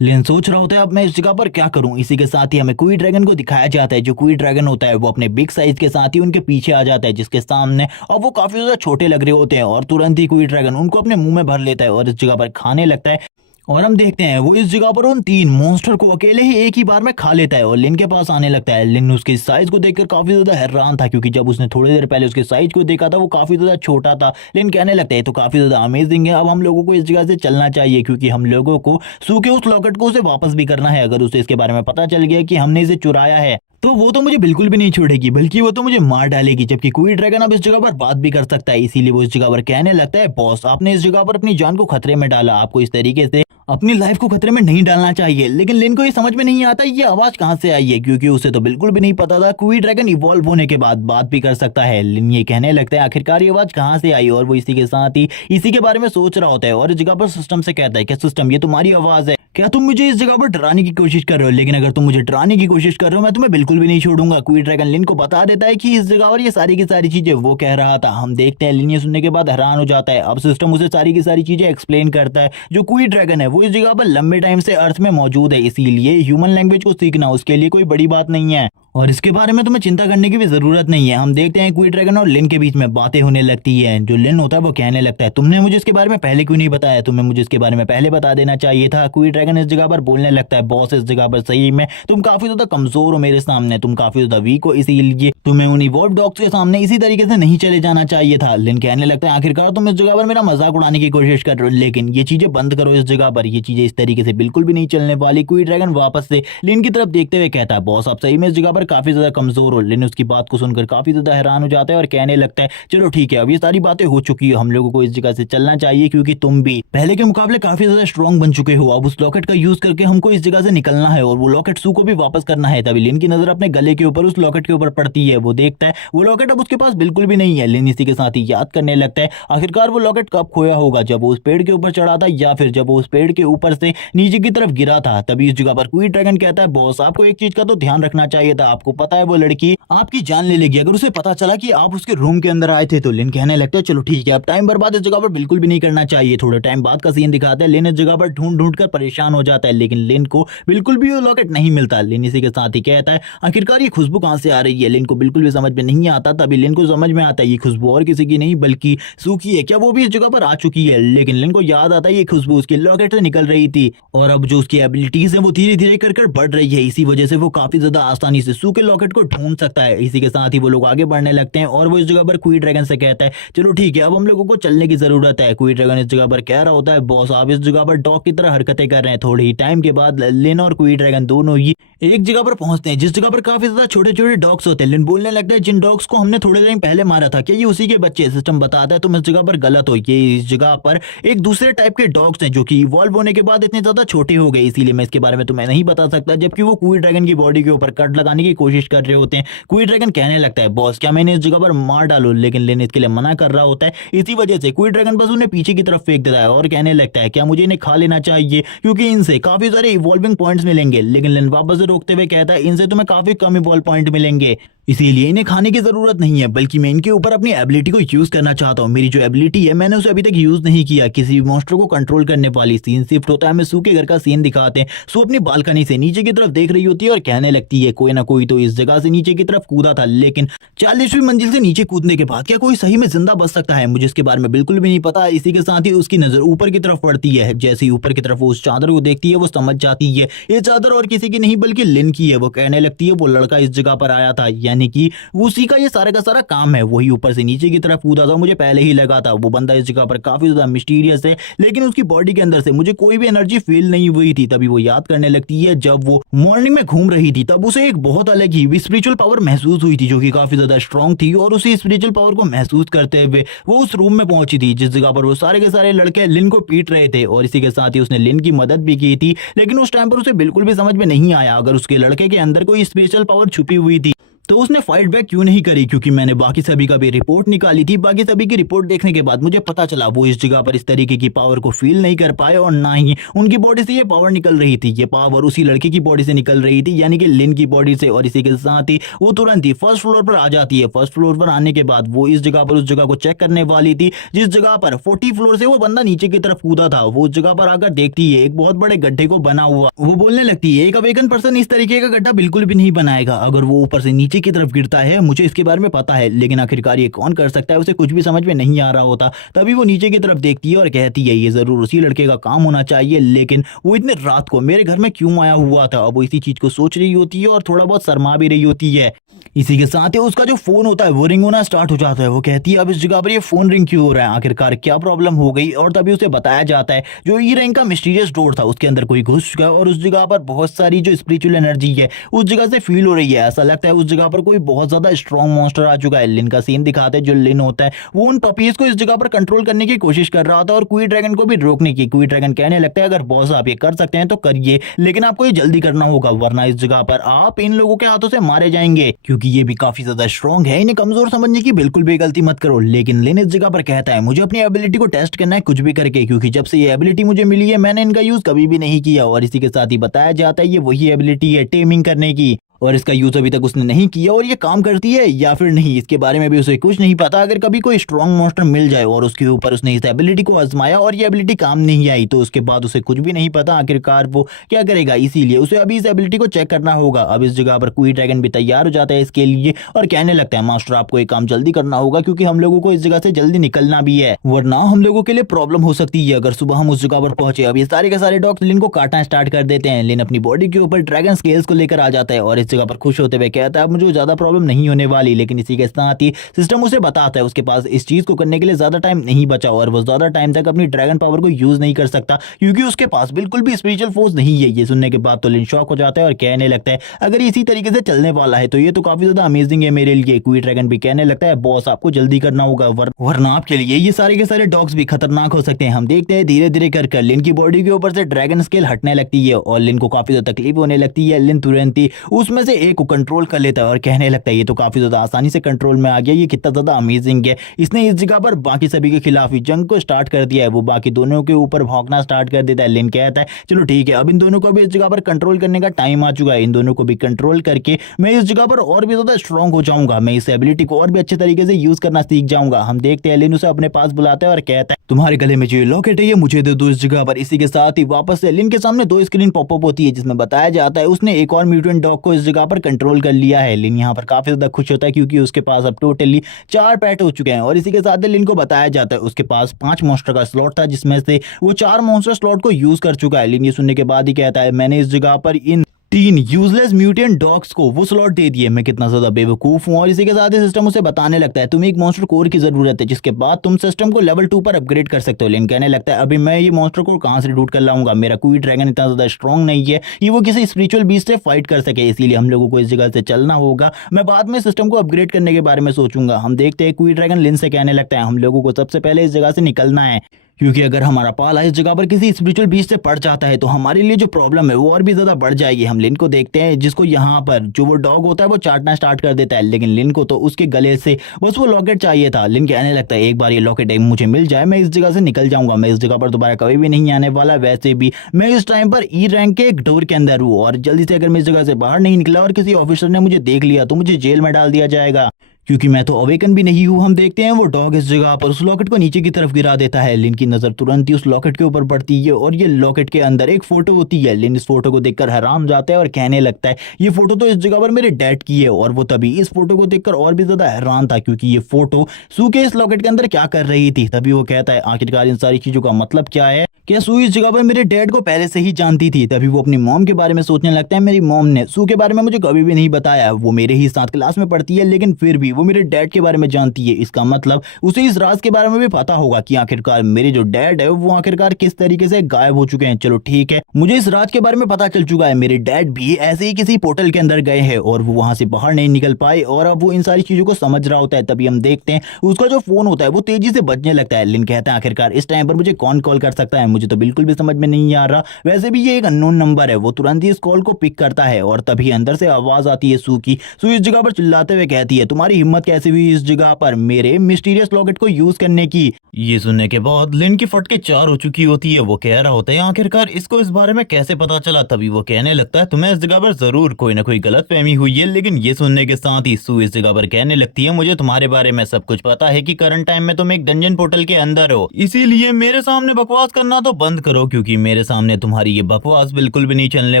लिन सोच रहा होता है अब मैं इस जगह पर क्या करूं। इसी के साथ ही हमें क्वी ड्रैगन को दिखाया जाता है। जो क्वी ड्रैगन होता है वो अपने बिग साइज के साथ ही उनके पीछे आ जाता है, जिसके सामने और वो काफी ज्यादा छोटे लग रहे होते हैं, और तुरंत ही क्वी ड्रैगन उनको अपने मुंह में भर लेता है और इस जगह पर खाने लगता है। और हम देखते हैं वो इस जगह पर उन 3 मॉन्स्टर को अकेले ही एक ही बार में खा लेता है और लिन के पास आने लगता है। लिन उसके साइज को देखकर काफी ज्यादा हैरान था, क्योंकि जब उसने थोड़ी देर पहले उसके साइज को देखा था वो काफी ज्यादा छोटा था। लिन कहने लगता है तो काफी ज्यादा अमेजिंग है, अब हम लोगों को इस जगह से चलना चाहिए, क्योंकि हम लोगों को सूखे उस लॉकेट को उसे वापस भी करना है। अगर उसे इसके बारे में पता चल गया कि हमने इसे चुराया है तो वो तो मुझे बिल्कुल भी नहीं छोड़ेगी, बल्कि वो तो मुझे मार डालेगी। जबकि क्वी ड्रैगन अब इस जगह पर बात भी कर सकता है, इसीलिए वो इस जगह पर कहने लगता है बॉस आपने इस जगह पर अपनी जान को खतरे में डाला, आपको इस तरीके से अपनी लाइफ को खतरे में नहीं डालना चाहिए। लेकिन लिन को ये समझ में नहीं आता ये आवाज कहां से आई है, क्योंकि उसे तो बिल्कुल भी नहीं पता था क्वी ड्रैगन इवॉल्व होने के बाद बात भी कर सकता है। लिन ये कहने लगता है आखिरकार ये आवाज कहां से आई, और वो इसी के साथ ही इसी के बारे में सोच रहा होता है और इस जगह पर सिस्टम से कहता है कि सिस्टम ये तुम्हारी आवाज है, क्या तुम मुझे इस जगह पर डराने की कोशिश कर रहे हो, लेकिन अगर तुम मुझे डराने की कोशिश कर रहे हो मैं तुम्हें बिल्कुल भी नहीं छोड़ूंगा। क्वी ड्रैगन लिन को बता देता है कि इस जगह और ये सारी की सारी चीजें वो कह रहा था। हम देखते हैं लिन ये सुनने के बाद हैरान हो जाता है। अब सिस्टम उसे सारी की सारी चीजें एक्सप्लेन करता है। जो क्वी ड्रैगन है वो इस जगह पर लंबे टाइम से अर्थ में मौजूद है, इसीलिए ह्यूमन लैंग्वेज को सीखना उसके लिए कोई बड़ी बात नहीं है। और इसके बारे में तुम्हें चिंता करने की भी जरूरत नहीं है। हम देखते हैं क्वी ड्रैगन और लिन के बीच में बातें होने लगती है। जो लिन होता है वो कहने लगता है, तुमने मुझे इसके बारे में पहले क्यों नहीं बताया, तुम्हें मुझे इसके बारे में पहले बता देना चाहिए था। क्वी ड्रैगन इस जगह पर बोलने लगता है, बॉस इस जगह पर सही में तुम काफी ज्यादा कमजोर हो मेरे सामने, तुम काफी ज्यादा वीक हो, इसीलिए तुम्हें उन इवॉल्व डॉग्स के सामने इसी तरीके से नहीं चले जाना चाहिए था। लिन कहने लगता है, आखिरकार तुम इस जगह पर मेरा मजाक उड़ाने की कोशिश कर रहे हो, लेकिन ये चीजें बंद करो इस जगह पर, ये चीजें इस तरीके से बिल्कुल भी नहीं चलने वाली। क्वी ड्रैगन वापस से लिन की तरफ देखते हुए कहता है, बॉस आप सही में इस जगह पर काफी ज्यादा कमजोर हो। लिन उसकी बात को सुनकर काफी ज्यादा हैरान हो जाता है और कहने लगता है, चलो ठीक है, अब ये सारी बातें हो चुकी है, हम लोगों को इस जगह से चलना चाहिए, क्योंकि तुम भी पहले के मुकाबले काफी ज्यादा स्ट्रॉन्ग बन चुके हो। अब उस लॉकेट का यूज करके हमको इस जगह से निकलना है और वो लॉकेट सू को भी वापस करना है। तभी लिन की नजर अपने गले के ऊपर उस लॉकेट के ऊपर पड़ती है। वो देखता है वो लॉकेट अब उसके पास बिल्कुल भी नहीं है। लिन इसी के साथ ही याद करने लगता है, आखिरकार वो लॉकेट कब खोया होगा, जब वो उस पेड़ के ऊपर चढ़ा था या फिर जब वो उस पेड़ के ऊपर से नीचे की तरफ गिरा था। तभी इस जगह पर क्वी ड्रैगन कहता है, बॉस आपको एक चीज का तो ध्यान रखना चाहिए था, आपको पता है वो लड़की आपकी जान ले लेगी अगर उसे पता चला कि आप उसके रूम के अंदर आए थे। तो लिन कहने लगता है, चलो ठीक है, अब टाइम बर्बाद इस जगह पर बिल्कुल भी नहीं करना चाहिए। थोड़े टाइम बाद का सीन दिखाता है, लिन इस जगह पर ढूंढ ढूंढ कर परेशान हो जाता है, लेकिन लिन को बिल्कुल भी वो लॉकेट नहीं मिलता। लिन इसी के साथ ही कहता है, आखिरकार ये खुशबू कहां से आ रही है। लिन को बिल्कुल भी समझ में नहीं आता। तभी लिन को समझ में आता है ये खुशबू और किसी की नहीं बल्कि सू की है। क्या वो भी इस जगह पर आ चुकी है? लेकिन लिन को याद आता है ये खुशबू उसके लॉकेट से निकल रही थी और अब जो उसकी एबिलिटीज है वो धीरे धीरे कर बढ़ रही है। इसी वजह से वो काफी ज्यादा आसानी से सू के लॉकेट को ढूंढ सकता है। इसी के साथ ही वो लोग आगे बढ़ने लगते हैं और वो इस जगह पर क्वी ड्रैगन से कहता है, चलो ठीक है, अब हम लोगों को चलने की जरूरत है। क्वी ड्रैगन इस जगह पर कह रहा होता है, बॉस आप इस जगह पर डॉग की तरह हरकतें कर रहे हैं। थोड़े ही टाइम के बाद लिन और क्वी ड्रैगन दोनों ही एक जगह पर पहुंचते हैं जिस जगह पर काफी ज्यादा छोटे छोटे डॉग्स होते हैं। लिन बोलने लगता है, जिन डॉग्स को हमने थोड़े टाइम पहले मारा था क्या ये उसी के बच्चे? सिस्टम बताता है तुम इस जगह पर गलत हो, ये इस जगह पर एक दूसरे टाइप के डॉग्स हैं जो कि इवॉल्व होने के बाद इतने ज्यादा छोटे हो गए, इसीलिए मैं इसके बारे में तुम्हें नहीं बता सकता। जबकि वो क्वी ड्रैगन की बॉडी के ऊपर कट लगाने की कोशिश कर रहे होते हैं। क्वी ड्रैगन कहने लगता है, बॉस क्या मैंने इस जगह पर मार डालू? लेकिन लिन इसके लिए मना कर रहा होता है। इसी वजह से क्वी ड्रैगन बस उन्हें पीछे की तरफ फेंक देता है और कहने लगता है, क्या मुझे इन्हें खा लेना चाहिए क्योंकि इनसे काफी सारे इवॉल्विंग पॉइंट्स मिलेंगे। लेकिन लिन वापस से रोकते हुए कहता है, इनसे तुम्हें काफी कम इवॉल्व पॉइंट मिलेंगे, इसीलिए इन्हें खाने की जरूरत नहीं है, बल्कि मैं इनके ऊपर अपनी एबिलिटी को यूज करना चाहता हूँ। मेरी जो एबिलिटी है मैंने उसे अभी तक यूज नहीं किया, किसी भी मॉन्स्टर को कंट्रोल करने वाली। सीन शिफ्ट होता है, हमें सू के घर का सीन दिखाते हैं। सू अपनी बालकनी से नीचे की तरफ देख रही होती है और कहने लगती है, कोई ना कोई तो इस जगह से नीचे की तरफ कूदा था, लेकिन 40वीं मंजिल से नीचे कूदने के बाद क्या कोई सही में जिंदा बच सकता है? मुझे इसके बारे में बिल्कुल भी नहीं पता। इसी के साथ ही उसकी नजर ऊपर की तरफ पड़ती है। जैसे ही ऊपर की तरफ वो उस चादर को देखती है वो समझ जाती है ये चादर और किसी की नहीं बल्कि लिन की है। वो कहने लगती है, वो लड़का इस जगह पर आया था, यानी कि उसी का ये सारा का सारा काम है, वही ऊपर से नीचे की तरफ कूदा था। मुझे पहले ही लगा था वो बंदा इस जगह पर काफी ज्यादा मिस्टीरियस है, लेकिन उसकी बॉडी के अंदर से मुझे कोई भी एनर्जी फील नहीं हुई थी। तभी वो याद करने लगती है, जब वो मॉर्निंग में घूम रही थी तब उसे एक बहुत अलग ही स्पिरिचुअल पावर महसूस हुई थी जो कि काफी ज्यादा स्ट्रांग थी। और उसी स्पिरिचुअल पावर को महसूस करते हुए वो उस रूम में पहुंची थी जिस जगह पर वो सारे के सारे लड़के लिन को पीट रहे थे। और इसी के साथ ही उसने लिन की मदद भी की थी, लेकिन उस टाइम पर उसे बिल्कुल भी समझ में नहीं आया अगर उसके लड़के के अंदर कोई स्पेशल पावर छुपी हुई थी तो उसने फाइट बैक क्यों नहीं करी। क्योंकि मैंने बाकी सभी का भी रिपोर्ट निकाली थी। बाकी सभी की रिपोर्ट देखने के बाद मुझे पता चला वो इस जगह पर इस तरीके की पावर को फील नहीं कर पाए और ना ही उनकी बॉडी से ये पावर निकल रही थी। ये पावर उसी लड़के की बॉडी से निकल रही थी, यानी कि लिन की बॉडी से। और इसी के साथ ही वो तुरंत ही फर्स्ट फ्लोर पर आ जाती है। फर्स्ट फ्लोर पर आने के बाद वो इस जगह पर उस जगह को चेक करने वाली थी जिस जगह पर 40 फ्लोर से वो बंदा नीचे की तरफ कूदा था। वो उस जगह पर आकर देखती है एक बहुत बड़े गड्ढे को बना हुआ। वो बोलने लगती है, एक अवेकन पर्सन इस तरीके का गड्ढा बिल्कुल भी नहीं बनाएगा अगर वो ऊपर से नीचे की तरफ गिरता है। मुझे इसके बारे में पता है, लेकिन आखिरकार ये कौन कर सकता है उसे कुछ भी समझ में नहीं आ रहा होता। तभी वो नीचे की तरफ देखती है और कहती है, ये जरूर उसी लड़के का काम होना चाहिए, लेकिन वो इतने रात को मेरे घर में क्यों आया हुआ था? अब वो इसी चीज को सोच रही होती है और थोड़ा बहुत शर्मा भी रही होती है। इसी के साथ ही उसका जो फोन होता है वो रिंग होना स्टार्ट हो जाता है। वो कहती है, अब इस जगह पर ये फोन रिंग क्यों हो रहा है, आखिरकार क्या प्रॉब्लम हो गई? और तभी उसे बताया जाता है जो ई रैंक का मिस्टीरियस डोर था उसके अंदर कोई घुस चुका है और उस जगह पर बहुत सारी जो स्पिरिचुअल एनर्जी है उस जगह से फील हो रही है। ऐसा लगता है उस जगह पर कोई बहुत ज्यादा स्ट्रॉन्ग मॉन्स्टर आ चुका है। लिन का सीन दिखाते हैं, जो लिन होता है वो उन पपीज को इस जगह पर कंट्रोल करने की कोशिश कर रहा था और क्वी ड्रैगन को भी रोकने की। क्वी ड्रैगन कहने लगता है, अगर बॉस आप ये कर सकते हैं तो करिए, लेकिन आपको ये जल्दी करना होगा वरना इस जगह पर आप इन लोगों के हाथों से मारे जाएंगे, क्योंकि ये भी काफी ज्यादा स्ट्रॉन्ग है। इन्हें कमजोर समझने की बिल्कुल भी गलती मत करो। लेकिन लिन इस जगह पर कहता है, मुझे अपनी एबिलिटी को टेस्ट करना है कुछ भी करके, क्योंकि जब से ये एबिलिटी मुझे मिली है मैंने इनका यूज कभी भी नहीं किया। और इसी के साथ ही बताया जाता है ये वही एबिलिटी है टेमिंग करने की। और इसका यूज अभी तक उसने नहीं किया और ये काम करती है या फिर नहीं इसके बारे में भी उसे कुछ नहीं पता। अगर कभी कोई स्ट्रॉन्ग मॉन्स्टर मिल जाए और उसके ऊपर उसने इस एबिलिटी को आजमाया और ये एबिलिटी काम नहीं आई तो उसके बाद उसे कुछ भी नहीं पता आखिरकार वो क्या करेगा। इसीलिए उसे अभी इस एबिलिटी को चेक करना होगा। अब इस जगह पर क्वी ड्रैगन भी तैयार हो जाता है इसके लिए और कहने लगता है मास्टर आपको एक काम जल्दी करना होगा क्योंकि हम लोगों को इस जगह से जल्दी निकलना भी है वरना हम लोगों के लिए प्रॉब्लम हो सकती है अगर सुबह हम उस जगह पर पहुंचे। अब ये सारे के सारे डॉग्स लिन को काटना स्टार्ट कर देते हैं। लिन अपनी बॉडी के ऊपर ड्रैगन स्केल्स को लेकर आ जाता है और इस जगह पर खुश होते हुए कहता है अब मुझे ज्यादा प्रॉब्लम नहीं होने वाली। लेकिन इसी के साथ ही सिस्टम उसे बताता है उसके पास इस चीज को करने के लिए ज्यादा टाइम नहीं बचा और वो ज्यादा टाइम तक अपनी ड्रैगन पावर को यूज नहीं कर सकता क्योंकि उसके पास बिल्कुल भी स्पिरिचुअल फोर्स नहीं है। ये सुनने के बाद तो लिन शॉक हो जाता है और कहने लगता है अगर इसी तरीके से चलने वाला है तो ये तो काफी ज्यादा अमेजिंग है मेरे लिए। क्वी ड्रैगन भी कहने लगता है बॉस आपको जल्दी करना होगा वरना आपके लिए ये सारे के सारे डॉग्स भी खतरनाक हो सकते हैं। हम देखते हैं धीरे धीरे कर लिन की बॉडी के ऊपर से ड्रैगन स्केल हटने लगती है और लिन को काफी ज्यादा तकलीफ होने लगती है। लिन तुरंत ही उसमें से एक को कंट्रोल कर लेता है और कहने लगता है ये तो काफी ज्यादा आसानी से कंट्रोल में आ गया, ये कितना ज्यादा अमेजिंग है। इसने इस जगह पर बाकी सभी के खिलाफ ही जंग को स्टार्ट कर दिया है। वो बाकी दोनों के ऊपर भौंकना स्टार्ट कर देता है। लिन कहता है चलो ठीक है अब इन दोनों को भी इस जगह पर कंट्रोल करने का टाइम आ चुका है। इन दोनों को भी कंट्रोल करके मैं इस जगह पर और भी ज्यादा स्ट्रांग हो जाऊंगा, मैं इस एबिलिटी को और भी अच्छे तरीके से यूज करना सीख जाऊंगा। हम देखते हैं लिन उसे अपने पास बुलाता है और कहता है तुम्हारे गले में जो लॉकेट है ये मुझे दे दो इस जगह पर। इसी के साथ ही वापस से लिन के सामने दो स्क्रीन पॉपअप होती है जिसमें बताया जाता है उसने एक और म्यूटेंट डॉग को इस जगह पर कंट्रोल कर लिया है। लिन यहाँ पर काफी ज्यादा खुश होता है क्योंकि उसके पास अब टोटली 4 पेट हो चुके हैं और इसी के साथ लिन को बताया जाता है उसके पास 5 मॉन्स्टर का स्लॉट था जिसमें से वो 4 मॉन्स्टर स्लॉट को यूज कर चुका है। लिन ये सुनने के बाद ही कहता है मैंने इस जगह पर इन 3 यूजलेस म्यूटेंट डॉग्स को वो स्लॉट दे दिए, मैं कितना ज्यादा बेवकूफ हूं। और इसी के साथ ही सिस्टम उसे बताने लगता है तुम्हें एक मॉन्स्टर कोर की जरूरत है जिसके बाद तुम सिस्टम को लेवल 2 पर अपग्रेड कर सकते हो। लिन कहने लगता है अभी मैं ये मॉन्स्टर कोर कहां से लूट कर लाऊंगा, मेरा क्वी ड्रैगन इतना ज्यादा स्ट्रॉन्ग नहीं है कि वो किसी स्पिरिचुअल बीस्ट से फाइट कर सके, इसीलिए हम लोगों को इस जगह से चलना होगा। मैं बाद में सिस्टम को अपग्रेड करने के बारे में सोचूंगा। हम देखते हैं क्वी ड्रैगन लिन से कहने लगता है हम लोगों को सबसे पहले इस जगह से निकलना है क्योंकि अगर हमारा पाला इस जगह पर किसी स्पिरिचुअल बीस्ट से पड़ जाता है तो हमारे लिए जो प्रॉब्लम है वो और भी ज्यादा बढ़ जाएगी। हम लिन को देखते हैं जिसको यहाँ पर जो वो डॉग होता है वो चाटना स्टार्ट कर देता है लेकिन लिन को तो उसके गले से बस वो लॉकेट चाहिए था। लिन कहने लगता है एक बार ये लॉकेट मुझे मिल जाए मैं इस जगह से निकल जाऊंगा, मैं इस जगह पर दोबारा कभी भी नहीं आने वाला। वैसे भी मैं इस टाइम पर ई रैंक के एक डोर के अंदर हूँ और जल्दी से अगर मैं इस जगह से बाहर नहीं निकला और किसी ऑफिसर ने मुझे देख लिया तो मुझे जेल में डाल दिया जाएगा क्योंकि मैं तो अवेकन भी नहीं हूँ। हम देखते हैं वो डॉग इस जगह पर उस लॉकेट को नीचे की तरफ गिरा देता है। लिन की नजर तुरंत ही उस लॉकेट के ऊपर पड़ती है और ये लॉकेट के अंदर एक फोटो होती है। लिन इस फोटो को देखकर हैरान जाता है और कहने लगता है ये फोटो तो इस जगह पर मेरे डैड की है। और वो तभी इस फोटो को देखकर और भी ज्यादा हैरान था क्योंकि ये फोटो सू के इस लॉकेट के अंदर क्या कर रही थी। तभी वो कहता है आखिरकार इन सारी चीजों का मतलब क्या है, क्या सू इस जगह पर मेरे डैड को पहले से ही जानती थी। तभी वो अपनी मॉम के बारे में सोचने लगता है मेरी मॉम ने सू के बारे में मुझे कभी भी नहीं बताया, वो मेरे ही साथ क्लास में पढ़ती है लेकिन फिर भी वो मेरे डैड के बारे में जानती है। इसका मतलब उसे इस राज के बारे में भी पता होगा कि आखिरकार मेरे जो डैड है वो आखिरकार किस तरीके से गायब हो चुके हैं। चलो ठीक है मुझे इस राज के बारे में पता चल चुका है, मेरे डैड भी ऐसे ही किसी पोर्टल के अंदर गए हैं और वो वहां से बाहर नहीं निकल पाए और अब वो इन सारी चीजों को समझ रहा होता है। तभी हम देखते हैं उसका जो फोन होता है वो तेजी से बजने लगता है। लिन कहता है आखिरकार इस टाइम पर मुझे कौन कॉल कर सकता है, मुझे तो बिल्कुल भी समझ में नहीं आ रहा। वैसे भी ये एक अननोन नंबर है। वो तुरंत ही इस कॉल को पिक करता है और तभी अंदर से आवाज आती है सू की। सू इस जगह पर चिल्लाते हुए कहती है तुम्हारी हिम्मत कैसे हुई इस जगह पर मेरे मिस्टीरियस लॉकेट को यूज करने की। ये सुनने के बाद लिन की फटके 4 हो चुकी होती है। वो कह रहा होता है आखिरकार इसको इस बारे में कैसे पता चला। तभी वो कहने लगता है तुम्हें इस जगह पर जरूर कोई ना कोई गलत फहमी हुई है। लेकिन ये सुनने के साथ ही सू इस जगह पर कहने लगती है मुझे तुम्हारे बारे में सब कुछ पता है कि करंट टाइम में तुम एक डंजन पोर्टल के अंदर हो, इसीलिए मेरे सामने बकवास करना तो बंद करो क्योंकि मेरे सामने तुम्हारी ये बकवास बिल्कुल भी नहीं चलने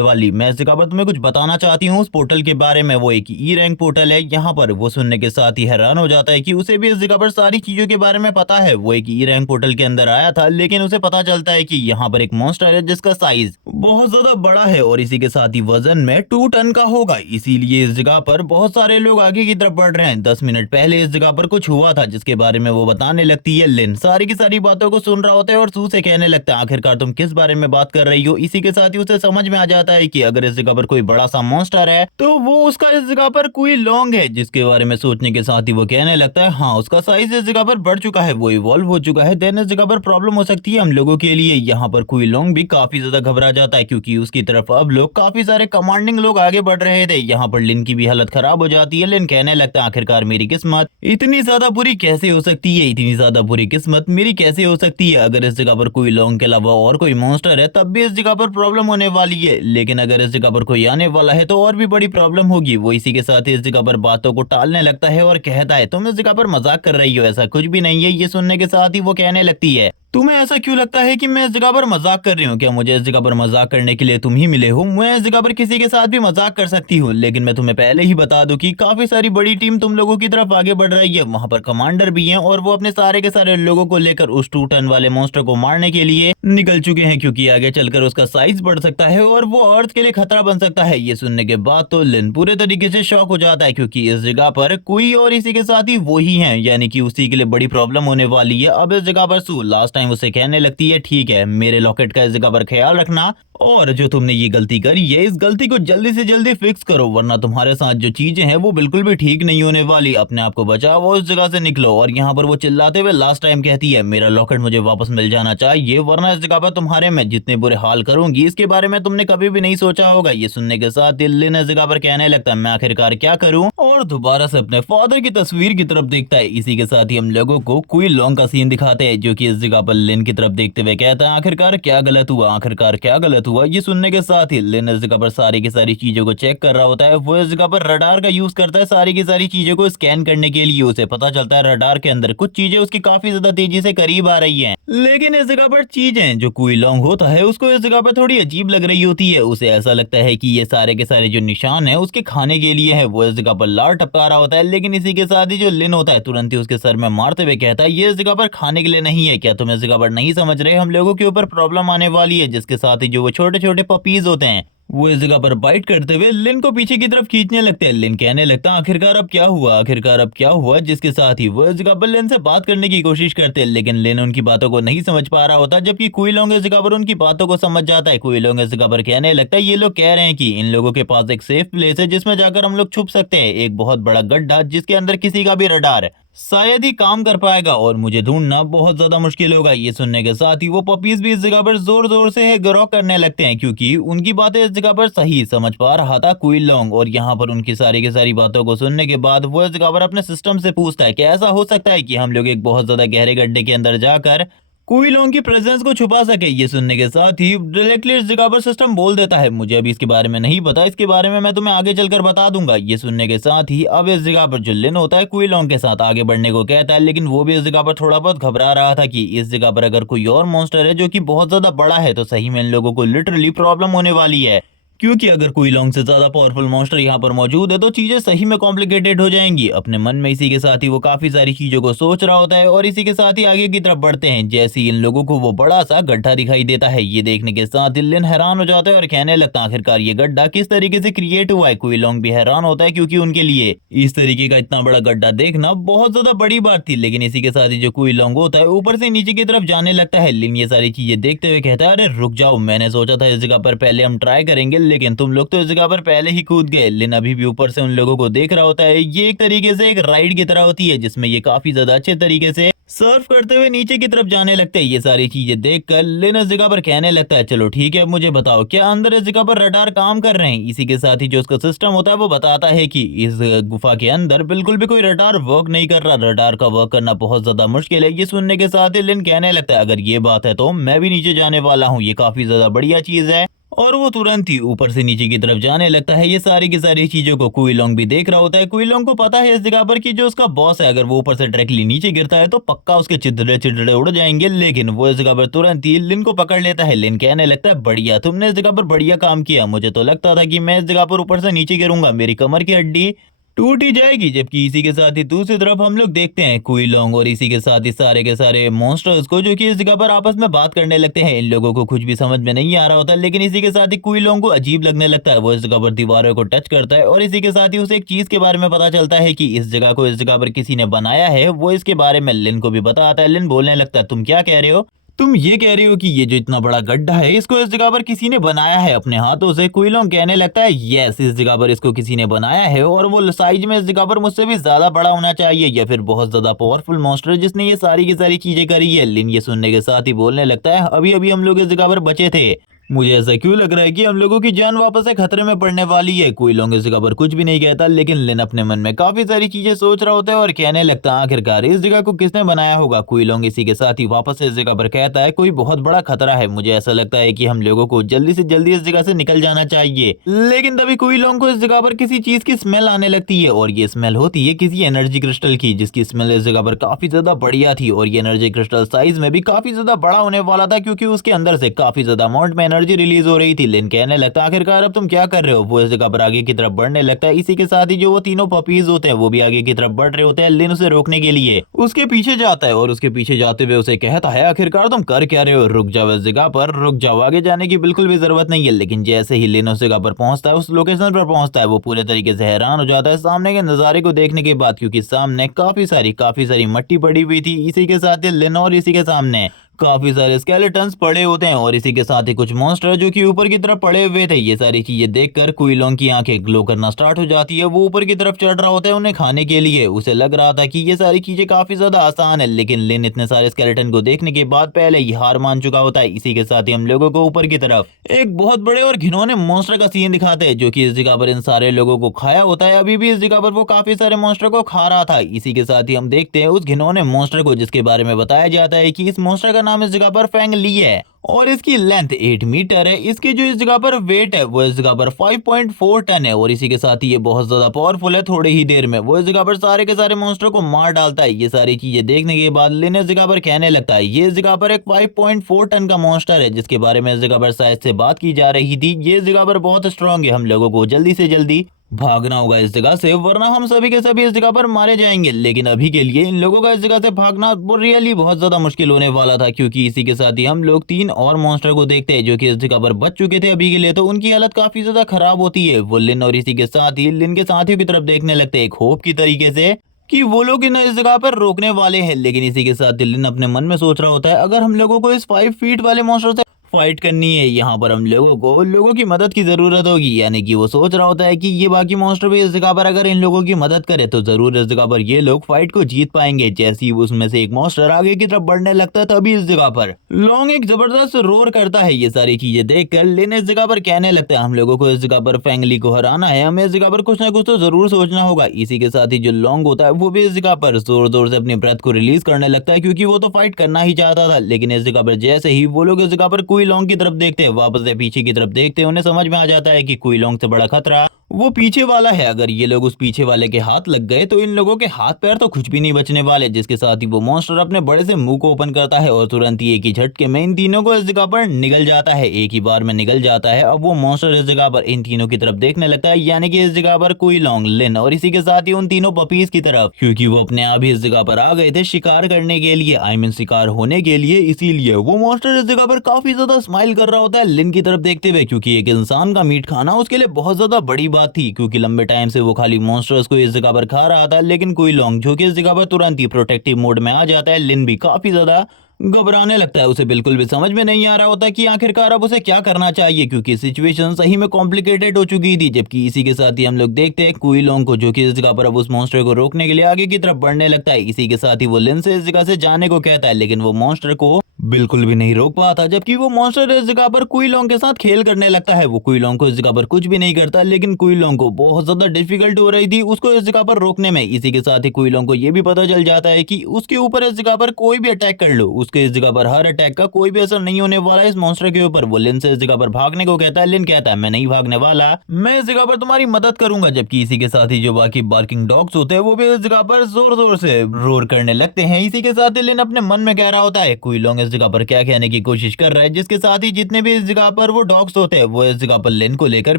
वाली। मैं इस जगह पर तुम्हें कुछ बताना चाहती हूँ उस पोर्टल के बारे में, वो एक ई रैंक पोर्टल है यहाँ पर। वो सुनने के साथ ही हैरान हो जाता है कि उसे भी इस जगह पर सारी चीजों के बारे में पता है। वो एक ई रैंक पोर्टल के अंदर आया था लेकिन उसे पता चलता है कि यहाँ पर एक मॉन्स्टर है जिसका साइज बहुत ज्यादा बड़ा है और इसी के साथ ही वजन में 2 टन का होगा, इसीलिए इस जगह पर बहुत सारे लोग आगे की तरफ बढ़ रहे हैं। 10 मिनट पहले इस जगह पर कुछ हुआ था जिसके बारे में वो बताने लगती है। लिन सारी की सारी बातों को सुन रहा होता है और सू से कहने लगता है आखिरकार तुम किस बारे में बात कर रही हो। इसी के साथ ही उसे समझ में आ जाता है कि अगर इस जगह पर कोई बड़ा सा मॉन्स्टर है तो वो उसका इस जगह पर कोई लॉन्ग है जिसके बारे में सोच सोचने के साथ ही वो कहने लगता है हाँ उसका साइज इस जगह पर बढ़ चुका है, वो इवॉल्व हो चुका है, देन इस जगह पर प्रॉब्लम हो सकती है हम लोगों के लिए। यहाँ पर कुई लोंग भी काफी ज्यादा घबरा जाता है क्योंकि उसकी तरफ अब लोग काफी सारे कमांडिंग लोग आगे बढ़ रहे थे। यहाँ पर लिन की भी हालत खराब हो जाती है। लिन कहने लगता है आखिरकार मेरी किस्मत इतनी ज्यादा बुरी कैसे हो सकती है, इतनी ज्यादा बुरी किस्मत मेरी कैसे हो सकती है। अगर इस जगह पर कोई लोंग के अलावा और कोई मॉन्स्टर है तब भी इस जगह पर प्रॉब्लम होने वाली है, लेकिन अगर इस जगह पर कोई आने वाला है तो और भी बड़ी प्रॉब्लम होगी। वो इसी के साथ इस जगह पर बातों को टालने लगता है और कहता है तुम इस जगह पर मजाक कर रही हो, ऐसा कुछ भी नहीं है। ये सुनने के साथ ही वो कहने लगती है तुम्हें ऐसा क्यों लगता है कि मैं इस जगह पर मजाक कर रही हूँ, क्या मुझे इस जगह पर मजाक करने के लिए तुम ही मिले हो? मैं इस जगह पर किसी के साथ भी मजाक कर सकती हूँ, लेकिन मैं तुम्हें पहले ही बता दूं कि काफी सारी बड़ी टीम तुम लोगों की तरफ आगे बढ़ रही है। वहां पर कमांडर भी हैं और वो अपने सारे के सारे लोगों को लेकर उस 2 टन वाले मॉन्स्टर को मारने के लिए निकल चुके हैं, क्योंकि आगे चलकर उसका साइज बढ़ सकता है और वो अर्थ के लिए खतरा बन सकता है। ये सुनने के बाद तो लिन पूरे तरीके से शॉक हो जाता है क्योंकि इस जगह पर कोई और इसी के साथ ही वो ही है, यानी कि उसी के लिए बड़ी प्रॉब्लम होने वाली है। अब इस जगह पर सू लास्ट टाइम उसे कहने लगती है ठीक है मेरे लॉकेट का इस जगह पर ख्याल रखना और जो तुमने ये गलती करी है इस गलती को जल्दी से जल्दी फिक्स करो, वरना तुम्हारे साथ जो चीजें हैं वो बिल्कुल भी ठीक नहीं होने वाली। अपने आप को बचाओ और उस जगह से निकलो। और यहाँ पर वो चिल्लाते हुए लास्ट टाइम कहती है मेरा लॉकेट मुझे वापस मिल जाना चाहिए, वरना इस जगह पर तुम्हारे मैं जितने बुरे हाल करूंगी इसके बारे में तुमने कभी भी नहीं सोचा होगा। ये सुनने के साथ लिन इस जगह पर कहने लगता है मैं आखिरकार क्या करूं, और दोबारा से अपने फादर की तस्वीर की तरफ देखता है। इसी के साथ ही हम लोगों को कुई लोंग का सीन दिखाते हैं जो कि इस जगह पर लिन की तरफ देखते हुए कहता है आखिरकार क्या गलत हुआ, आखिरकार क्या गलत हुआ। ये सुनने के साथ ही लिन इस जगह पर सारी की सारी चीजों को चेक कर रहा होता है। वो इस जगह पर रडार का यूज करता है सारी की सारी चीजों को स्कैन करने के लिए। उसे पता चलता है रडार के अंदर कुछ चीजें उसकी काफी ज्यादा तेजी से करीब आ रही हैं, लेकिन इस जगह पर चीजें जो कुई लोंग होता है उसको इस जगह पर थोड़ी अजीब लग रही होती है। उसे ऐसा लगता है कि ये सारे के सारे जो निशान है उसके खाने के लिए है। वो इस जगह पर लार टपका रहा होता है, लेकिन इसी के साथ ही जो लिन होता है तुरंत ही उसके सर में मारते हुए कहता है ये इस जगह पर खाने के लिए नहीं है, क्या तुम इस जगह पर नहीं समझ रहे, हम लोगों के ऊपर प्रॉब्लम आने वाली है। जिसके साथ ही जो वो छोटे छोटे पपीज होते हैं वो इस जगह पर बाइट करते हुए लिन को पीछे की तरफ खींचने लगते हैं। लिन कहने लगता है आखिरकार अब क्या हुआ, आखिरकार अब क्या हुआ। जिसके साथ ही वो इस जगह पर लिन से बात करने की कोशिश करते हैं, लेकिन लिन उनकी बातों को नहीं समझ पा रहा होता, जबकि कुई लोंग इस जगह पर उनकी बातों को समझ जाता है। कुई लोंग इस जगह पर कहने लगता है ये लोग कह रहे हैं कि इन लोगों के पास एक सेफ प्लेस है जिसमें जाकर हम लोग छुप सकते हैं, एक बहुत बड़ा गड्ढा जिसके अंदर किसी का भी रडार शायद ही काम कर पाएगा और मुझे ढूंढना बहुत ज्यादा मुश्किल होगा। ये सुनने के साथ ही वो पपीज भी इस जगह पर जोर जोर से ग्रो करने लगते हैं क्योंकि उनकी बातें इस जगह पर सही समझ पा रहा था कुई लोंग। और यहाँ पर उनकी सारी की सारी बातों को सुनने के बाद वो इस जगह पर अपने सिस्टम से पूछता है कि ऐसा हो सकता है कि हम लोग एक बहुत ज्यादा गहरे गड्ढे के अंदर जाकर कुई लोंग की प्रेजेंस को छुपा सके। ये सुनने के साथ ही डायरेक्टली इस जगह पर सिस्टम बोल देता है मुझे अभी इसके बारे में नहीं पता, इसके बारे में मैं तुम्हें आगे चलकर बता दूंगा। ये सुनने के साथ ही अब इस जगह पर जो लिन होता है कुई लोंग के साथ आगे बढ़ने को कहता है, लेकिन वो भी इस जगह पर थोड़ा बहुत घबरा रहा था कि इस जगह पर अगर कोई और मॉन्स्टर है जो कि बहुत ज्यादा बड़ा है तो सही में इन लोगों को लिटरली प्रॉब्लम होने वाली है, क्योंकि अगर कोई लोंग से ज्यादा पावरफुल मॉन्स्टर यहाँ पर मौजूद है तो चीजें सही में कॉम्प्लिकेटेड हो जाएंगी। अपने मन में इसी के साथ ही वो काफी सारी चीजों को सोच रहा होता है और इसी के साथ ही आगे की तरफ बढ़ते हैं। जैसे ही इन लोगों को वो बड़ा सा गड्ढा दिखाई देता है, ये देखने के साथ लिन हैरान हो जाता है और कहने लगता है आखिरकार ये गड्ढा किस तरीके से क्रिएट हुआ है। कोई लोंग भी हैरान होता है क्योंकि उनके लिए इस तरीके का इतना बड़ा गड्ढा देखना बहुत ज्यादा बड़ी बात थी। लेकिन इसी के साथ ही जो कोई लोंग होता है ऊपर से नीचे की तरफ जाने लगता है। लिन ये सारी चीजें देखते हुए कहता है अरे रुक जाओ, मैंने सोचा था इस जगह पर पहले हम ट्राई करेंगे लेकिन तुम लोग तो जगह पर पहले ही कूद गए। लिन अभी भी ऊपर से उन लोगों को देख रहा होता है। ये एक तरीके से एक राइड की तरह होती है जिसमें ये काफी ज्यादा अच्छे तरीके से सर्फ करते हुए नीचे की तरफ जाने लगते हैं। ये सारी चीजें देखकर लिन इस जगह पर कहने लगता है चलो ठीक है, अब मुझे बताओ क्या अंदर इस जगह पर रडार काम कर रहे हैं। इसी के साथ ही जो उसका सिस्टम होता है वो बताता है कि इस गुफा के अंदर बिल्कुल भी कोई रडार वर्क नहीं कर रहा, रडार का वर्क करना बहुत ज्यादा मुश्किल है। ये सुनने के साथ ही लिन कहने लगता है अगर ये बात है तो मैं भी नीचे जाने वाला हूँ, ये काफी ज्यादा बढ़िया चीज है। और वो तुरंत ही ऊपर से नीचे की तरफ जाने लगता है। ये सारी की सारी चीजों को कुई लोंग भी देख रहा होता है। कुई लोंग को पता है इस जगह पर कि जो उसका बॉस है अगर वो ऊपर से डायरेक्टली नीचे गिरता है तो पक्का उसके चिड़े चिड़े उड़ जाएंगे, लेकिन वो इस जगह पर तुरंत ही लिन को पकड़ लेता है। लिन कहने लगता है बढ़िया, तुमने इस जगह पर बढ़िया काम किया, मुझे तो लगता था कि मैं इस जगह पर ऊपर से नीचे गिरूंगा, मेरी कमर की हड्डी टूट ही जाएगी। जबकि इसी के साथ ही दूसरी तरफ हम लोग देखते हैं कुई लोंग और इसी के साथ ही सारे के सारे मॉन्स्टर्स को जो कि इस जगह पर आपस में बात करने लगते हैं। इन लोगों को कुछ भी समझ में नहीं आ रहा होता, लेकिन इसी के साथ ही कुई लोंग को अजीब लगने लगता है। वो इस जगह पर दीवारों को टच करता है और इसी के साथ ही उसे एक चीज के बारे में पता चलता है कि इस जगह को इस जगह पर किसी ने बनाया है। वो इसके बारे में लिन को भी बताता है। लिन बोलने लगता है तुम क्या कह रहे हो, तुम ये कह रही हो कि ये जो इतना बड़ा गड्ढा है इसको इस जगह पर किसी ने बनाया है अपने हाथों से? कुइलोंग कहने लगता है यस, इस जगह पर इसको किसी ने बनाया है और वो साइज में इस जगह पर मुझसे भी ज्यादा बड़ा होना चाहिए या फिर बहुत ज्यादा पावरफुल मॉन्स्टर जिसने ये सारी की सारी चीजें करी है। लिन ये सुनने के साथ ही बोलने लगता है अभी अभी हम लोग इस जगह पर बचे थे, मुझे ऐसा क्यों लग रहा है कि हम लोगों की जान वापस से खतरे में पड़ने वाली है। कुइलोंग इस जगह पर कुछ भी नहीं कहता, लेकिन लिन अपने मन में काफी सारी चीजें सोच रहा होता है और कहने लगता है आखिरकार इस जगह को किसने बनाया होगा। कुइलोंग इसी के साथ ही वापस से इस जगह पर कहता है कोई बहुत बड़ा खतरा है, मुझे ऐसा लगता है कि हम लोगों को जल्दी से जल्दी इस जगह से निकल जाना चाहिए। लेकिन तभी कुइलोंग को इस जगह पर किसी चीज की स्मेल आने लगती है और ये स्मेल होती है किसी एनर्जी क्रिस्टल की, जिसकी स्मेल इस जगह पर काफी ज्यादा बढ़िया थी और ये एनर्जी क्रिस्टल साइज में भी काफी ज्यादा बड़ा होने वाला था क्योंकि उसके अंदर से काफी ज्यादा अमाउंट में एनर्जी रिलीज हो रही थी। लिन कहने लगता आखिरकार अब तुम क्या कर रहे हो। वो इस जगह पर आगे की तरफ बढ़ने लगता है, इसी के साथ ही जो वो तीनों पपीज होते हैं वो भी आगे की तरफ बढ़ रहे होते हैं। लिन उसे रोकने के लिए उसके पीछे जाता है और उसके पीछे जाते हुए उसे कहता है आखिरकार तुम कर क्या रहे हो, रुक जाओ इस जगह पर, रुक जाओ, आगे जाने की बिल्कुल भी जरूरत नहीं है। लेकिन जैसे ही लिन उस जगह पर पहुंचता है, उस लोकेशन पर पहुंचता है, वो पूरे तरीके से हैरान हो जाता है सामने के नजारे को देखने के बाद, क्योंकि सामने काफी सारी मट्टी पड़ी हुई थी। इसी के साथ ही लिन और इसी के सामने काफी सारे स्केलेटन्स पड़े होते हैं और इसी के साथ ही कुछ मॉन्स्टर जो कि ऊपर की तरफ पड़े हुए थे। ये सारी चीजें देखकर कुइलोंग की आंखें ग्लो करना स्टार्ट हो जाती है। वो ऊपर की तरफ चढ़ रहा होता है उन्हें खाने के लिए। उसे लग रहा था कि ये सारी चीजें काफी ज्यादा आसान है, लेकिन लिन इतने सारे स्केलेटन को देखने के बाद पहले ही हार मान चुका होता है। इसी के साथ ही हम लोगों को ऊपर की तरफ एक बहुत बड़े और घिनौने मॉन्स्टर का सीन दिखाते हैं जो कि इस जगह पर इन सारे लोगों को खाया होता है। अभी भी इस जगह पर वो काफी सारे मॉन्स्टर को खा रहा था। इसी के साथ ही हम देखते हैं उस घिनौने मॉन्स्टर को जिसके बारे में बताया जाता है कि इस मॉन्स्टर का नाम इस जगह पर फेंग ली है और इसकी लेंथ 8 मीटर है। इसके जो इस जगह पर वेट है वो इस जगह पर 5.4 टन है और इसी के साथ ही ये बहुत ज्यादा पावरफुल है। थोड़ी ही देर में वो इस जगह पर सारे के सारे मॉन्स्टर को मार डालता है। ये सारी चीजें देखने के बाद लिन इस जगह पर कहने लगता है ये इस जगह पर एक 5.4 टन का मॉन्स्टर है जिसके बारे में इस जगह पर शायद से बात की जा रही थी। ये इस जगह पर बहुत स्ट्रांग है, हम लोगों को जल्दी से जल्दी भागना होगा इस जगह से, वरना हम सभी के सभी इस जगह पर मारे जाएंगे। लेकिन अभी के लिए इन लोगों का इस जगह से भागना वो रियली बहुत ज्यादा मुश्किल होने वाला था, क्योंकि इसी के साथ ही हम लोग 3 और मॉन्स्टर को देखते हैं जो कि इस जगह पर बच चुके थे अभी के लिए। तो उनकी हालत काफी ज्यादा खराब होती है। वो लिन और इसी के साथ ही लिन के साथियों की तरफ देखने लगते हैं एक होप की तरीके से कि वो लोग इन्हें इस जगह पर रोकने वाले हैं। लेकिन इसी के साथ लिन अपने मन में सोच रहा होता है अगर हम लोगों को इस 5 फीट वाले मॉन्स्टर से फाइट करनी है, यहाँ पर हम लोगों की मदद की जरूरत होगी। यानी कि वो सोच रहा होता है कि ये बाकी मॉन्स्टर भी इस जगह पर अगर इन लोगों की मदद करे तो जरूर इस जगह पर ये लोग फाइट को जीत पाएंगे। जैसे ही उसमें से एक मॉन्स्टर आगे की तरफ बढ़ने लगता है तभी इस जगह पर लॉन्ग एक जबरदस्त रोर करता है। ये सारी चीजें देखकर लिन इस जगह पर कहने लगता है हम लोगों को इस जगह पर फेंगली को हराना है, हमें इस जगह पर कुछ ना कुछ तो जरूर सोचना होगा। इसी के साथ ही जो लॉन्ग होता है वो भी इस जगह पर जोर जोर से अपनी ब्रेथ को रिलीज करने लगता है, क्योंकि वो तो फाइट करना ही चाहता था। लेकिन इस जगह पर जैसे ही वो लोग इस जगह पर कुइलोंग की तरफ देखते वापस से पीछे की तरफ देखते उन्हें समझ में आ जाता है कि कुइलोंग से बड़ा खतरा वो पीछे वाला है। अगर ये लोग उस पीछे वाले के हाथ लग गए तो इन लोगों के हाथ पैर तो कुछ भी नहीं बचने वाले। जिसके साथ ही वो मॉन्स्टर अपने बड़े से मुंह को ओपन करता है और तुरंत ही एक ही झटके में इन तीनों को इस जगह पर निगल जाता है, एक ही बार में निगल जाता है। अब वो मॉन्स्टर इस जगह पर इन तीनों की तरफ देखने लगता है, यानी कि इस जगह पर कुइलोंग, लिन और इसी के साथ ही उन तीनों पपीज की तरफ, क्योंकि वो अपने आप ही इस जगह पर आ गए थे शिकार करने के लिए, आई मीन शिकार होने के लिए। इसीलिए वो मॉन्स्टर इस जगह पर काफी ज्यादा स्माइल कर रहा होता है लिन की तरफ देखते हुए, क्योंकि एक इंसान का मीट खाना उसके लिए बहुत ज्यादा बड़ी बात थी, क्योंकि लंबे टाइम से वो खाली मॉन्स्टर्स को इस जगह पर खा रहा था। लेकिन कुइलोंग जो कि इस जगह पर तुरंत ही प्रोटेक्टिव मोड में आ जाता है। लिन भी काफी ज्यादा घबराने लगता है, उसे बिल्कुल भी समझ में नहीं आ रहा होता कि आखिरकार अब उसे क्या करना चाहिए, क्योंकि सिचुएशन सही में कॉम्प्लिकेटेड हो चुकी थी। जबकि इसी के साथ ही हम लोग देखते हैं कुइलोंग को जो कि इस जगह पर अब उस मॉन्स्टर को रोकने के लिए आगे की तरफ बढ़ने लगता है। इसी के साथ ही वो लिन से इस जगह से जाने को कहता है, लेकिन वो मॉन्स्टर को बिल्कुल भी नहीं रोक पाता। जबकि वो मॉन्स्टर इस जगह पर कुइलोंग के साथ खेल करने लगता है। वो कुइलोंग को इस जगह पर कुछ भी नहीं करता, लेकिन कुइलोंग को बहुत ज्यादा डिफिकल्ट हो रही थी उसको इस जगह पर रोकने में। इसी के साथ ही कुइलोंग को यह भी पता चल जाता है कि उसके ऊपर इस जगह पर कोई भी अटैक कर लो, उसके इस जगह पर हर अटैक का कोई भी असर नहीं होने वाला है इस मॉन्स्टर के ऊपर। वो लिन से इस जगह पर भागने को कहता है। लिन कहता है मैं नहीं भागने वाला, मैं इस जगह पर तुम्हारी मदद करूंगा। जबकि इसी के साथ ही जो बाकी बार्किंग डॉग्स होते हैं वो भी इस जगह पर जोर जोर से रोर करने लगते हैं। इसी के साथ ही लिन अपने मन में कह रहा होता है कुइलोंग इस जगह पर क्या कहने की कोशिश कर रहा है, जिसके साथ ही जितने भी इस जगह पर वो डॉग्स होते हैं वो इस जगह पर लिन को लेकर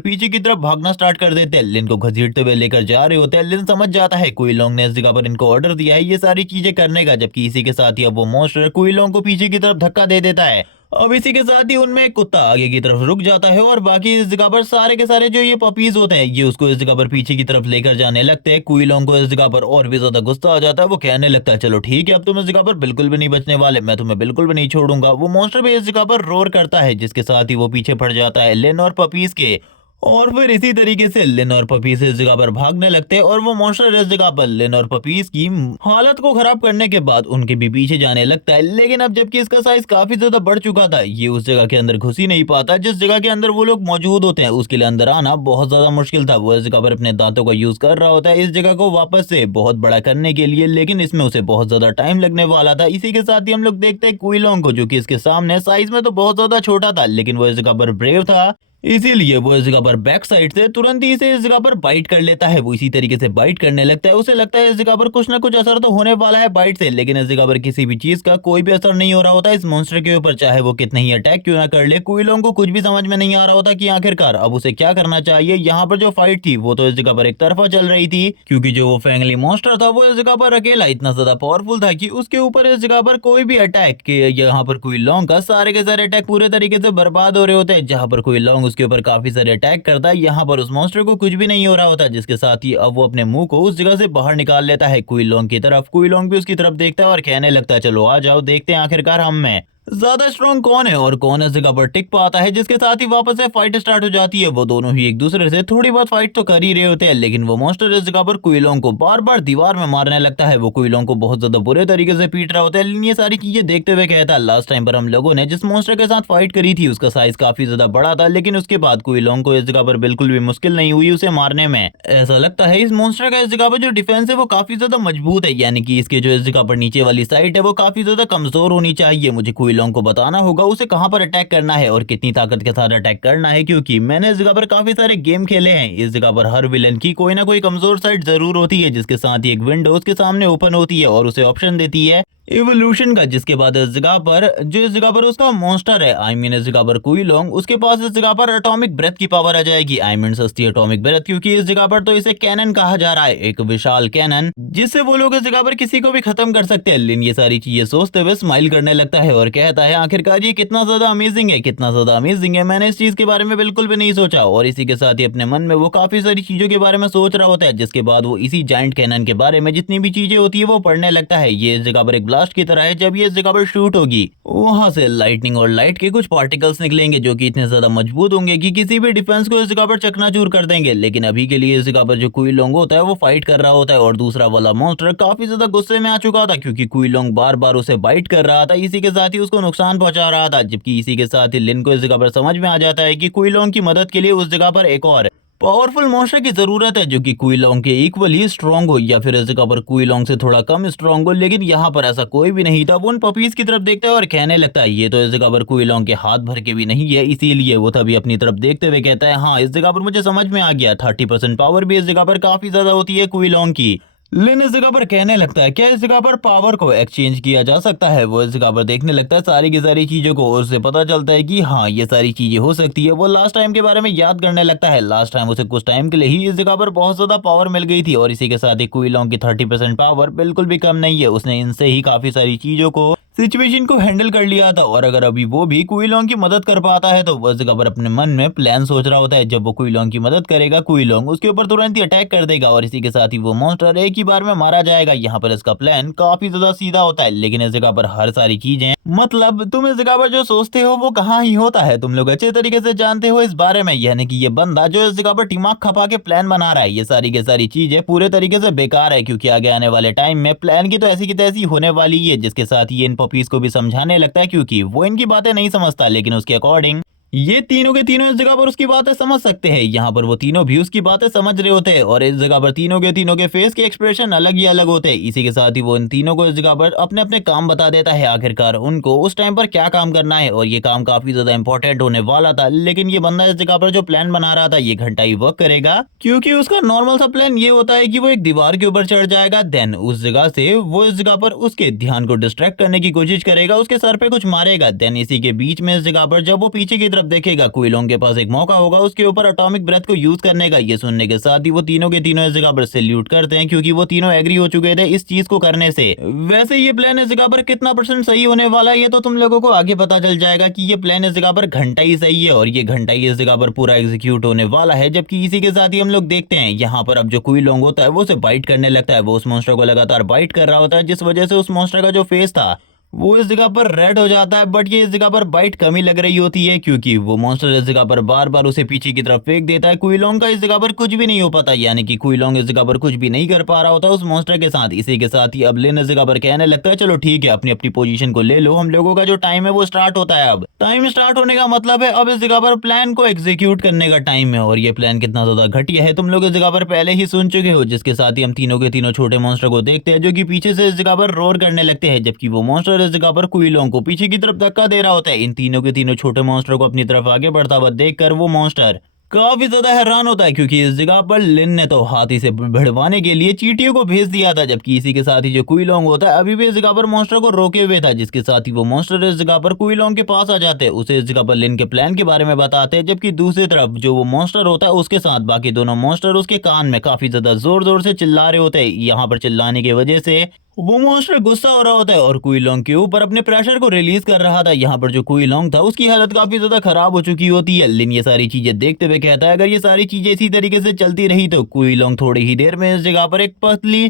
पीछे की तरफ भागना स्टार्ट कर देते हैं। लिन को घसीटते हुए लेकर जा रहे होते हैं। लिन समझ जाता है कुइलोंग ने इस जगह पर इनको ऑर्डर दिया है ये सारी चीजें करने का। जबकि इसी के साथ ही अब वो मॉन्स्टर कुइलोंग को पीछे की तरफ धक्का दे देता है अब इसी के साथ ही उनमें एक कुत्ता आगे की तरफ रुक जाता है और बाकी इस जगह पर सारे के सारे जो ये पपीज होते हैं ये उसको इस जगह पर पीछे की तरफ लेकर जाने लगते हैं। क्विलोंग को इस जगह पर और भी ज्यादा गुस्सा आ जाता है। वो कहने लगता है चलो ठीक है, अब तुम इस जगह पर बिल्कुल भी नहीं बचने वाले, मैं तुम्हें बिल्कुल भी नहीं छोड़ूंगा। वो मॉन्स्टर भी इस जगह पर रोर करता है जिसके साथ ही वो पीछे पड़ जाता है लिन और पपीज के। और फिर इसी तरीके से लिन और पपीज इस जगह पर भागने लगते हैं और वो मॉन्स्टर इस जगह पर लिन और पपीज की हालत को खराब करने के बाद उनके भी पीछे जाने लगता है। लेकिन अब जबकि इसका साइज काफी ज्यादा बढ़ चुका था, ये उस जगह के अंदर घुस ही नहीं पाता जिस जगह के अंदर वो लोग मौजूद होते हैं। उसके लिए अंदर आना बहुत ज्यादा मुश्किल था। वो इस जगह पर अपने दांतों का यूज कर रहा होता है इस जगह को वापस से बहुत बड़ा करने के लिए, लेकिन इसमें उसे बहुत ज्यादा टाइम लगने वाला था। इसी के साथ ही हम लोग देखते हैं क्विलोंग को, जो कि इसके सामने साइज में तो बहुत ज्यादा छोटा था लेकिन वो इस जगह पर ब्रेव था, इसीलिए वो इस जगह पर बैक साइड से तुरंत ही इसे इस जगह पर बाइट कर लेता है। वो इसी तरीके से बाइट करने लगता है। उसे लगता है इस जगह पर कुछ ना कुछ असर तो होने वाला है बाइट से, लेकिन इस जगह पर किसी भी चीज का कोई भी असर नहीं हो रहा होता इस मॉन्स्टर के ऊपर, चाहे वो कितने ही अटैक क्यों ना कर ले। क्विलोंग को कुछ भी समझ में नहीं आ रहा होता कि आखिरकार अब उसे क्या करना चाहिए। यहाँ पर जो फाइट थी वो तो इस जगह पर एक तरफा चल रही थी, क्योंकि जो वो फैंगली मॉन्स्टर था वो इस जगह पर अकेला इतना ज्यादा पावरफुल था कि उसके ऊपर इस जगह पर कोई भी अटैक के यहाँ पर क्विलोंग का सारे के सारे अटैक पूरे तरीके से बर्बाद हो रहे होते हैं। जहाँ पर क्विलोंग उसके ऊपर काफी सारे अटैक करता है, यहाँ पर उस मॉन्स्टर को कुछ भी नहीं हो रहा होता, जिसके साथ ही अब वो अपने मुंह को उस जगह से बाहर निकाल लेता है क्विलोंग की तरफ। क्विलोंग भी उसकी तरफ देखता है और कहने लगता है चलो आ जाओ, देखते हैं आखिरकार हम में ज्यादा स्ट्रॉन्ग कौन है और कौन इस जगह पर टिक पाता है। जिसके साथ ही वापस से फाइट स्टार्ट हो जाती है। वो दोनों ही एक दूसरे से थोड़ी बहुत फाइट तो कर ही रहे होते हैं, लेकिन वो मॉन्स्टर इस जगह पर क्विलोंग को बार बार दीवार में मारने लगता है। वो क्विलोंग को बहुत ज्यादा बुरे तरीके से पीट रहा होता है। लेकिन ये सारी चीजें देखते हुए कहता है लास्ट टाइम पर हम लोगों ने जिस मॉन्स्टर के साथ फाइट करी थी उसका साइज काफी ज्यादा बड़ा था, लेकिन उसके बाद क्विलोंग को इस जगह पर बिल्कुल भी मुश्किल नहीं हुई उसे मारने में। ऐसा लगता है इस मॉन्स्टर का इस जगह पर जो डिफेंस है वो काफी ज्यादा मजबूत है, यानी कि इसके जो इस जगह पर नीचे वाली साइड है वो काफी ज्यादा कमजोर होनी चाहिए। मुझे क्विलोंग को बताना होगा उसे कहां पर अटैक करना है और कितनी ताकत के साथ अटैक करना है, क्योंकि मैंने इस जगह पर काफी सारे गेम खेले हैं। इस जगह पर हर विलन की कोई ना कोई कमजोर साइड जरूर होती है, जिसके साथ ही एक विंडो उसके सामने ओपन होती है और उसे ऑप्शन देती है इवोल्यूशन का, जिसके बाद इस जगह पर जो इस जगह पर उसका मॉन्स्टर है आई मीन इस जगह पर क्विलोंग, उसके पास इस जगह पर एटॉमिक ब्रेथ की पावर आ जाएगी। आई मीन सस्ती एटॉमिक ब्रेथ, क्योंकि इस जगह पर तो इसे कैनन कहा जा रहा है, एक विशाल कैनन जिससे वो लोग इस जगह पर किसी को भी खत्म कर सकते हैं। लेकिन ये सारी चीजें सोचते हुए स्माइल करने लगता है और कहता है आखिरकार ये कितना ज्यादा अमेजिंग है, कितना ज्यादा अमेजिंग है, मैंने इस चीज के बारे में बिल्कुल भी नहीं सोचा। और इसी के साथ ही अपने मन में वो काफी सारी चीजों के बारे में सोच रहा होता है, जिसके बाद वो इसी जायंट कैनन के बारे में जितनी भी चीजें होती है वो पढ़ने लगता है। ये इस जगह पर एक ब्लास्ट की तरह है, जब ये इस जगह पर शूट होगी वहां से लाइटनिंग और लाइट के कुछ पार्टिकल्स निकलेंगे जो कि इतने ज्यादा मजबूत होंगे कि किसी भी डिफेंस को इस जगह पर चकनाचूर कर देंगे। लेकिन अभी के लिए इस जगह पर जो क्विलोंग होता है वो फाइट कर रहा होता है और दूसरा वाला मॉन्स्टर काफी ज्यादा गुस्से में आ चुका था, क्योंकि क्विलोंग बार बार उसे बाइट कर रहा था, इसी के साथ ही उसको नुकसान पहुंचा रहा था। जबकि इसी के साथ ही लिन को इस जगह पर समझ में आ जाता है कि क्विलोंग की मदद के लिए उस जगह पर एक और पावरफुल मॉन्स्टर की जरूरत है जो कि क्विलोंग के इक्वली स्ट्रांग हो, या फिर इस जगह पर क्विलोंग से थोड़ा कम स्ट्रांग हो। लेकिन यहाँ पर ऐसा कोई भी नहीं था। वो उन पपीज की तरफ देखता है और कहने लगता है ये तो इस जगह पर क्विलोंग के हाथ भर के भी नहीं है, इसीलिए वो तभी अपनी तरफ देखते हुए कहता है हाँ इस जगह पर मुझे समझ में आ गया, 30% पावर भी इस जगह पर काफी ज्यादा होती है क्विलोंग की। लिन इस जगह पर कहने लगता है क्या इस जगह पर पावर को एक्सचेंज किया जा सकता है। वो इस जगह पर देखने लगता है सारी की सारी चीजों को, उससे पता चलता है कि हाँ ये सारी चीजें हो सकती है। वो लास्ट टाइम के बारे में याद करने लगता है। लास्ट टाइम उसे कुछ टाइम के लिए ही इस जगह पर बहुत ज्यादा पावर मिल गई थी और इसी के साथ ही क्विलोंग की 30% पावर बिल्कुल भी कम नहीं है। उसने इनसे ही काफी सारी चीजों को सिचुएशन को हैंडल कर लिया था और अगर अभी वो भी क्विलोंग की मदद कर पाता है तो वो इस जगह पर अपने मन में प्लान सोच रहा होता है। जब वो क्विलोंग की मदद करेगा क्विलोंग उसके ऊपर तुरंत ही अटैक कर देगा और इसी के साथ ही वो मॉन्स्टर एक ही बार में मारा जाएगा। यहाँ पर इसका प्लान काफी ज्यादा सीधा होता है, लेकिन इस जगह पर हर सारी चीजें मतलब तुम इस जगह पर जो सोचते हो वो कहाँ ही होता है, तुम लोग अच्छे तरीके से जानते हो इस बारे में। यानी कि ये बंदा जो इस जगह पर दिमाग खपा के प्लान बना रहा है, ये सारी की सारी चीजें पूरे तरीके से बेकार है, क्योंकि आगे आने वाले टाइम में प्लान की तो ऐसी की तैसी होने वाली है। जिसके साथ ही इन पपीज को भी समझाने लगता है, क्योंकि वो इनकी बातें नहीं समझता, लेकिन उसके अकॉर्डिंग ये तीनों के तीनों इस जगह पर उसकी बातें समझ सकते हैं। यहाँ पर वो तीनों भी उसकी बातें समझ रहे होते हैं और इस जगह पर तीनों के फेस के एक्सप्रेशन अलग ही अलग होते हैं। इसी के साथ ही वो इन तीनों को इस जगह पर अपने अपने काम बता देता है, आखिरकार उनको उस टाइम पर क्या काम करना है और ये काम काफी ज्यादा इंपॉर्टेंट होने वाला था। लेकिन ये बंदा इस जगह पर जो प्लान बना रहा था ये घंटा ही वर्क करेगा, क्योंकि उसका नॉर्मल सा प्लान ये होता है कि वो एक दीवार के ऊपर चढ़ जाएगा, देन उस जगह से वो इस जगह पर उसके ध्यान को डिस्ट्रैक्ट करने की कोशिश करेगा, उसके सर पे कुछ मारेगा, देन इसी के बीच में इस जगह पर जब वो पीछे की तरफ तरफ देखेगा क्विलोंग के पास एक मौका होगा उसके ऊपर एटॉमिक ब्रेथ को यूज करने का। ये सुनने के साथ ही वो तीनों के तीनों इस जगह पर सैल्यूट करते हैं क्योंकि वो तीनों एग्री हो चुके थे इस चीज को करने से। वैसे ये प्लान इस जगह पर कितना % सही होने वाला है ये तो तुम लोगों को आगे पता चल जाएगा कि ये प्लान इस जगह पर घंटा ही सही है और ये घंटा ही इस जगह पर पूरा एग्जीक्यूट होने वाला है। जबकि इसी के साथ ही हम लोग देखते हैं यहाँ पर अब जो क्विलोंग होता है वो उसे बाइट करने लगता है। वो उस मॉन्स्टर को लगातार बाइट कर रहा होता है जिस वजह से उस मॉन्स्टर का जो फेस था वो इस जगह पर रेड हो जाता है। बट ये इस जगह पर बाइट कम ही लग रही होती है क्योंकि वो मॉन्स्टर इस जगह पर बार बार उसे पीछे की तरफ फेंक देता है। क्विलोंग का इस जगह पर कुछ भी नहीं हो पाता, यानी कि क्विलोंग इस जगह पर कुछ भी नहीं कर पा रहा होता उस मॉन्स्टर के साथ। इसी के साथ ही अब लिन इस जगह पर कहने लगता है चलो ठीक है अपनी अपनी पोजीशन को ले लो, हम लोगों का जो टाइम है वो स्टार्ट होता है। अब टाइम स्टार्ट होने का मतलब है अब इस जगह पर प्लान को एग्जीक्यूट करने का टाइम है। और ये प्लान कितना ज्यादा घटिया है तुम लोग इस जगह पर पहले ही सुन चुके हो। जिसके साथ ही हम तीनों के तीनों छोटे मॉन्स्टर को देखते हैं जो कि पीछे से इस जगह पर रोर करने लगते हैं, जबकि वो मॉन्स्टर इस जगह पर क्विलोंग को पीछे की तरफ धक्का दे रहा होता है। इन तीनों के तीनों छोटे मॉन्स्टर को अपनी तरफ आगे बढ़ता हुआ देखकर वो मॉन्स्टर काफी ज्यादा हैरान होता है क्योंकि इस जगह पर लिन ने तो हाथी से भिड़वाने के लिए चींटियों को भेज दिया था। जबकि इसी के साथ ही जो क्विलोंग होता है अभी भी इस जगह पर मॉन्स्टर को रोके हुए था। जिसके साथ ही वो मॉन्स्टर इस जगह पर क्विलोंग के पास आ जाते हैं, उसे इस जगह पर लिन के प्लान के बारे में बताते हैं। जबकि दूसरी तरफ जो वो मॉन्स्टर होता है उसके साथ बाकी दोनों मॉन्स्टर उसके कान में काफी ज्यादा जोर जोर से चिल्ला रहे होते हैं। यहाँ पर चिल्लाने की वजह से वो मॉन्स्टर गुस्सा हो रहा होता है और क्विलोंग के ऊपर अपने प्रेशर को रिलीज कर रहा था। यहाँ पर जो क्विलोंग था उसकी हालत काफी ज्यादा खराब हो चुकी होती है। लिन ये सारी चीजें देखते हुए कहता है अगर ये सारी चीजें इसी तरीके से चलती रही तो क्विलोंग थोड़ी ही देर में इस जगह पर एक पतली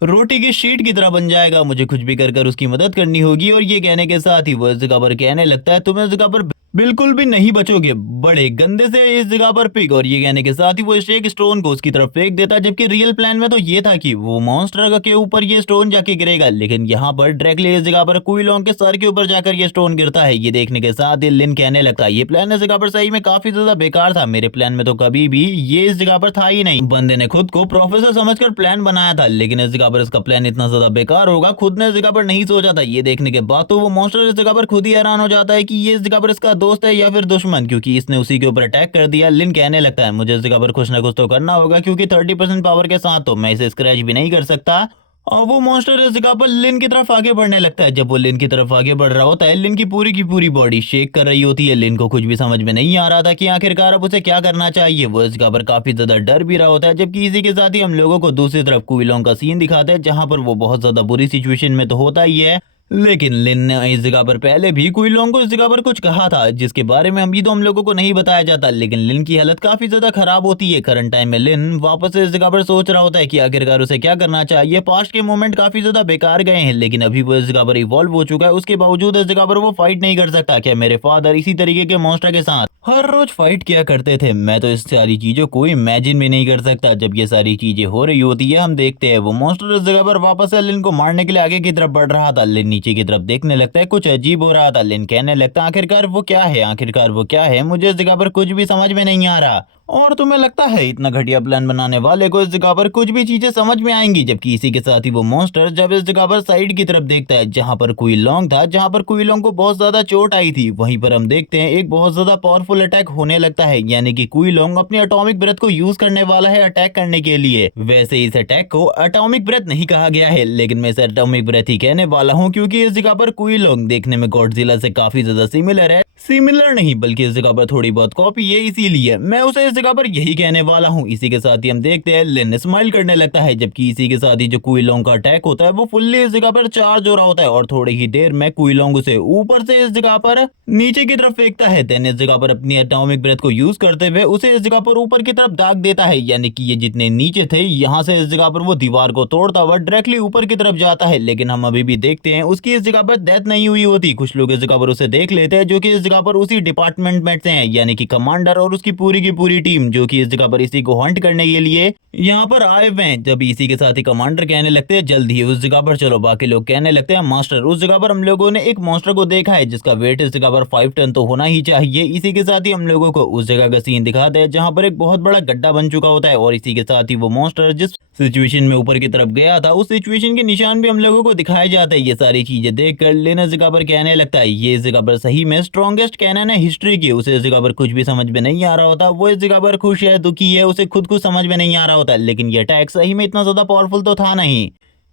रोटी की शीट की तरह बन जाएगा, मुझे कुछ भी कर उसकी मदद करनी होगी। और ये कहने के साथ ही वो इस जगह पर कहने लगता है तुम इस जगह पर बिल्कुल भी नहीं बचोगे, बड़े गंदे से इस जगह पर पिग। और ये कहने के साथ ही वो इस एक स्टोन को उसकी तरफ फेंक देता है। जबकि रियल प्लान में तो ये था कि वो मॉन्स्टर के ऊपर ये स्टोन जाके गिरेगा, लेकिन यहाँ पर डायरेक्टली इस जगह पर क्विलोंग के सर के ऊपर जाकर ये स्टोन गिरता है। ये देखने के साथ ही लिन कहने लगता है ये प्लान इस जगह पर सही में काफी ज्यादा बेकार था, मेरे प्लान में तो कभी भी ये इस जगह पर था ही नहीं। बंदे ने खुद को प्रोफेसर समझकर प्लान बनाया था, लेकिन इस जगह पर इसका प्लान इतना ज्यादा बेकार होगा खुद ने इस जगह पर नहीं सोचा था। ये देखने के बाद तो वो मॉन्स्टर इस जगह पर खुद ही हैरान हो जाता है कि ये इस जगह पर इसका दोस्त है या फिर दुश्मन, क्योंकि इसने उसी के ऊपर अटैक कर दिया। लिन कहने लगता है मुझे इस जगह पर कुछ ना कुछ तो करना होगा क्योंकि 30% पावर के साथ तो मैं इसे स्क्रैच भी नहीं कर सकता। और वो मॉन्स्टर इस जगह पर लिन की तरफ आगे बढ़ने लगता है। जब वो लिन की तरफ आगे बढ़ रहा होता है लिन की पूरी बॉडी शेक कर रही होती है। लिन को कुछ भी समझ में नहीं आ रहा था कि आखिरकार अब उसे क्या करना चाहिए। वो इस जगह पर काफी ज्यादा डर भी रहा होता है। जबकि इसी के साथ ही हम लोगों को दूसरी तरफ क्विलोंग का सीन दिखाते हैं जहां पर वो बहुत ज्यादा बुरी सिचुएशन में तो होता ही है, लेकिन लिन ने इस जगह पर पहले भी क्विलोंग को इस जगह पर कुछ कहा था जिसके बारे में अभी तो हम लोगों को नहीं बताया जाता। लेकिन लिन की हालत काफी ज्यादा खराब होती है। करंट टाइम में लिन वापस इस जगह पर सोच रहा होता है कि आखिरकार उसे क्या करना चाहिए। पास्ट के मोमेंट काफी ज्यादा बेकार गए हैं, लेकिन अभी वो इस जगह पर इवॉल्व हो चुका है। उसके बावजूद इस जगह पर वो फाइट नहीं कर सकता। क्या मेरे फादर इसी तरीके के मॉन्स्टर के साथ हर रोज फाइट किया करते थे? मैं तो इस सारी चीजों को इमेजिन भी नहीं कर सकता। जब ये सारी चीजें हो रही होती है हम देखते हैं वो मॉन्स्टर इस जगह पर वापस से लिन को मारने के लिए आगे की तरफ बढ़ रहा था। लिन नीचे की तरफ देखने लगता है कुछ अजीब हो रहा था। लिन कहने लगता आखिरकार वो क्या है, आखिरकार वो क्या है, मुझे इस जगह पर कुछ भी समझ में नहीं आ रहा। और तुम्हें लगता है इतना घटिया प्लान बनाने वाले को इस जगह पर कुछ भी चीजें समझ में आएंगी? जबकि इसी के साथ ही वो मॉन्स्टर जब इस जगह पर साइड की तरफ देखता है जहां पर क्विलोंग था, जहां पर क्विलोंग को बहुत ज्यादा चोट आई थी, वहीं पर हम देखते हैं एक बहुत ज्यादा पावरफुल अटैक होने लगता है। यानी कि क्विलोंग अपनी एटॉमिक ब्रेथ को यूज करने वाला है अटैक करने के लिए। वैसे इस अटैक को एटॉमिक ब्रेथ नहीं कहा गया है, लेकिन मैं इसे एटॉमिक ब्रेथ ही कहने वाला हूँ क्योंकि इस जगह पर क्विलोंग देखने में गॉडजिला से काफी ज्यादा सिमिलर है। सिमिलर नहीं बल्कि इस जगह पर थोड़ी बहुत कॉपी है, इसीलिए मैं उसे इस जगह पर यही कहने वाला हूँ। इसी के साथ ही हम देखते हैं लिन स्माइल करने लगता है। जबकि इसी के साथ ही जो क्विलोंग का अटैक होता है वो फुल्ली इस जगह पर चार्ज हो रहा होता है और थोड़ी ही देर में क्विलोंग उसे ऊपर से इस जगह पर नीचे की तरफ फेंकता है। देन इस जगह पर अपनी एटॉमिक ब्रेथ को यूज करते हुए उसे इस जगह पर ऊपर की तरफ दाग देता है। यानी कि ये जितने नीचे थे यहाँ से इस जगह पर वो दीवार को तोड़ता हुआ डायरेक्टली ऊपर की तरफ जाता है। लेकिन हम अभी भी देखते हैं उसकी इस जगह पर डेथ नहीं हुई होती। कुछ लोग इस जगह पर उसे देख लेते हैं जो कि इस जगह पर उसी डिपार्टमेंट में से हैं, यानी कि कमांडर और उसकी पूरी टीम जो कि इस जगह पर इसी को हंट करने के लिए यहाँ पर आए हुए हैं। जब इसी के साथ ही कमांडर कहने लगते हैं जल्द ही उस जगह पर चलो। बाकी लोग कहने लगते हैं मास्टर उस जगह पर हम लोगों ने एक मॉन्स्टर को देखा है जिसका वेट इस जगह पर 5 टन तो होना ही चाहिए। इसी के साथ ही हम लोगों को उस जगह का सीन दिखाते हैं जहाँ पर एक बहुत बड़ा गड्ढा बन चुका होता है और इसी के साथ ही वो मॉन्स्टर जिस सिचुएशन में ऊपर की तरफ गया था उस सिचुएशन के निशान भी हम लोगों को दिखाए जाते हैं। ये सारी चीजें देखकर लिन इस जगह पर कहने लगता है ये इस जगह पर सही में स्ट्रॉन्गेस्ट कैनन है हिस्ट्री की। उसे इस जगह पर कुछ भी समझ में नहीं आ रहा होता, वो इस जगह पर खुश है दुखी है, उसे खुद को समझ में नहीं आ रहा होता। लेकिन ये अटैक सही में इतना ज्यादा पावरफुल तो था नहीं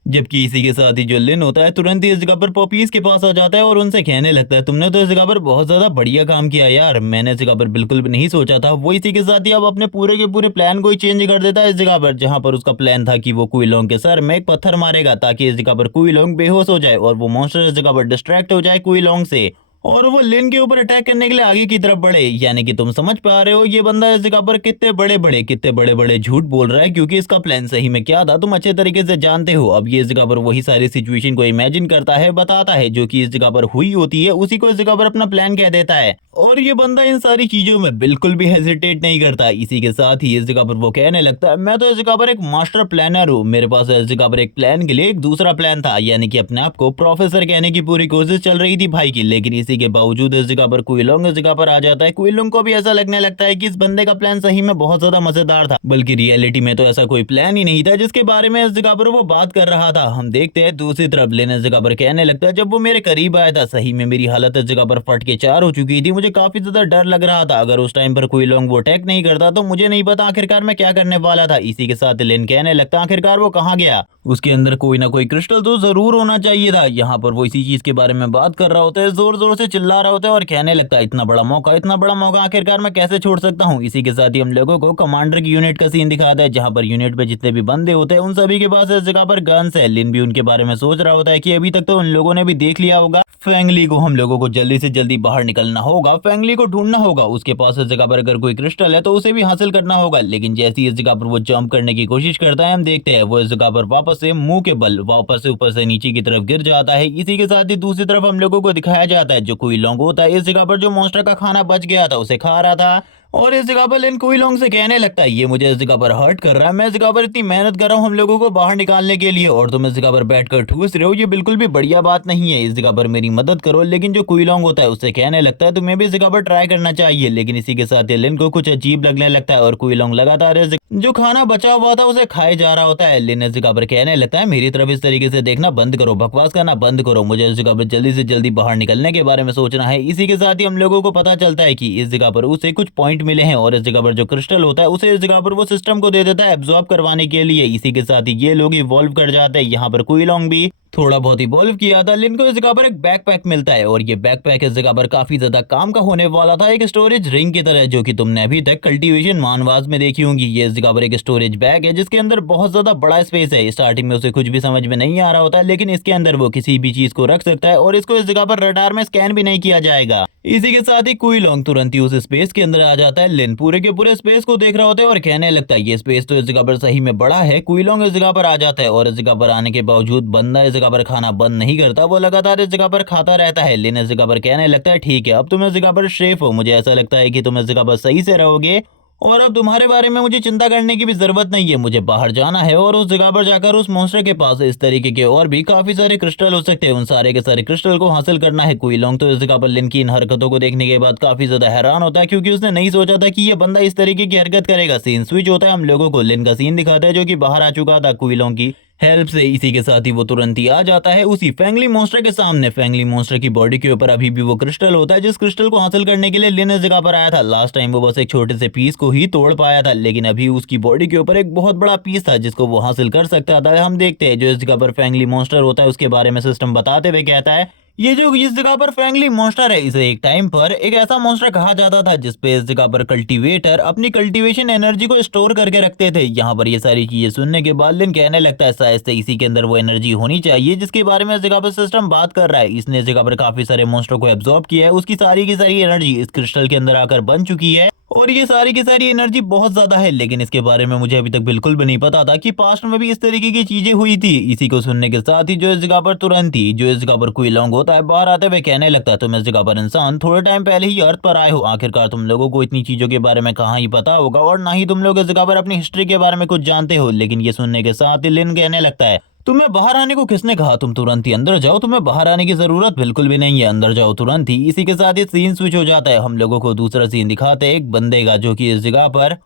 जबकि इसी के साथ ही जो लिन होता है तुरंत ही इस जगह पर पॉपीज के पास आ जाता है और उनसे कहने लगता है तुमने तो इस जगह पर बहुत ज्यादा बढ़िया काम किया यार, मैंने इस जगह पर बिल्कुल भी नहीं सोचा था। वो इसी के साथ ही अब अपने पूरे के पूरे प्लान को ही चेंज कर देता है इस जगह पर, जहां पर उसका प्लान था कि वो कुइलोंग के सर में एक पत्थर मारेगा ताकि इस जगह पर कुइलोंग बेहोश हो जाए और वो मॉन्स्टर इस जगह पर डिस्ट्रैक्ट हो जाए कुइलोंग से और वो लिन के ऊपर अटैक करने के लिए आगे की तरफ बढ़े। यानी कि तुम समझ पा रहे हो ये बंदा इस जगह पर कितने बड़े बड़े झूठ बोल रहा है, क्योंकि इसका प्लान सही में क्या था तुम अच्छे तरीके से जानते हो। अब ये इस जगह पर वही सारी सिचुएशन को इमेजिन करता है, बताता है जो कि इस जगह पर हुई होती है, उसी को इस जगह पर अपना प्लान कह देता है और ये बंदा इन सारी चीजों में बिल्कुल भी हेजिटेट नहीं करता। इसी के साथ ही इस जगह पर वो कहने लगता है मैं तो इस जगह पर एक मास्टर प्लानर हूँ, मेरे पास इस जगह पर एक प्लान के लिए एक दूसरा प्लान था। यानी कि अपने आप को प्रोफेसर कहने की पूरी कोशिश चल रही थी भाई की, लेकिन इसी के बावजूद इस जगह पर कुइलोंग इस जगह पर आ जाता है। कुइलोंग को भी ऐसा लगने लगता है कि इस बंदे का प्लान सही में बहुत ज्यादा मजेदार था, बल्कि रियलिटी में तो ऐसा कोई प्लान ही नहीं था जिसके बारे में इस जगह पर वो बात कर रहा था। हम देखते हैं दूसरी तरफ लेने इस जगह पर कहने लगता है जब वो मेरे करीब आया था सही में मेरी हालत इस जगह पर फट के चार हो चुकी थी, मुझे काफी ज्यादा डर लग रहा था। अगर उस टाइम पर कुइलोंग वो अटैक नहीं करता तो मुझे नहीं पता आखिरकार मैं क्या करने वाला था। इसी के साथ लेन कहने लगता आखिरकार वो कहाँ गया, उसके अंदर कोई ना कोई क्रिस्टल तो जरूर होना चाहिए था। यहाँ पर वो इसी चीज के बारे में बात कर रहा होता है, जोर जोर से चिल्ला रहा होता है और कहने लगता है इतना बड़ा मौका आखिरकार मैं कैसे छोड़ सकता हूँ। इसी के साथ ही हम लोगों को कमांडर की यूनिट का सीन दिखाता है, जहाँ पर यूनिट में जितने भी बंदे होते हैं उन सभी के पास इस जगह पर गन्स है। लिन भी उनके बारे में सोच रहा होता है कि अभी तक तो उन लोगों ने भी देख लिया होगा फेंगली को, हम लोगों को जल्दी से जल्दी बाहर निकलना होगा, फेंगली को ढूंढना होगा, उसके पास इस जगह पर अगर कोई क्रिस्टल है तो उसे भी हासिल करना होगा। लेकिन जैसे ही इस जगह पर वो जंप करने की कोशिश करता है हम देखते हैं वो इस जगह पर वापस से मुंह के बल वापस से ऊपर से नीचे की तरफ गिर जाता है। इसी के साथ ही दूसरी तरफ हम लोगों को दिखाया जाता है जो कुइलोंग होता है इस जगह पर जो मॉन्स्टर का खाना बच गया था उसे खा रहा था और इस जगह पर लिन कुइलोंग से कहने लगता है ये मुझे इस जगह पर हर्ट कर रहा है, मैं इस जगह पर इतनी मेहनत कर रहा हूँ हम लोगों को बाहर निकालने के लिए और तुम इस जगह पर बैठकर ठूस रहे हो, ये बिल्कुल भी बढ़िया बात नहीं है, इस जगह पर मेरी मदद करो। लेकिन जो कुइलोंग होता है उससे कहने लगता है तुम्हें भी इस जगह पर ट्राई करना चाहिए। लेकिन इसी के साथ लिन को कुछ अजीब लगने लगता है और कुइलोंग लगातार जो खाना बचा हुआ था उसे खाए जा रहा होता है। लिन इस जगह पर कहने लगता है मेरी तरफ इस तरीके से देखना बंद करो, बकवास करना बंद करो, मुझे इस जगह पर जल्दी से जल्दी बाहर निकलने के बारे में सोचना है। इसी के साथ ही हम लोगों को पता चलता है कि इस जगह पर उसे कुछ पॉइंट मिले हैं और इस जगह पर जो क्रिस्टल होता है उसे इस जगह पर वो सिस्टम को दे देता है एब्जॉर्ब करवाने के लिए। इसी के साथ ही ये लोग इवॉल्व कर जाते हैं। यहाँ पर कुइलोंग भी थोड़ा बहुत इवॉल्व किया था। लिन को इस जगह पर एक बैकपैक मिलता है और ये बैकपैक इस जगह पर काफी ज्यादा काम का होने वाला था, एक स्टोरेज रिंग की तरह जो कि तुमने अभी तक कल्टीवेशन मानवास में देखी होंगी। ये इस जगह पर एक स्टोरेज बैग है जिसके अंदर बहुत ज्यादा बड़ा स्पेस है। स्टार्टिंग में उसे कुछ भी समझ में नहीं आ रहा होता है, लेकिन इसके अंदर वो किसी भी चीज को रख सकता है और इसको इस जगह पर रडार में स्कैन भी नहीं किया जाएगा। इसी के साथ ही कुइलोंग तुरंत ही उस स्पेस के अंदर आ जाता है। लिन पूरे के पूरे स्पेस को देख रहा होता है और कहने लगता है ये स्पेस तो इस जगह पर सही में बड़ा है। कुइलोंग इस जगह पर आ जाता है और इस जगह पर आने के बावजूद बंदा इस जगह पर खाना बंद नहीं करता, वो लगातार इस जगह पर खाता रहता है। लिन इस जगह पर कहने लगता है ठीक है अब तुम इस जगह पर सेफ हो, मुझे ऐसा लगता है कि तुम इस जगह पर सही से रहोगे और अब तुम्हारे बारे में मुझे चिंता करने की भी जरूरत नहीं है, मुझे बाहर जाना है और उस जगह पर जाकर उस मॉन्स्टर के पास इस तरीके के और भी काफी सारे क्रिस्टल हो सकते हैं, उन सारे के सारे क्रिस्टल को हासिल करना है। कुइलोंग तो इस जगह पर लिन की इन हरकतों को देखने के बाद काफी ज्यादा हैरान होता है, क्योंकि उसने नहीं सोचा था कि ये बंदा इस तरीके की हरकत करेगा। सीन स्विच होता है, हम लोगों को लिन का सीन दिखाता है जो कि बाहर आ चुका था कुइलोंग की हेल्प से। इसी के साथ ही वो तुरंत ही आ जाता है उसी फेंगली मॉन्स्टर के सामने। फेंगली मॉन्स्टर की बॉडी के ऊपर अभी भी वो क्रिस्टल होता है जिस क्रिस्टल को हासिल करने के लिए लिन इस जगह पर आया था। लास्ट टाइम वो बस एक छोटे से पीस को ही तोड़ पाया था, लेकिन अभी उसकी बॉडी के ऊपर एक बहुत बड़ा पीस था जिसको वो हासिल कर सकता था। हम देखते हैं जो इस जगह पर फेंगली मॉन्स्टर होता है उसके बारे में सिस्टम बताते हुए कहता है ये जो इस जगह पर फेंगली मॉन्स्टर है इसे एक टाइम पर एक ऐसा मॉन्स्टर कहा जाता था जिसपे इस जगह पर कल्टीवेटर अपनी कल्टीवेशन एनर्जी को स्टोर करके रखते थे। यहाँ पर ये सारी चीजें सुनने के बाद लिन कहने लगता है शायद से इसी के अंदर वो एनर्जी होनी चाहिए जिसके बारे में इस जगह पर सिस्टम बात कर रहा है। इसने इस जगह पर काफी सारे मॉन्स्टर को एब्जॉर्ब किया है, उसकी सारी की सारी एनर्जी इस क्रिस्टल के अंदर आकर बन चुकी है और ये सारी की सारी एनर्जी बहुत ज्यादा है। लेकिन इसके बारे में मुझे अभी तक बिल्कुल भी नहीं पता था कि पास्ट में भी इस तरीके की चीजें हुई थी। इसी को सुनने के साथ ही जो इस जगह पर तुरंत ही जो इस जगह पर कुइलोंग होता है बाहर आते हुए कहने लगता है तुम इस जगह पर इंसान थोड़े टाइम पहले ही अर्थ पर आए हो, आखिरकार तुम लोगों को इतनी चीजों के बारे में कहाँ ही पता होगा और ना ही तुम लोग इस जगह पर अपनी हिस्ट्री के बारे में कुछ जानते हो। लेकिन ये सुनने के साथ ही लिन कहने लगता है तुम्हें बाहर आने को किसने कहा, तुम तुरंत ही अंदर जाओ, तुम्हें बाहर आने की जरूरत बिल्कुल भी नहीं है, अंदर जाओ तुरंत ही। इसी के साथ ही सीन स्विच हो जाता है, हम लोगों को दूसरा सीन दिखाते हैं एक बंदे का जो कि इस जगह पर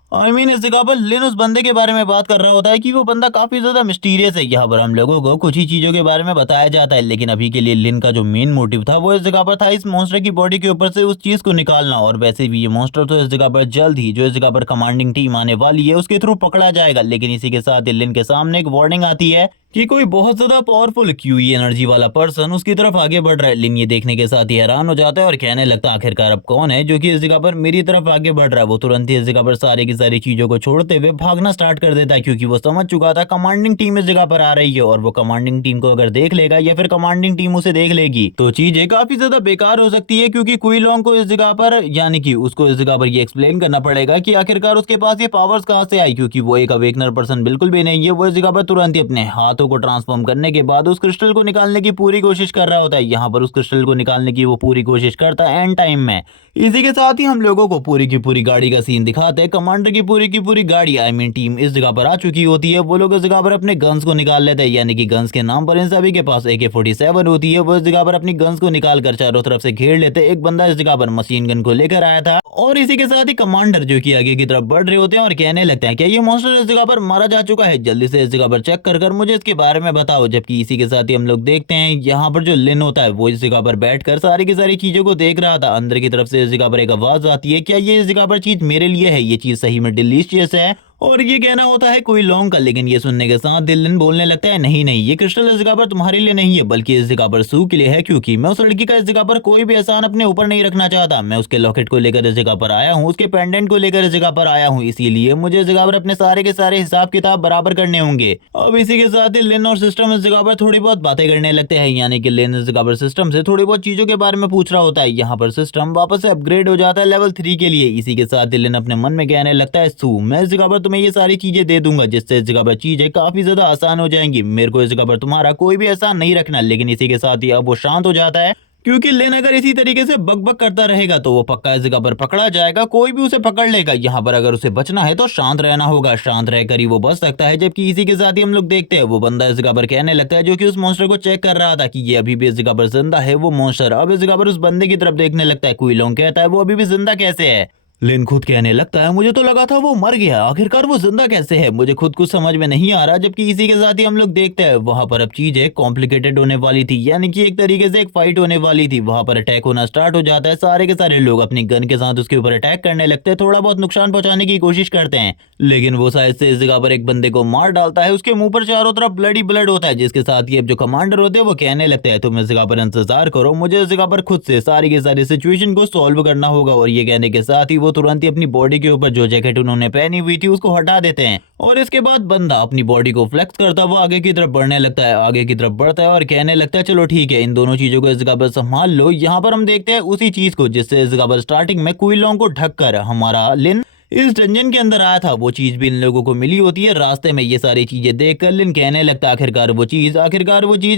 इस जगह पर लिन उस बंदे के बारे में बात कर रहा होता है कि वो बंदा काफी ज्यादा मिस्टीरियस है। यहाँ पर हम लोगों को कुछ ही चीजों के बारे में बताया जाता है, लेकिन अभी के लिए लिन का जो मेन मोटिव था वो इस जगह पर था इस मॉन्स्टर की बॉडी के ऊपर से उस चीज को निकालना। और वैसे भी ये मॉन्स्टर तो इस जगह पर जल्द ही जो इस जगह पर कमांडिंग टीम आने वाली है उसके थ्रू पकड़ा जाएगा। लेकिन इसी के साथ लिन के सामने एक वार्निंग आती है कि कि कोई बहुत ज्यादा पावरफुल क्यूई एनर्जी वाला पर्सन उसकी तरफ आगे बढ़ रहा है। लिन ये देखने के साथ ही हैरान हो जाता है और कहने लगता है आखिरकार अब कौन है जो कि इस जगह पर मेरी तरफ आगे बढ़ रहा है। वो तुरंत ही इस जगह पर सारी की सारी चीजों को छोड़ते हुए भागना स्टार्ट कर देता है, क्योंकि वो समझ चुका था कमांडिंग टीम इस जगह पर आ रही है और वो कमांडिंग टीम को अगर देख लेगा या फिर कमांडिंग टीम उसे देख लेगी तो चीजें काफी ज्यादा बेकार हो सकती है, क्योंकि क्वी लॉन्ग को इस जगह पर यानी कि उसको इस जगह पर ये एक्सप्लेन करना पड़ेगा कि आखिरकार उसके पास ये पावर्स कहां से आई, क्योंकि वो एक अवेकनर पर्सन बिल्कुल भी नहीं है। वो इस जगह पर तुरंत ही अपने हाथों को ट्रांसफॉर्म करने के बाद उस क्रिस्टल को निकालने की पूरी कोशिश कर रहा होता है। यहाँ पर उस क्रिस्टल को निकालने की वो पूरी कोशिश करता है एंड टाइम में। इसी के साथ ही हम लोगों को पूरी की पूरी गाड़ी का सीन दिखाते हैं। कमांडर की पूरी गाड़ी आई मीन टीम इस जगह पर आ चुकी होती है। वो लोग इस जगह पर अपने गन्स को निकाल लेते हैं, यानी कि गन्स के नाम पर इन सभी के पास AK-47 होती है। वो इस जगह पर अपनी गन्स को निकाल कर चारों तरफ से घेर लेते हैं। एक बंदा इस जगह पर मशीन गन को लेकर आया था और इसी के साथ ही कमांडर जो कि आगे की तरफ बढ़ रहे होते हैं और कहने लगते हैं कि ये मॉन्स्टर इस जगह पर मारा जा चुका है, जल्दी से इस जगह पर चेक कर मुझे इसके बारे में बताओ। जबकि इसी के साथ ही हम लोग देखते हैं यहाँ पर जो लिन होता है वो इस जगह पर बैठकर सारी की सारी चीजों को देख रहा था। अंदर की तरफ से इस जगह पर एक आवाज आती है, क्या ये इस जगह पर चीज मेरे लिए है? ये चीज सही में डिलीशियस है। और ये कहना होता है कोई लॉन्ग का, लेकिन ये सुनने के साथ लिन बोलने लगता है नहीं नहीं, ये क्रिस्टल इस जगह पर तुम्हारे लिए नहीं है बल्कि इस जगह पर सू के लिए है, क्योंकि मैं उस लड़की का इस जगह पर कोई भी एहसान अपने ऊपर नहीं रखना चाहता। मैं उसके लॉकेट को लेकर इस जगह पर आया हूँ, उसके पेंडेंट को लेकर इस जगह पर आया हूँ, इसीलिए मुझे इस जगह पर अपने सारे के सारे हिसाब किताब बराबर करने होंगे। अब इसी के साथ ही लिन और सिस्टम इस जगह पर थोड़ी बहुत बातें करने लगते हैं, यानी कि लिन इस जगह पर सिस्टम से थोड़ी बहुत चीजों के बारे में पूछ रहा होता है। यहाँ पर सिस्टम वापस से अपग्रेड हो जाता है लेवल 3 के लिए। इसी के साथ लिन अपने मन में कहने लगता है सू, मैं इस जगह पर तुम्हें ये सारी चीजें दे दूंगा जिससे इस जगह पर चीजें काफी ज्यादा आसान हो जाएंगी। मेरे को इस जगह पर तुम्हारा कोई भी एहसान नहीं रखना। लेकिन इसी के साथ ही अब वो शांत हो जाता है, क्योंकि लेन अगर इसी तरीके से बक करता रहेगा तो वो पक्का इस जगह पर पकड़ा जाएगा, कोई भी उसे पकड़ लेगा। यहाँ पर अगर उसे बचना है तो शांत रहना होगा, शांत रहकर ही वो बच सकता है। जबकि इसी के साथ ही हम लोग देखते हैं वो बंदा इस जगह पर कहने लगता है जो कि उस मॉन्स्टर को चेक कर रहा था कि ये अभी भी इस जगह पर जिंदा है। वो मॉन्स्टर अब इस जगह पर उस बंदे की तरफ देखने लगता है। क्वी लॉन्ग कहता है वो अभी भी जिंदा कैसे है? लिन खुद कहने लगता है मुझे तो लगा था वो मर गया, आखिरकार वो जिंदा कैसे है? मुझे खुद कुछ समझ में नहीं आ रहा। जबकि इसी के साथ ही हम लोग देखते हैं वहां पर अब चीजें कॉम्प्लिकेटेड होने वाली थी, यानी कि एक तरीके से एक फाइट होने वाली थी। वहां पर अटैक होना स्टार्ट हो जाता है, सारे के सारे लोग अपनी गन के साथ उसके ऊपर अटैक करने लगते हैं, थोड़ा बहुत नुकसान पहुंचाने की कोशिश करते हैं। लेकिन वो शायद से इस जगह पर एक बंदे को मार डालता है, उसके मुंह पर चारों तरफ ब्लड ही ब्लड होता है। जिसके साथ ही अब जो कमांडर होते हैं वो कहने लगते हैं तुम इस जगह पर इंतजार करो, मुझे इस जगह पर खुद से सारी की सारी सिचुएशन को सॉल्व करना होगा। और ये कहने के साथ ही वो तुरंत ही अपनी बॉडी के ऊपर जो जैकेट उन्होंने पहनी हुई थी उसको हटा देते हैं और इसके बाद बंदा अपनी बॉडी को फ्लेक्स करता हुआ आगे की तरफ बढ़ने लगता है, आगे की तरफ बढ़ता है और कहने लगता है चलो ठीक है इन दोनों चीजों को इस जगह पर संभाल लो। यहाँ पर हम देखते हैं उसी चीज को जिससे इस जगह पर स्टार्टिंग में क्वी लॉन्ग को ढककर हमारा लिन इस डंजन के अंदर आया था, वो चीज भी इन लोगों को मिली होती है। रास्ते में ये सारी चीजें देखकर लिन कहने लगता है आखिरकार वो चीज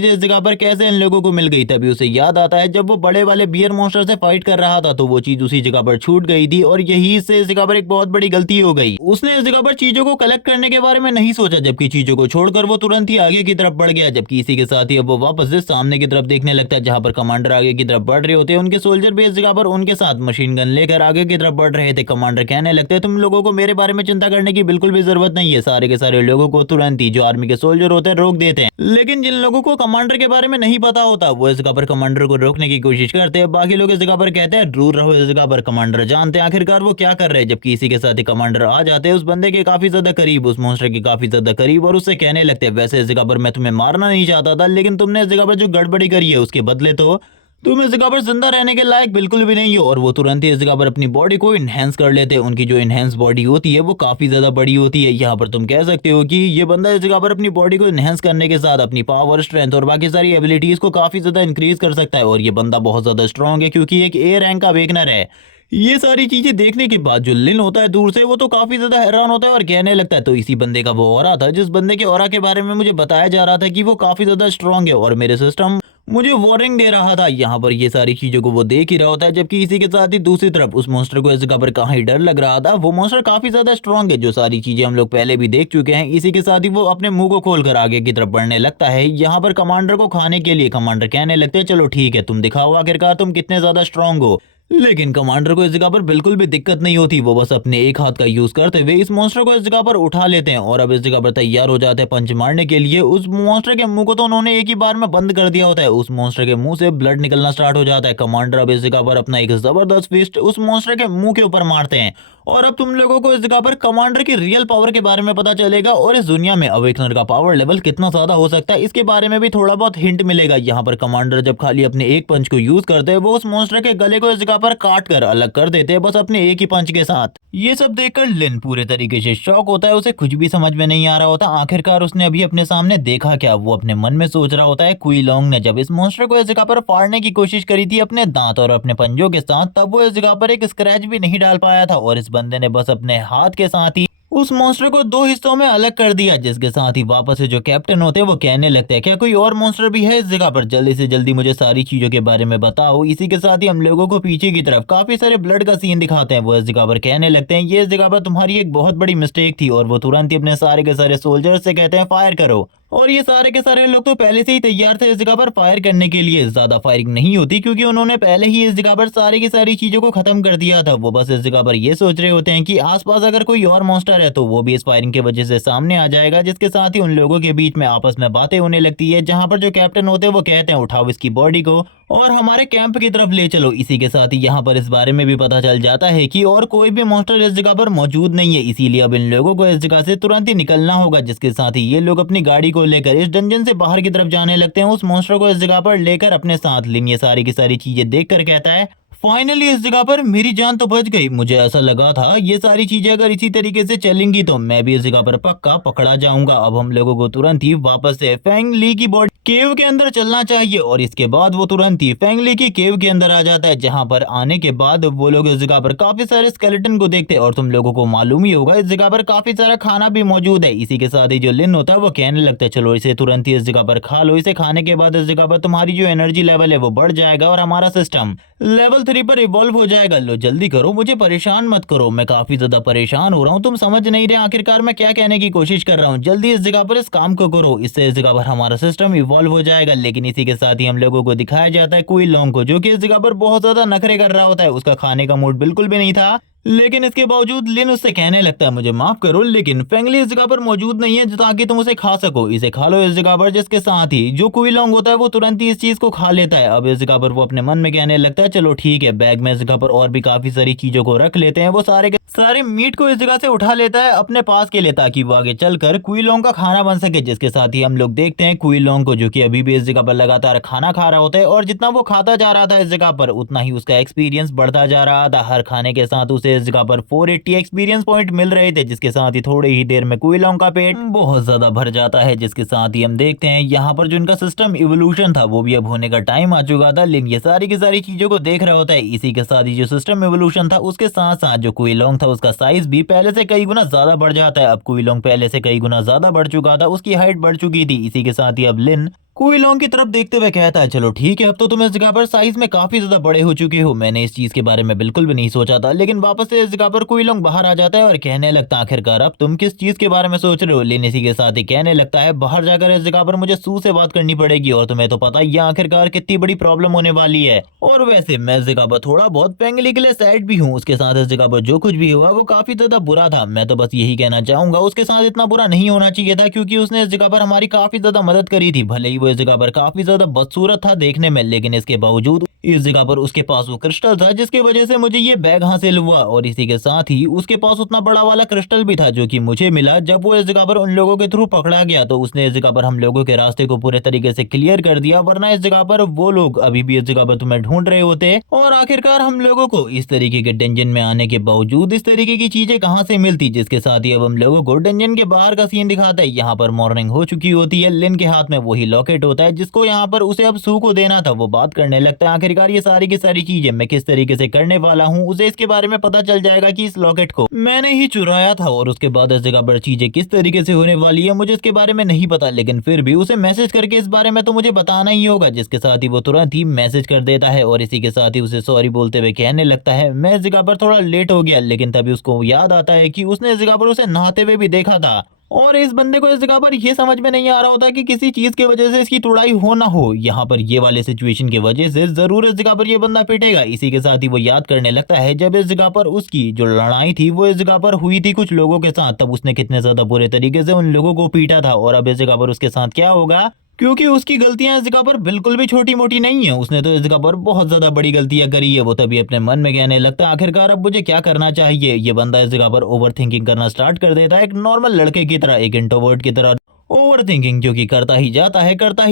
इस जगह पर कैसे इन लोगों को मिल गई। तभी उसे याद आता है जब वो बड़े वाले बियर मॉन्स्टर से फाइट कर रहा था तो वो चीज उसी जगह पर छूट गई थी और यही से इस जगह पर एक बहुत बड़ी गलती हो गई। उसने इस जगह पर चीजों को कलेक्ट करने के बारे में नहीं सोचा, जबकि चीजों को छोड़कर वो तुरंत ही आगे की तरफ बढ़ गया। जबकि इसी के साथ ही अब वो वापस से सामने की तरफ देखने लगता है जहां पर कमांडर आगे की तरफ बढ़ रहे होते हैं। उनके सोल्जर भी इस जगह पर उनके साथ मशीन गन लेकर आगे की तरफ बढ़ रहे थे। कमांडर कहने लगते हैं तुम लोगों को मेरे बारे में चिंता करने की बिल्कुल भी जरूरत नहीं है। सारे के सारे लोगों को तुरंत ही जो आर्मी के सोल्जर होते हैं रोक देते हैं, लेकिन जिन लोगों को कमांडर के बारे में नहीं पता होता वो इस जगह पर कमांडर को रोकने की कोशिश करते हैं। बाकी लोग इस जगह पर कहते हैं दूर रहो इस जगह पर, कमांडर जानते हैं आखिरकार वो क्या कर रहे हैं। जबकि इसी के साथ ही कमांडर आ जाते हैं उस बंदे के काफी ज्यादा करीब, उस मॉन्स्टर के काफी ज्यादा करीब और उससे कहने लगते हैं वैसे इस जगह पर मैं तुम्हें मारना नहीं चाहता था, लेकिन तुमने इस जगह पर जो गड़बड़ी करी है उसके बदले तो तुम इस जगह पर जिंदा रहने के लायक बिल्कुल भी नहीं हो। और वो तुरंत ही इस जगह पर अपनी बॉडी को इनहेंस कर लेते हैं। उनकी जो इनहेंस बॉडी होती है वो काफी ज्यादा बड़ी होती है। यहाँ पर तुम कह सकते हो कि ये बंदा इस जगह पर अपनी बॉडी को इनहेंस करने के साथ अपनी पावर, स्ट्रेंथ और बाकी सारी एबिलिटीज को काफी ज्यादा इंक्रीज कर सकता है। और ये बंदा बहुत ज्यादा स्ट्रॉन्ग है क्योंकि एक ए रैंक का वेगनर है। ये सारी चीजें देखने के बाद जो लिन होता है दूर से वो तो काफी ज्यादा हैरान होता है और कहने लगता है तो इसी बंदे का वो ऑरा था जिस बंदे के ऑरा के बारे में मुझे बताया जा रहा था कि वो काफी ज्यादा स्ट्रॉन्ग है और मेरे सिस्टम मुझे वार्निंग दे रहा था। यहाँ पर ये सारी चीजों को वो देख ही रहा होता है। जबकि इसी के साथ ही दूसरी तरफ उस मॉन्स्टर को इस जगह पर कहाँ ही डर लग रहा था, वो मॉन्स्टर काफी ज्यादा स्ट्रॉन्ग है, जो सारी चीजें हम लोग पहले भी देख चुके हैं। इसी के साथ ही वो अपने मुंह को खोलकर आगे की तरफ बढ़ने लगता है यहाँ पर कमांडर को खाने के लिए। कमांडर कहने लगते हैं चलो ठीक है तुम दिखाओ आखिरकार तुम कितने ज्यादा स्ट्रॉन्ग हो। लेकिन कमांडर को इस जगह पर बिल्कुल भी दिक्कत नहीं होती। वो बस अपने एक हाथ का यूज करते हुए इस मॉन्स्टर को इस जगह पर उठा लेते हैं और अब इस जगह पर तैयार हो जाते हैं पंच मारने के लिए। उस मॉन्स्टर के मुंह को तो उन्होंने एक ही बार में बंद कर दिया होता है। उस मॉन्स्टर के मुंह से ब्लड निकलना स्टार्ट हो जाता है। कमांडर अब इस जगह पर अपना एक जबरदस्त फिस्ट उस मॉन्स्टर के मुंह के ऊपर मारते हैं और अब तुम लोगों को इस जगह पर कमांडर की रियल पावर के बारे में पता चलेगा और इस दुनिया में अवेकनर का पावर लेवल कितना ज्यादा हो सकता है इसके बारे में भी थोड़ा बहुत हिंट मिलेगा। यहाँ पर कमांडर जब खाली अपने एक पंच को यूज करते हैं वो उस मॉन्स्टर के गले को इस जगह पर काट कर अलग कर देते हैं बस अपने एक ही पंच के साथ। ये सब देखकर लिन पूरे तरीके से शॉक होता है। उसे कुछ भी समझ में नहीं आ रहा होता आखिरकार उसने अभी अपने सामने देखा क्या। वो अपने मन में सोच रहा होता है कुई लोंग ने जब इस मॉन्स्टर को इस जगह पर फाड़ने की कोशिश करी थी अपने दांत और अपने पंजों के साथ तब वो इस जगह पर एक स्क्रैच भी नहीं डाल पाया था और इस बंदे ने बस अपने हाथ के साथ ही उस मॉन्स्टर को दो हिस्सों में अलग कर दिया। जिसके साथ ही वापस से जो कैप्टन होते हैं वो कहने लगते हैं क्या कोई और मॉन्स्टर भी है इस जगह पर, जल्दी से जल्दी मुझे सारी चीजों के बारे में बताओ। इसी के साथ ही हम लोगों को पीछे की तरफ काफी सारे ब्लड का सीन दिखाते हैं। वो इस जगह पर कहने लगते हैं ये इस जगह पर तुम्हारी एक बहुत बड़ी मिस्टेक थी और वो तुरंत ही अपने सारे के सारे सोल्जर्स से कहते हैं फायर करो और ये सारे के सारे लोग तो पहले से ही तैयार थे इस जगह पर फायर करने के लिए। ज्यादा फायरिंग नहीं होती क्योंकि उन्होंने पहले ही इस जगह पर सारी की सारी चीजों को खत्म कर दिया था। वो बस इस जगह पर ये सोच रहे होते हैं कि आसपास अगर कोई और मॉन्स्टर है तो वो भी इस फायरिंग की वजह से सामने आ जाएगा। जिसके साथ ही उन लोगों के बीच में आपस में बातें होने लगती है जहां पर जो कैप्टन होते हैं वो कहते हैं उठाओ इसकी बॉडी को और हमारे कैंप की तरफ ले चलो। इसी के साथ ही यहाँ पर इस बारे में भी पता चल जाता है कि और कोई भी मॉन्स्टर इस जगह पर मौजूद नहीं है, इसीलिए अब इन लोगों को इस जगह से तुरंत ही निकलना होगा। जिसके साथ ही ये लोग अपनी गाड़ी को लेकर इस डंजन से बाहर की तरफ जाने लगते हैं उस मॉन्स्टर को इस जगह पर लेकर अपने साथ। लिन ये सारी की सारी चीजें देख कर कहता है फाइनली इस जगह पर मेरी जान तो बच गई। मुझे ऐसा लगा था ये सारी चीजें अगर इसी तरीके से चलेंगी तो मैं भी इस जगह पर पक्का पकड़ा जाऊंगा। अब हम लोगों को तुरंत ही वापस से फेंग ली की बॉडी केव के अंदर चलना चाहिए और इसके बाद वो तुरंत ही फेंग ली की केव के अंदर आ जाता है जहां पर आने के बाद वो लोग इस जगह पर काफी सारे स्केलेटन को देखते हैं और तुम लोगों को मालूम ही होगा इस जगह पर काफी सारा खाना भी मौजूद है। इसी के साथ ही जो लिन होता है वो कहने लगता है चलो इसे तुरंत ही इस जगह पर खा लो। इसे खाने के बाद इस जगह पर तुम्हारी जो एनर्जी लेवल है वो बढ़ जाएगा और हमारा सिस्टम लेवल 3 पर इवॉल्व हो जाएगा। लो जल्दी करो, मुझे परेशान मत करो, मैं काफी ज्यादा परेशान हो रहा हूँ। तुम समझ नहीं रहे आखिरकार मैं क्या कहने की कोशिश कर रहा हूँ। जल्दी इस जगह पर इस काम को करो, इससे इस जगह पर हमारा सिस्टम इवॉल्व हो जाएगा। लेकिन इसी के साथ ही हम लोगों को दिखाया जाता है कुई लोंग को जो कि इस जगह पर बहुत ज्यादा नखरे कर रहा होता है। उसका खाने का मूड बिल्कुल भी नहीं था लेकिन इसके बावजूद लिन उससे कहने लगता है मुझे माफ करो लेकिन फेंगली इस जगह पर मौजूद नहीं है ताकि तुम उसे खा सको, इसे खा लो इस जगह पर। जिसके साथ ही जो कुई लोंग होता है वो तुरंत ही इस चीज को खा लेता है। अब इस जगह पर वो अपने मन में कहने लगता है चलो ठीक है, बैग में इस जगह पर और भी काफी सारी चीजों को रख लेते हैं। वो सारे के सारे मीट को इस जगह से उठा लेता है अपने पास के लिए ताकि वो आगे चलकर कुई लोंग का खाना बन सके। जिसके साथ ही हम लोग देखते हैं कुई लोंग को जो कि अभी भी इस जगह पर लगातार खाना खा रहा होता है और जितना वो खाता जा रहा था इस जगह पर उतना ही उसका एक्सपीरियंस बढ़ता जा रहा था। हर खाने के साथ उसे इस जगह पर 480 एक्सपीरियंस पॉइंट मिल रहे थे। जिसके साथ ही थोड़ी ही देर में कुई लोंग का पेट बहुत ज्यादा भर जाता है। जिसके साथ ही हम देखते हैं यहाँ पर जो इनका सिस्टम इवोल्यूशन था वो भी अब होने का टाइम आ चुका था। लेकिन ये सारी की सारी चीजों को देख रहा होता है। इसी के साथ ही जो सिस्टम इवोल्यूशन था उसके साथ साथ जो कुई लोंग था उसका साइज भी पहले से कई गुना ज्यादा बढ़ जाता है। अब कुई लोंग पहले से कई गुना ज्यादा बढ़ चुका था, उसकी हाइट बढ़ चुकी थी। इसी के साथ ही अब लिन कुई लोंग की तरफ देखते हुए कहता है चलो ठीक है, अब तो तुम इस जगह पर साइज में काफी ज्यादा बड़े हो चुके हो। मैंने इस चीज के बारे में बिल्कुल भी नहीं सोचा था। लेकिन वापस से इस जगह पर कुई लोंग बाहर आ जाता है और कहने लगता है आखिरकार अब तुम किस चीज के बारे में सोच रहे हो। लेकिन इसी के साथ ही कहने लगता है बाहर जाकर इस जगह पर मुझे सू से बात करनी पड़ेगी और तुम्हें तो पता ही है आखिरकार कितनी बड़ी प्रॉब्लम होने वाली है। और वैसे मैं इस जगह पर थोड़ा बहुत फेंगली के लिए सैड भी हूँ। उसके साथ इस जगह पर जो कुछ भी हुआ वो काफी ज्यादा बुरा था। मैं तो बस यही कहना चाहूंगा उसके साथ इतना बुरा नहीं होना चाहिए था क्योंकि उसने इस जगह पर हमारी काफी ज्यादा मदद करी थी। भले ही वो इस जगह पर काफी ज्यादा बदसूरत था देखने में लेकिन इसके बावजूद इस जगह पर उसके पास वो क्रिस्टल था जिसकी वजह से मुझे ये बैग हासिल हुआ। और इसी के साथ ही उसके पास उतना बड़ा वाला क्रिस्टल भी था जो कि मुझे मिला जब वो इस जगह पर उन लोगों के थ्रू पकड़ा गया। तो उसने इस जगह पर हम लोगों के रास्ते को पूरे तरीके से क्लियर कर दिया, वरना इस जगह पर वो लोग अभी भी इस जगह पर तुम्हें ढूंढ रहे होते। और आखिरकार हम लोगों को इस तरीके के डंजन में आने के बावजूद इस तरीके की चीजें कहाँ से मिलती। जिसके साथ ही अब हम लोगों को डंजन के बाहर का सीन दिखाता है। यहाँ पर मॉर्निंग हो चुकी होती है। लिन के हाथ में वही लॉकेट होता है जिसको यहाँ पर उसे अब सू को देना था। वो बात करने लगता है आखिरकार ये सारी की सारी चीजें मैं किस तरीके से करने वाला हूँ। उसे इसके बारे में पता चल जाएगा कि इस लॉकेट को मैंने ही चुराया था और उसके बाद इस जगह पर चीजें किस तरीके से होने वाली है मुझे इसके बारे में नहीं पता। लेकिन फिर भी उसे मैसेज करके इस बारे में तो मुझे बताना ही होगा। जिसके साथ ही वो तुरंत ही मैसेज कर देता है और इसी के साथ ही उसे सॉरी बोलते हुए कहने लगता है मैं इस जगह पर थोड़ा लेट हो गया। लेकिन तभी उसको याद आता है कि उसने इस जगह पर उसे नहाते हुए भी देखा था और इस बंदे को इस जगह पर ये समझ में नहीं आ रहा होता कि किसी चीज की वजह से इसकी तुड़ाई हो ना हो, यहाँ पर ये वाले सिचुएशन की वजह से जरूर इस जगह पर ये बंदा पिटेगा। इसी के साथ ही वो याद करने लगता है जब इस जगह पर उसकी जो लड़ाई थी वो इस जगह पर हुई थी कुछ लोगों के साथ, तब उसने कितने ज्यादा बुरे तरीके से उन लोगों को पीटा था। और अब इस जगह पर उसके साथ क्या होगा, क्योंकि उसकी गलतियां इस जगह पर बिल्कुल भी छोटी मोटी नहीं है, उसने तो इस जगह पर बहुत ज्यादा बड़ी गलतियां करी है। वो तभी अपने मन में कहने लगता है आखिरकार अब मुझे क्या करना चाहिए। ये बंदा इस जगह पर ओवर थिंकिंग करना स्टार्ट कर देता है, एक नॉर्मल लड़के की तरह, एक इंट्रोवर्ट की तरह ओवर थिंकिंग जो कि करता ही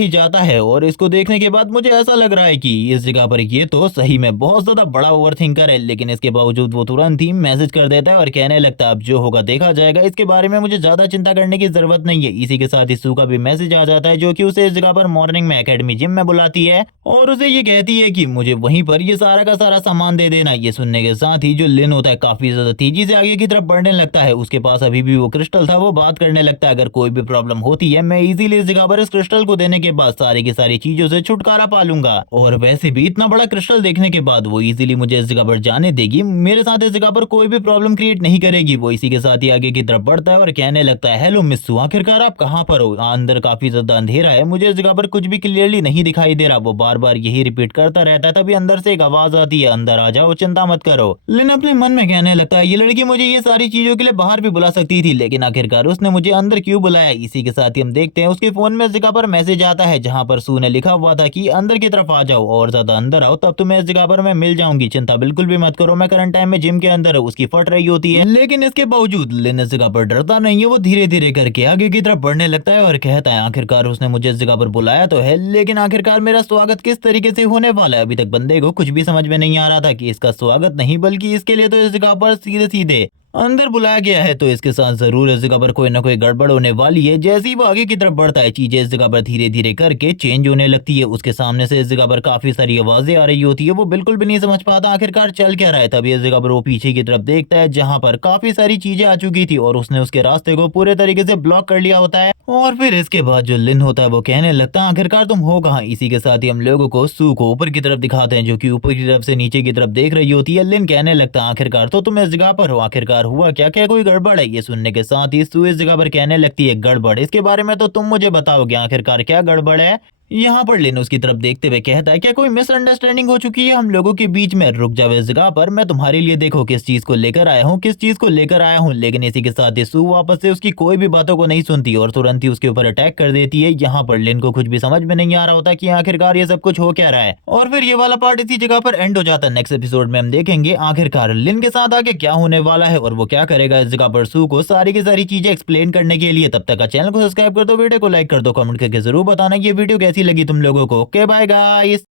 जाता है। और इसको देखने के बाद मुझे ऐसा लग रहा है कि इस जगह पर ये तो सही में बहुत ज्यादा बड़ा ओवर थिंकर है, लेकिन इसके बावजूद वो तुरंत ही मैसेज कर देता है और कहने लगता है अब जो होगा देखा जाएगा, इसके बारे में मुझे ज्यादा चिंता करने की जरूरत नहीं है। इसी के साथ इसू का भी मैसेज आ जाता है जो कि उसे इस जगह पर मॉर्निंग में एकेडमी जिम में बुलाती है और उसे ये कहती है कि मुझे वहीं पर ये सारा का सारा सामान दे देना। ये सुनने के साथ ही जो लिन होता है काफी ज्यादा तेजी से आगे की तरफ बढ़ने लगता है, उसके पास अभी भी वो क्रिस्टल था। वो बात करने लगता है अगर कोई भी प्रॉब्लम होती है मैं इजीली इस जगह पर इस क्रिस्टल को देने के बाद सारी की सारी चीजों से छुटकारा पा लूंगा, और वैसे भी इतना बड़ा क्रिस्टल देखने के बाद वो इजीली मुझे इस जगह पर जाने देगी, मेरे साथ इस जगह पर कोई भी प्रॉब्लम क्रिएट नहीं करेगी। वो इसी के साथ ही आगे की तरफ बढ़ता है और कहने लगता है हेलो मिस्सू, आखिरकार आप कहाँ पर हो? अंदर काफी ज्यादा अंधेरा है, मुझे इस जगह पर कुछ भी क्लियरली नहीं दिखाई दे रहा। वो बार बार यही रिपीट करता रहता है, तभी अंदर से एक आवाज आती है अंदर आ जाओ, चिंता मत करो। लिन अपने मन में कहने लगता है ये लड़की मुझे ये सारी चीजों के लिए बाहर भी बुला सकती थी, लेकिन आखिरकार उसने मुझे अंदर क्यों बुलाया। इसी के साथ ही हम देखते हैं उसके फोन में इस जगह पर मैसेज आता है जहां पर सू ने लिखा हुआ था कि अंदर की तरफ आ जाओ और ज्यादा अंदर आओ तब तुम्हें इस जगह पर मैं मिल जाऊंगी, चिंता बिल्कुल भी मत करो। मैं करंट टाइम में जिम के अंदर हूं। उसकी फट रही होती है, लेकिन इसके बावजूद लिन इस जगह पर डरता नहीं है। वो धीरे धीरे करके आगे की तरफ बढ़ने लगता है और कहता है आखिरकार उसने मुझे इस जगह पर बुलाया तो है, लेकिन आखिरकार मेरा स्वागत किस तरीके से होने वाला है। अभी तक बंदे को कुछ भी समझ में नहीं आ रहा था कि इसका स्वागत नहीं बल्कि इसके लिए तो इस जगह पर सीधे सीधे अंदर बुलाया गया है, तो इसके साथ जरूर इस जगह पर कोई ना कोई गड़बड़ होने वाली है। जैसे ही वो आगे की तरफ बढ़ता है चीजें इस जगह पर धीरे धीरे करके चेंज होने लगती है। उसके सामने से इस जगह पर काफी सारी आवाजें आ रही होती है, वो बिल्कुल भी नहीं समझ पाता आखिरकार चल क्या रहा है। तभी इस जगह पर वो पीछे की तरफ देखता है जहां पर काफी सारी चीजें आ चुकी थी और उसने उसके रास्ते को पूरे तरीके से ब्लॉक कर लिया होता है। और फिर इसके बाद जो लिन होता है वो कहने लगता है आखिरकार तुम हो कहाँ। इसी के साथ ही हम लोगों को सू को ऊपर की तरफ दिखाते हैं जो कि ऊपर की तरफ से नीचे की तरफ देख रही होती है। लिन कहने लगता है आखिरकार तो तुम इस जगह पर हो, आखिरकार हुआ क्या, क्या कोई गड़बड़ है। ये सुनने के साथ ही सू इस जगह पर कहने लगती है गड़बड़, इसके बारे में तो तुम मुझे बताओगे आखिरकार क्या गड़बड़ है। यहाँ पर लिन उसकी तरफ देखते हुए कहता है क्या कोई मिसअंडरस्टैंडिंग हो चुकी है हम लोगों के बीच में। रुक जाओ इस जगह पर, मैं तुम्हारे लिए देखो किस चीज को लेकर आया हूँ, किस चीज को लेकर आया हूँ। लेकिन इसी के साथ ही सू वापस से उसकी कोई भी बातों को नहीं सुनती और तुरंत ही उसके ऊपर अटैक कर देती है। यहाँ पर लिन को कुछ भी समझ में नहीं आ रहा होता कि आखिरकार ये सब कुछ हो क्या रहा है। और फिर ये वाला पार्ट इसी जगह पर एंड हो जाता है। नेक्स्ट एपिसोड में हम देखेंगे आखिरकार लिन के साथ आगे क्या होने वाला है और वो क्या करेगा इस जगह पर सू को सारी की सारी चीजें एक्सप्लेन करने के लिए। तब तक का चैनल को सब्सक्राइब कर दो, वीडियो को लाइक कर दो, कमेंट करके जरूर बताना ये वीडियो कैसी लगी तुम लोगों को। Okay bye guys.